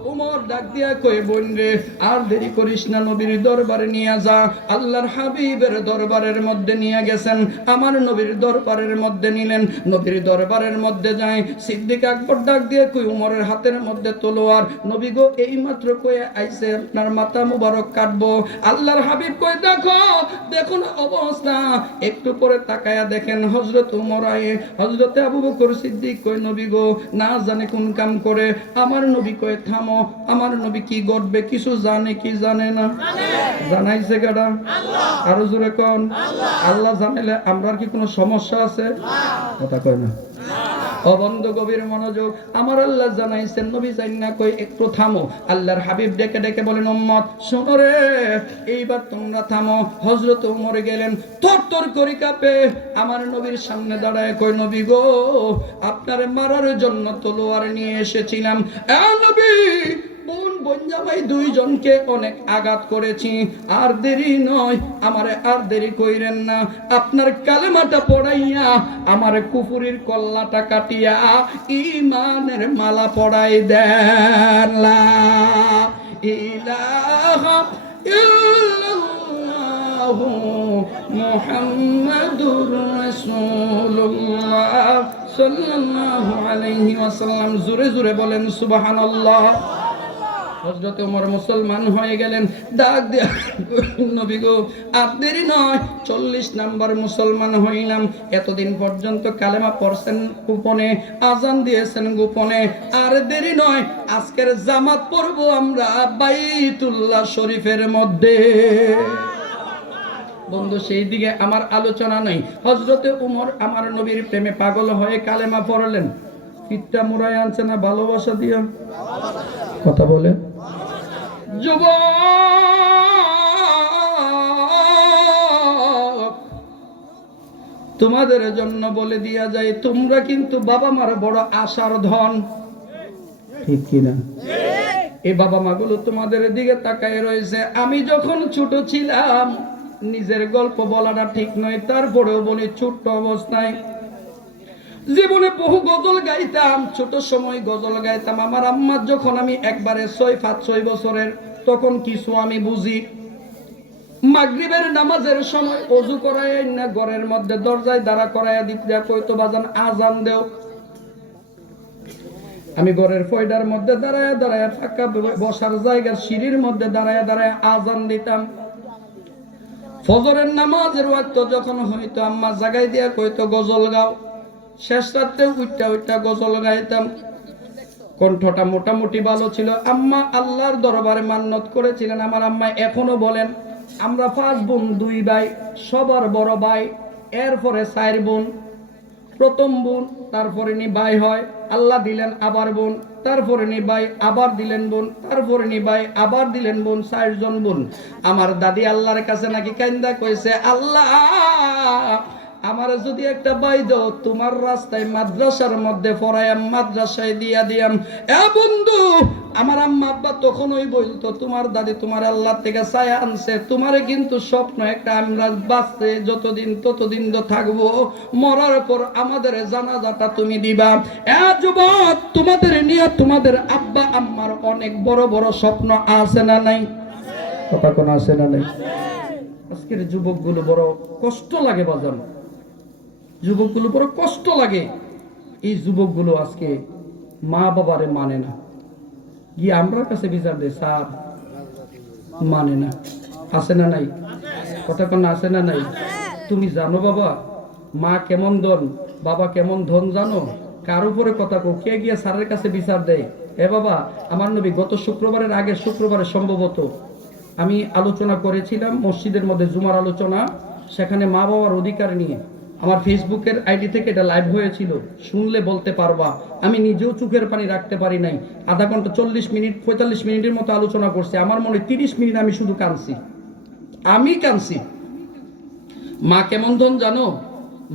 ওমর ডাক দিয়া কই, বোন রে আর দেরি করিস না, নবীর দরবারে নিয়ে যা। আল্লাহর হাবিবের দরবারের মধ্যে নিয়ে গেছেন। আমার নবীর দরবারের মধ্যে নিলেন। নবীর দরবারের মধ্যে যায় সিদ্দিক আকবর ডাক দিয়ে কই, ওমরের হাতের মধ্যে তলোয়ার। নবী গো এই মাত্র কয়ে আইছে আপনার মাথা মুবারক কাটবো। আল্লাহর হাবিব কই, দেখো না অবস্থা। একটু পরে তাকায়া দেখেন হযরত ওমর আয়ে। হযরতে আবু বকর সিদ্দিক কই, নবী গো না জানে কোন কাম করে। আমার নবী কই, থামো, আমার নবী কি ঘটবে কিছু জানে কি জানে না? জানাইছে গাডা? আরো জোরে কোন। আল্লাহ জানাইলে আমরার কি কোনো সমস্যা আছে? কথা কয় না। বন্ধু গভীর মনোযোগ। আমার আল্লাহ জানাইছেন, নবী জানি না কই একটু থামো। আল্লাহর হাবিব ডেকে ডেকে বলেন, উম্মত শোনো রে, এইবার তোমরা থামো। হযরত ওমর গেলেন, থরথর করে কাঁপে। আমার নবীর সামনে দাঁড়ায় কই, নবী গো আপনারে মারার জন্য তলোয়ার নিয়ে এসেছিলাম। নবী, বোন বোন জামাই দুইজনকে অনেক আঘাত করেছি। আর দেরি নয়, আমারে আর দেরি কইরেন না। আপনার কালেমাটা পড়াইয়া আমার কুফুরির কল্লাটা কাটিয়া ঈমানের মালা পড়াই দেন। লা ইলাহা ইল্লাল্লাহু মুহাম্মাদুর রাসূলুল্লাহ সাল্লাল্লাহু আলাইহি ওয়াসাল্লাম। জোরে জোরে বলেন সুবহানাল্লাহ। হযরত ওমর মুসলমান হয়ে গেলেন। ডাক দিয়া নবী গো, আর দেরি নয়, 40 নাম্বার মুসলমান হইলাম। এতদিন পর্যন্ত কালেমা পড়ছেন গোপনে, আজান দিয়েছেন গোপনে, আর দেরি নয়, আজকের জামাত পড়বো আমরা বাইতুল্লাহ শরীফের মধ্যে। বন্ধু, সেই দিকে আমার আলোচনা নেই। হযরতে ওমর আমার নবীর প্রেমে পাগল হয়ে কালেমা পড়লেন। পিঠটা মুড়ায় আনছে না ভালোবাসা দিয়া? কথা বলে যুবক, তোমাদের জন্য বলে দিয়া যায়, তোমরা কিন্তু বাবা মার বড় আশার ধন, ঠিক কিনা? এই বাবা মা গুলো তোমাদের দিকে তাকায় রয়েছে। আমি যখন ছোট ছিলাম, নিজের গল্প বলাটা ঠিক নয়, তারপরেও বলি, ছোট্ট অবস্থায় জীবনে বহু গজল গাইতাম। ছোট সময় গজল গাইতাম। আমার আম্মা যখন আমি একবারে 6 বছরের, তখন কিছু আমি বুঝি। মাগরিবের নামাজের সময় ওযু করায় না ঘরের মধ্যে দরজায় দাঁড়া করায় দিতে কইতো, বাজান আজান দেও। আমি ঘরের ফয়দার মধ্যে দাঁড়ায় দাঁড়ায়, ফাঁকা বসার জায়গার সিঁড়ির মধ্যে দাঁড়ায় দাঁড়ায় আজান দিতাম। ফজরের নামাজের ওয়াক্ত যখন হইতো, আম্মা জাগাই দিয়া কইতো গজল গাও। শেষ রাতে উইটা উইটা গজল গাইতাম। কণ্ঠটা মোটামুটি ভালো ছিল। আম্মা আল্লাহর দরবারে মান্নত করেছিলেন। আমার আম্মা এখনো বলেন, আমরা 5 বোন 2 ভাই, সবার বড় ভাই, এরপরে 4 বোন, প্রথম বোন, তারপরে নি ভাই হয়, আল্লাহ দিলেন আবার বোন, তারপরে নি ভাই, আবার দিলেন বোন, তারপরে নি ভাই, আবার দিলেন বোন, 4 জন বোন। আমার দাদি আল্লাহর কাছে নাকি কান্দা কইছে, আল্লাহ আমার যদি একটা ভাই দাও, তোমার রাস্তায় মাদ্রাসার মধ্যে পড়ায়াম, মাদ্রাসায় দিয়া দিয়াম। এ বন্ধু, আমার আম্মা আব্বা তখনই বলতো, তোমার দাদি তোমার আল্লাহ থেকে ছায়া আনছে, তোমারে কিন্তু স্বপ্ন একটা, আমরা বাঁচতে যতদিন ততদিন তো থাকবো, মরার পর আমাদের জানাজাটা তুমি দিবা। এ যুবক, তোমাদের নিয়ে তোমাদের আব্বা আম্মার অনেক বড় বড় স্বপ্ন আছে না নাই? কথা কোন আছে না নাই? আজকের যুবকগুলো বড় কষ্ট লাগে বাজান, যুবকগুলো বড় কষ্ট লাগে। এই যুবকগুলো আজকে মা বাবারে মানে না, গিয়ে আমরা কাছে বিচার দেয়, স্যার মানে না। আছে না নাই? কথা কোন আছে না নাই? তুমি জানো বাবা মা কেমন ধন, বাবা কেমন ধন জানো? কার উপরে কথা কো, কে গিয়ে স্যারের কাছে বিচার দেয়? এ বাবা, আমার নবী গত শুক্রবারের আগের শুক্রবারে সম্ভবত আমি আলোচনা করেছিলাম মসজিদের মধ্যে, জুমার আলোচনা, সেখানে মা বাবার অধিকার নিয়ে। আমার ফেসবুকের আইডি থেকে এটা লাইভ হয়েছিল, শুনলে বলতে পারবা। আমি নিজেও চোখের পানি রাখতে পারি নাই। আধা ঘন্টা 40 মিনিট 45 মিনিটের মতো আলোচনা করছে। আমার মনে 30 মিনিট আমি শুধু কাঁদছি, আমি কাঁদছি। মা কেমন ধন জানো?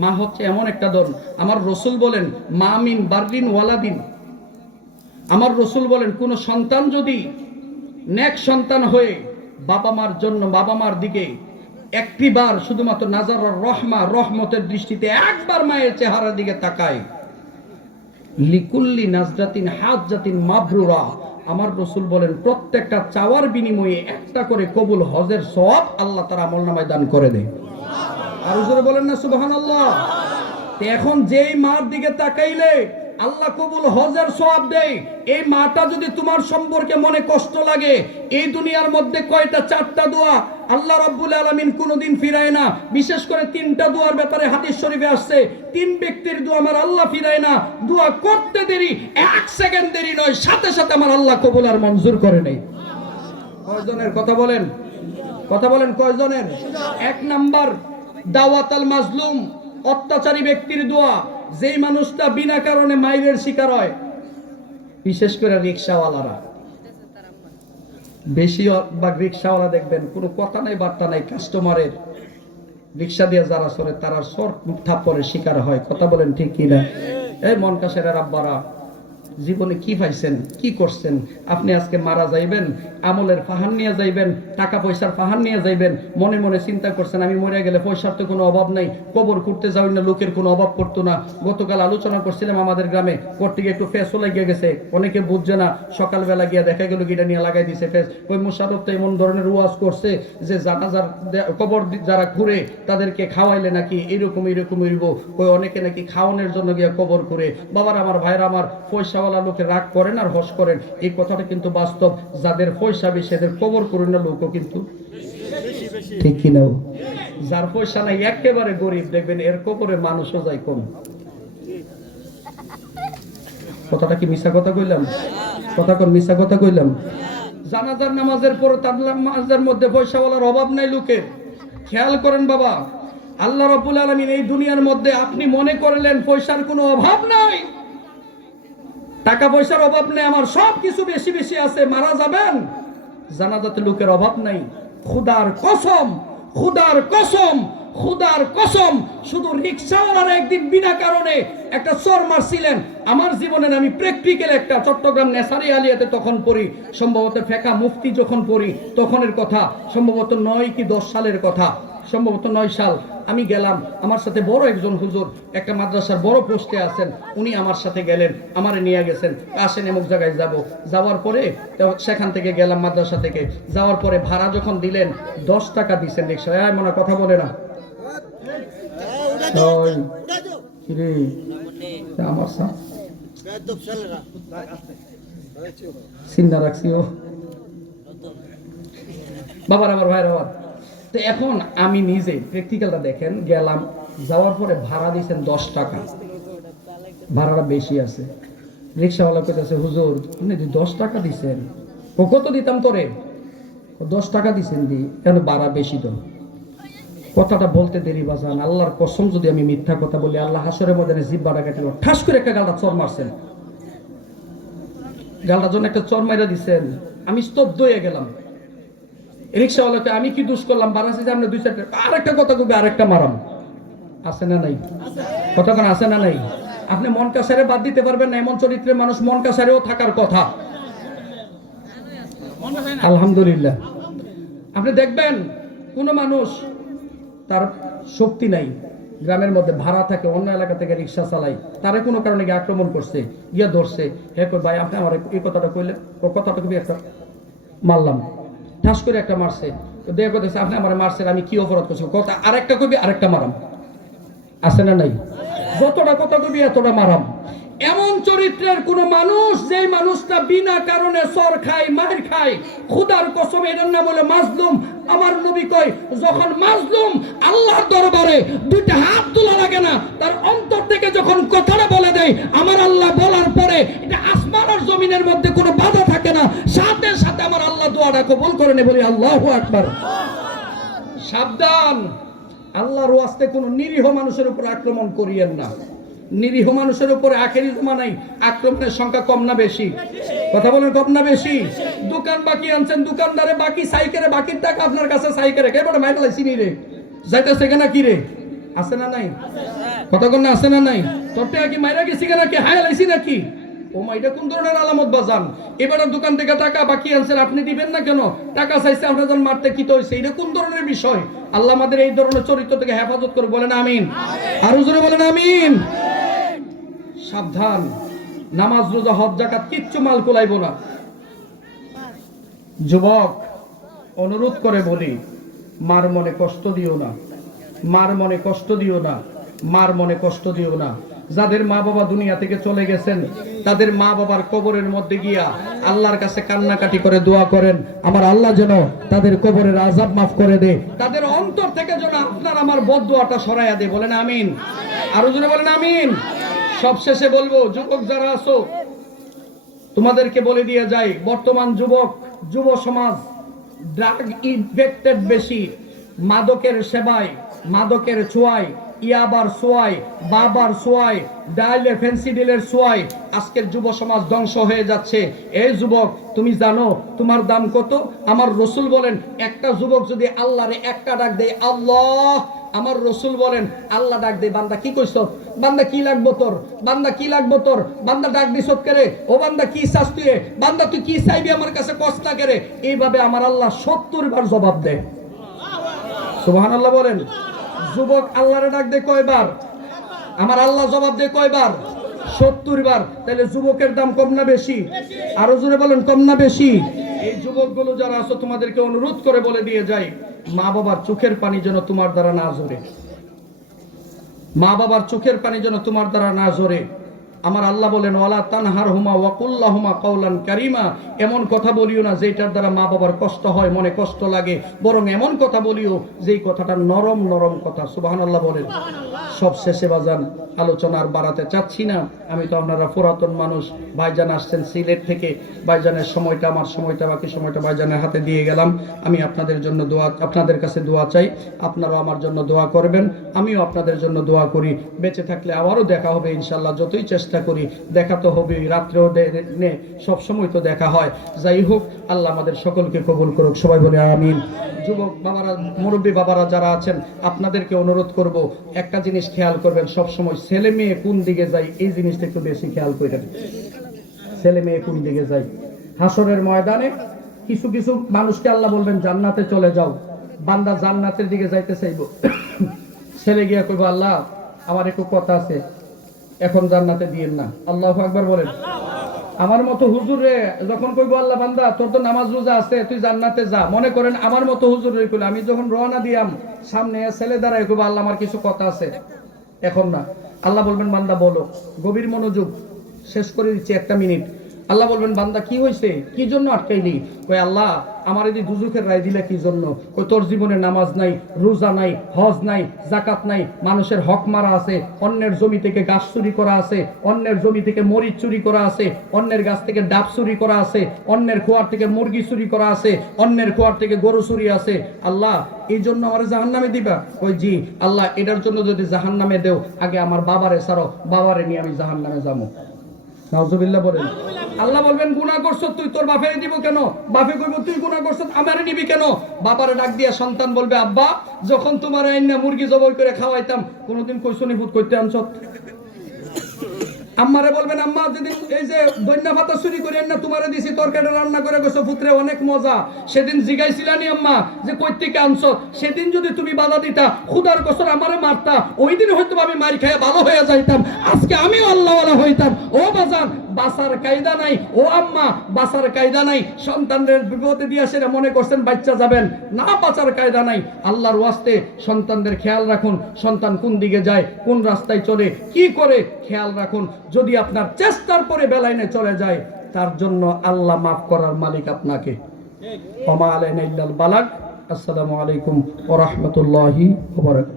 মা হচ্ছে এমন একটা ধন। আমার রসুল বলেন, মা মিন বাররিন ওয়ালাদিন, আমার রসুল বলেন, কোন সন্তান যদি নেক সন্তান হয়ে বাবা মার জন্য, বাবা মার দিকে একটিবার শুধুমাত্র নাজারার রহমা, রহমতের দৃষ্টিতে একবার মায়ের চেহারার দিকে তাকায়, লিকুল্লি নাজরাতিন হাজ্জাতিন মাবরুরা, আমার রসুল বলেন প্রত্যেকটা চাওয়ার বিনিময়ে একটা করে কবুল হজের সওয়াব আল্লাহ তাআলা আমলনামায় দান করে দেয়। আর জোরে বলেন না সুবহানাল্লাহ। এখন যেই মার দিকে তাকাইলে আল্লাহ কবুল হজের সওয়াব দেয়, এই মাটা যদি তোমার সম্পর্কে মনে কষ্ট লাগে, এই দুনিয়ার মধ্যে কয়টা? 4টা দোয়া আল্লাহ রাব্বুল আলামিন কোনোদিন ফিরায় না। বিশেষ করে 3টা দোয়ার ব্যাপারে হাদিস শরীফে আসছে, 3 ব্যক্তির দোয়া আমার আল্লাহ ফিরায় না। দোয়া করতে দেরি, 1 সেকেন্ড দেরি নয়, সাথে সাথে আমার আল্লাহ কবুল আর মঞ্জুর করে নেই। কয়জনের কথা বলেন? কথা বলেন কয়জনের? 1 নাম্বার দাওয়াত আল মাজলুম, অত্যাচারী ব্যক্তির দোয়া। যেই মানুষটা বিনা কারণে মাইরের শিকার হয়, বিশেষ করে রিকশাওয়ালারা, বেশিরভাগ রিকশাওয়ালা দেখবেন কোনো কথা নাই বার্তা নাই, কাস্টমারের রিকশা দিয়ে যারা চলে তারা সর থাপ্পড়ের শিকার হয়। কথা বলেন ঠিক কিনা? এই মন কাছের আব্বারা, জীবনে কি পাইছেন, কি করছেন? আপনি আজকে মারা যাইবেন, আমলের ফাহান নিয়ে যাইবেন, টাকা পয়সার ফাহান নিয়ে যাইবেন, মনে মনে চিন্তা করছেন আমি মরে গেলে পয়সার তো কোনো অভাব নাই, কবর করতে যাবেন না, লোকের কোনো অভাব পড়তো না। গতকাল আলোচনা করছিলাম আমাদের গ্রামে, করতে গিয়ে একটু ফেসও লেগে গেছে, অনেকে বুঝছে না। সকালবেলা গিয়ে দেখা গেল গিটা নিয়ে লাগাই দিছে ফেস। ওই মুশারফ তো এমন ধরনের ওয়াজ করছে যে জানাজার কবর যারা ঘুরে তাদেরকে খাওয়াইলে নাকি এরকম এরকম হইব। ওই অনেকে নাকি খাওয়ানোর জন্য গিয়ে কবর করে। বাবার আমার, ভাইরা আমার, পয়সা পয়সাওয়ালা লোকে রাগ করেন আর হস করেন, এই কথাটা কিন্তু বাস্তব। যাদের পয়সা বেশি এদের কবর করেন না লোকও কিন্তু ঠিক কিনা? যার পয়সা নাই একেবারে গরিব দেখবেন এর কবরে মানুষও যায় কম। কথাটা কি মিশা কথা কইলাম? কথা কোন মিশা কথা কইলাম? জানাজার নামাজের পরে তার নামাজের মধ্যে পয়সাওয়ালার অভাব নাই লোকের। খেয়াল করেন বাবা, আল্লাহ রাব্বুল আলামিন এই দুনিয়ার মধ্যে আপনি মনে করলেন পয়সার কোনো অভাব নাই, টাকা পয়সার অভাব নেই, আমার সব কিছু বেশি বেশি আছে, মারা যাবেন, জানাজাতে লোকের অভাব নাই। খুদার কসম, খুদার কসম, খুদার কসম, শুধু রিকশাওয়ালার একদিন বিনা কারণে একটা চোর মারছিলেন। আমার জীবনের আমি প্র্যাকটিক্যাল একটা চট্টগ্রাম নেসারি আলিয়াতে তখন পড়ি, সম্ভবত ফেকা মুফতি যখন পড়ি তখনের কথা, সম্ভবত 9 কি 10 সালের কথা, সম্ভবত 9 সাল। আমি গেলাম, আমার সাথে বড় একজন হুজুর একটা মাদ্রাসার বড় পোস্টে আছেন, উনি আমার সাথে গেলেন, আমারে নিয়ে গেছেন, আসেন এমুক জায়গায় যাব। যাওয়ার পরে সেখান থেকে গেলাম মাদ্রাসা থেকে, যাওয়ার পরে ভাড়া যখন দিলেন 10 টাকা দিচ্ছেন রিক্সায়। মনে কথা বলে না আমার চিন্তা রাখছি ও বাবার, আমার ভাইয়ের আবার। তো এখন আমি নিজে প্র্যাকটিক্যালটা দেখেন, গেলাম, যাওয়ার পরে ভাড়া দিয়েছেন 10 টাকা, ভাড়াটা বেশি আছে। রিক্সাওয়ালা কইতেছে হুজুর আপনি 10 টাকা দিচ্ছেন। ও কত দিতাম তোরে? 10 টাকা দিচ্ছেন দি, কেন ভাড়া বেশি তো। কথাটা বলতে দেরি বাজান, আল্লাহর কসম যদি আমি মিথ্যা কথা বলি, আল্লাহ হাসরের মধ্যে জিব্বাটা কেটে ঠাস করে একটা গালটা চর মারছেন, গালটার জন্য একটা চর মাইরা দিচ্ছেন। আমি স্তব্ধ হয়ে গেলাম। রিক্সাওয়ালাকে আমি কি দোষ করলাম? বাড়াচ্ছি যে আপনি 2-4 টাকা, আরেকটা কথা কবি, আরেকটা মারাম, আছে না নাই? কথা কোন আছে না নাই? আপনি মন কাছারে বাদ দিতে পারবেন না, এমন চরিত্রের মানুষ মন কাছারেও থাকার কথা। আলহামদুলিল্লাহ। আপনি দেখবেন কোন মানুষ তার শক্তি নাই, গ্রামের মধ্যে ভাড়া থাকে, অন্য এলাকা থেকে রিক্সা চালাই, তারে কোনো কারণে গিয়ে আক্রমণ করছে, গিয়া ধরছে, হে কই ভাই আপনি আমার এই কথাটা কইলেন, ও কথাটা কবি একটা মারলাম, ঠাস করে একটা মারছে, দেয়া কথা আপনি আমার মারছেন, আমি কি অপরাধ করছি? কথা আরেকটা কবি, আরেকটা মারাম, আছে না নাই? যতটা কথা কবি এতটা মারাম। এমন চরিত্রের কোন মানুষ, যে মানুষটা বিনা কারণে সর খায়, মার খায়, খুদার কসম এর নাম বলে মাজলুম। আমার নবী কয় যখন মাজলুম আল্লাহর দরবারে 2টা হাত তোলা লাগে না, তার অন্তর থেকে যখন কথাটা বলে দেয় আমার আল্লাহ, বলার পরে এটা আসমান আর জমিনের মধ্যে কোনো বাধা থাকে না, সাথে সাথে আমার আল্লাহ দোয়াটা কবুল করে নেয়। বলি আল্লাহু আকবার। সাবধান, আল্লাহর ওয়াস্তে কোনো নিরীহ মানুষের উপর আক্রমণ করিয়েন না। নিরীহ মানুষের উপরে আখেরি জমানায় আক্রমণের সংখ্যা কম না বেশি? কথা বলেন কম না বেশি? দোকান বাকি আনছেন, দোকানদারে বাকি সাইকেলে, বাকির টাকা আপনার কাছে সাইকেলে কেবল মাইটালাই চিনি রে যাইতেছে কেনা কি রে, আছে না নাই? কথা কোন আছে না নাই? তোর টাকা কি মাইরা গেছি কেনা, কি হায় লাইছি নাকি? ও মা, এটা কোন ধরনের আলামত বাজান? এবারে দোকান থেকে টাকা বাকি আনছেন, আপনি দিবেন না কেন? টাকা চাইছে আপনার যখন মারতে কি তো হয়েছে, এটা কোন ধরনের বিষয়? আল্লাহ আমাদের এই ধরনের চরিত্র থেকে হেফাজত করে, বলেন আমিন। আরো জোরে বলেন আমিন। সাবধান, নামাজ রোজা হজ যাকাত কিচ্ছু মাল কোলাইব না। যুবক অনুরোধ করে বলি, মার মনে কষ্ট দিও না, মার মনে কষ্ট দিও না, মার মনে কষ্ট দিও না। যাদের মা বাবা দুনিয়া থেকে চলে গেছেন, তাদের মা বাবার কবরের মধ্যে গিয়া আল্লাহর কাছে কান্নাকাটি করে দোয়া করেন, আমার আল্লাহ যেন তাদের কবরের আযাব মাফ করে দে, তাদের অন্তর থেকে যেন আপনার আমার বদদোয়াটা সরাইয়া দে। বলেন আমিন। আরো জোরে বলেন আমিন। সবশেষে বলবো, যুবক যারা আছো তোমাদেরকে বলে দিয়ে যাই, বর্তমান যুব সমাজ ড্রাগ ইনফেক্টেড বেশি, মাদকের সেবায়, মাদকের ছোঁয়ায়, ইয়াবার ছোঁয়ায়, বাবার ছোঁয়ায়, ডাইলে ফেন্সিডিলের ছোঁয়ায় আজকের যুব সমাজ ধ্বংস হয়ে যাচ্ছে। এই যুবক, তুমি জানো তোমার দাম কত? আমার রসুল বলেন, একটা যুবক যদি আল্লাহরে একটা ডাক দেয় আল্লাহ, আমার রসুল বলেন আল্লাহ ডাক দেয় বান্দা কি কইছ, বান্দা কি লাগবো তোর, বান্দা কি লাগবো তোর, বান্দা ডাক দিছ করে, ও বান্দা কি চাস তুই, বান্দা তুই কি চাইবি আমার কাছে কষ্ট করে, এইভাবে আমার আল্লাহ 70 বার জবাব দেয়। সুবহানাল্লাহ বলেন। যুবক আল্লাহরে ডাক দেয় কয়বার? আমার আল্লাহ জবাব দেয় কয়বার? 70 বার। তাহলে যুবকের দাম কম না বেশি? আরো জোরে বলেন কম না বেশি? এই যুবকগুলো যারা আছো তোমাদেরকে অনুরোধ করে বলে দিয়ে যাই, মা বাবার চোখের পানি যেন তোমার দ্বারা না ঝরে, মা বাবার চোখের পানি যেন তোমার দ্বারা না ঝরে। আমার আল্লাহ বলেন ওয়ালা তানহারহুমা ওয়া কুল্লাহুমা কাওলান কারীমা, এমন কথা বলিও না যেটার দ্বারা মা বাবার কষ্ট হয়, মনে কষ্ট লাগে, বরং এমন কথা বলিও যেই কথাটা নরম নরম কথা। সুবহানাল্লাহ বলেন। সব শেষে বাজান, আলোচনা আর বাড়াতে চাচ্ছি না, আমি তো আপনারা পুরাতন মানুষ, ভাইজান আসছেন সিলেট থেকে, ভাইজানের সময়টা আমার সময়টা, বাকি সময়টা ভাইজানের হাতে দিয়ে গেলাম। আমি আপনাদের জন্য দোয়া, আপনাদের কাছে দোয়া চাই, আপনারাও আমার জন্য দোয়া করবেন, আমিও আপনাদের জন্য দোয়া করি। বেঁচে থাকলে আবারও দেখা হবে ইনশাল্লাহ, যতই চেষ্টা করি দেখা তো হবেই, রাত্রেও সব সময় তো দেখা হয়। যাই হোক, আল্লাহ আমাদের সকলকে কবুল করুক, সবাই বলে আমিন। যুবক বাবারা, মুরব্বী বাবারা যারা আছেন, আপনাদেরকে অনুরোধ করব, একটা জিনিস খেয়াল করবেন, সব সময় ছেলে মেয়ে কোন দিকে যায় এই জিনিসটা একটু বেশি খেয়াল করবেন। ছেলে মেয়ে কোন দিকে যায়, হাসরের ময়দানে কিছু কিছু মানুষকে আল্লাহ বলবেন জান্নাতে চলে যাও, বান্দা জান্নাতের দিকে যাইতে চাইব, ছেলে গিয়া কইব আল্লাহ আমার একটু কথা আছে, এখন জান্নাতে দিয়েন না। আল্লাহু আকবার বলেন। আমার মতো হুজুর রে যখন কইব আল্লাহ বান্দা তোর তো নামাজ রোজা আছে, তুই জান্নাতে যা, মনে করেন আমার মতো হুজুর রে কইলে আমি যখন রওনা দিয়াম, সামনে ছেলে দাঁড়ায় কইব আল্লাহ আমার কিছু কথা আছে, এখন না। আল্লাহ বলবেন বান্দা বলো, গভীর মনোযোগ, শেষ করে দিচ্ছি, একটা মিনিট। আল্লাহ বলবেন বান্দা কি হয়েছে, কি জন্য আটকাইলি? কই আল্লাহ আমার এই দুজুকের রায় দিলে কি জন্য? কই তোর জীবনে নামাজ নাই, রোজা নাই, হজ নাই, জাকাত নাই, মানুষের হক মারা আছে, অন্যের জমি থেকে গাছ চুরি করা আছে, অন্যের জমি থেকে মরিচ চুরি করা আছে, অন্যের গাছ থেকে ডাব চুরি করা আছে, অন্যের খোয়ার থেকে মুরগি চুরি করা আছে, অন্যের খোয়ার থেকে গরু চুরি আছে। আল্লাহ এই জন্য আমার জাহান্নামে দিবা? কই জি আল্লাহ, এটার জন্য যদি জাহান্নামে দেও, আগে আমার বাবারে ছাড়ো, বাবারে নিয়ে আমি জাহান্নামে যাবো। নাউজুবিল্লাহ বলেন। আল্লাহ বলবেন গুনাহ করছো তুই, তোর বাপেরে দিব কেন? বাপে কইব তুই গুনাহ করছো আমারে নিবি কেন? বাবারে ডাক দিয়া সন্তান বলবে আব্বা যখন তোমার আইনা মুরগি জবাই করে খাওয়াইতাম কোনোদিন কইছনি ভূত কইতে আনছ? আম্মারে বলবেন আম্মা যেদিন এই যে দৈন্য ভাতা চুরি করে না তোমারে দিছি, তরকারি রান্না করে গেছো পুত্রে অনেক মজা, সেদিন জিগাইছিলানি আম্মা যে কই থেকে আনছো, সেদিন যদি তুমি বাধা দিতা, খুদার কসর আমারে মারতা, ওই দিন হয়তো আমি মার খাইয়া ভালো হয়ে যাইতাম, আজকে আমিও আল্লাহওয়ালা হইতাম। ও বাজার বাসার কায়দা নাই, ও আম্মা বাসার কায়দা নাই, সন্তানদের বিপদে দিয়া সেটা মনে করছেন বাচ্চা যাবেন না, বাঁচার কায়দা নাই। আল্লাহর ওয়াস্তে সন্তানদের খেয়াল রাখুন, সন্তান কোন দিকে যায়, কোন রাস্তায় চলে, কি করে খেয়াল রাখুন। যদি আপনার চেষ্টার পরে বেলাইনে চলে যায়, তার জন্য আল্লাহ মাফ করার মালিক আপনাকে। ওমা আলাইনা ইল্লাল বালাগ। আসসালামু আলাইকুম ওয়া রাহমাতুল্লাহি ওয়া বারাকাতুহু।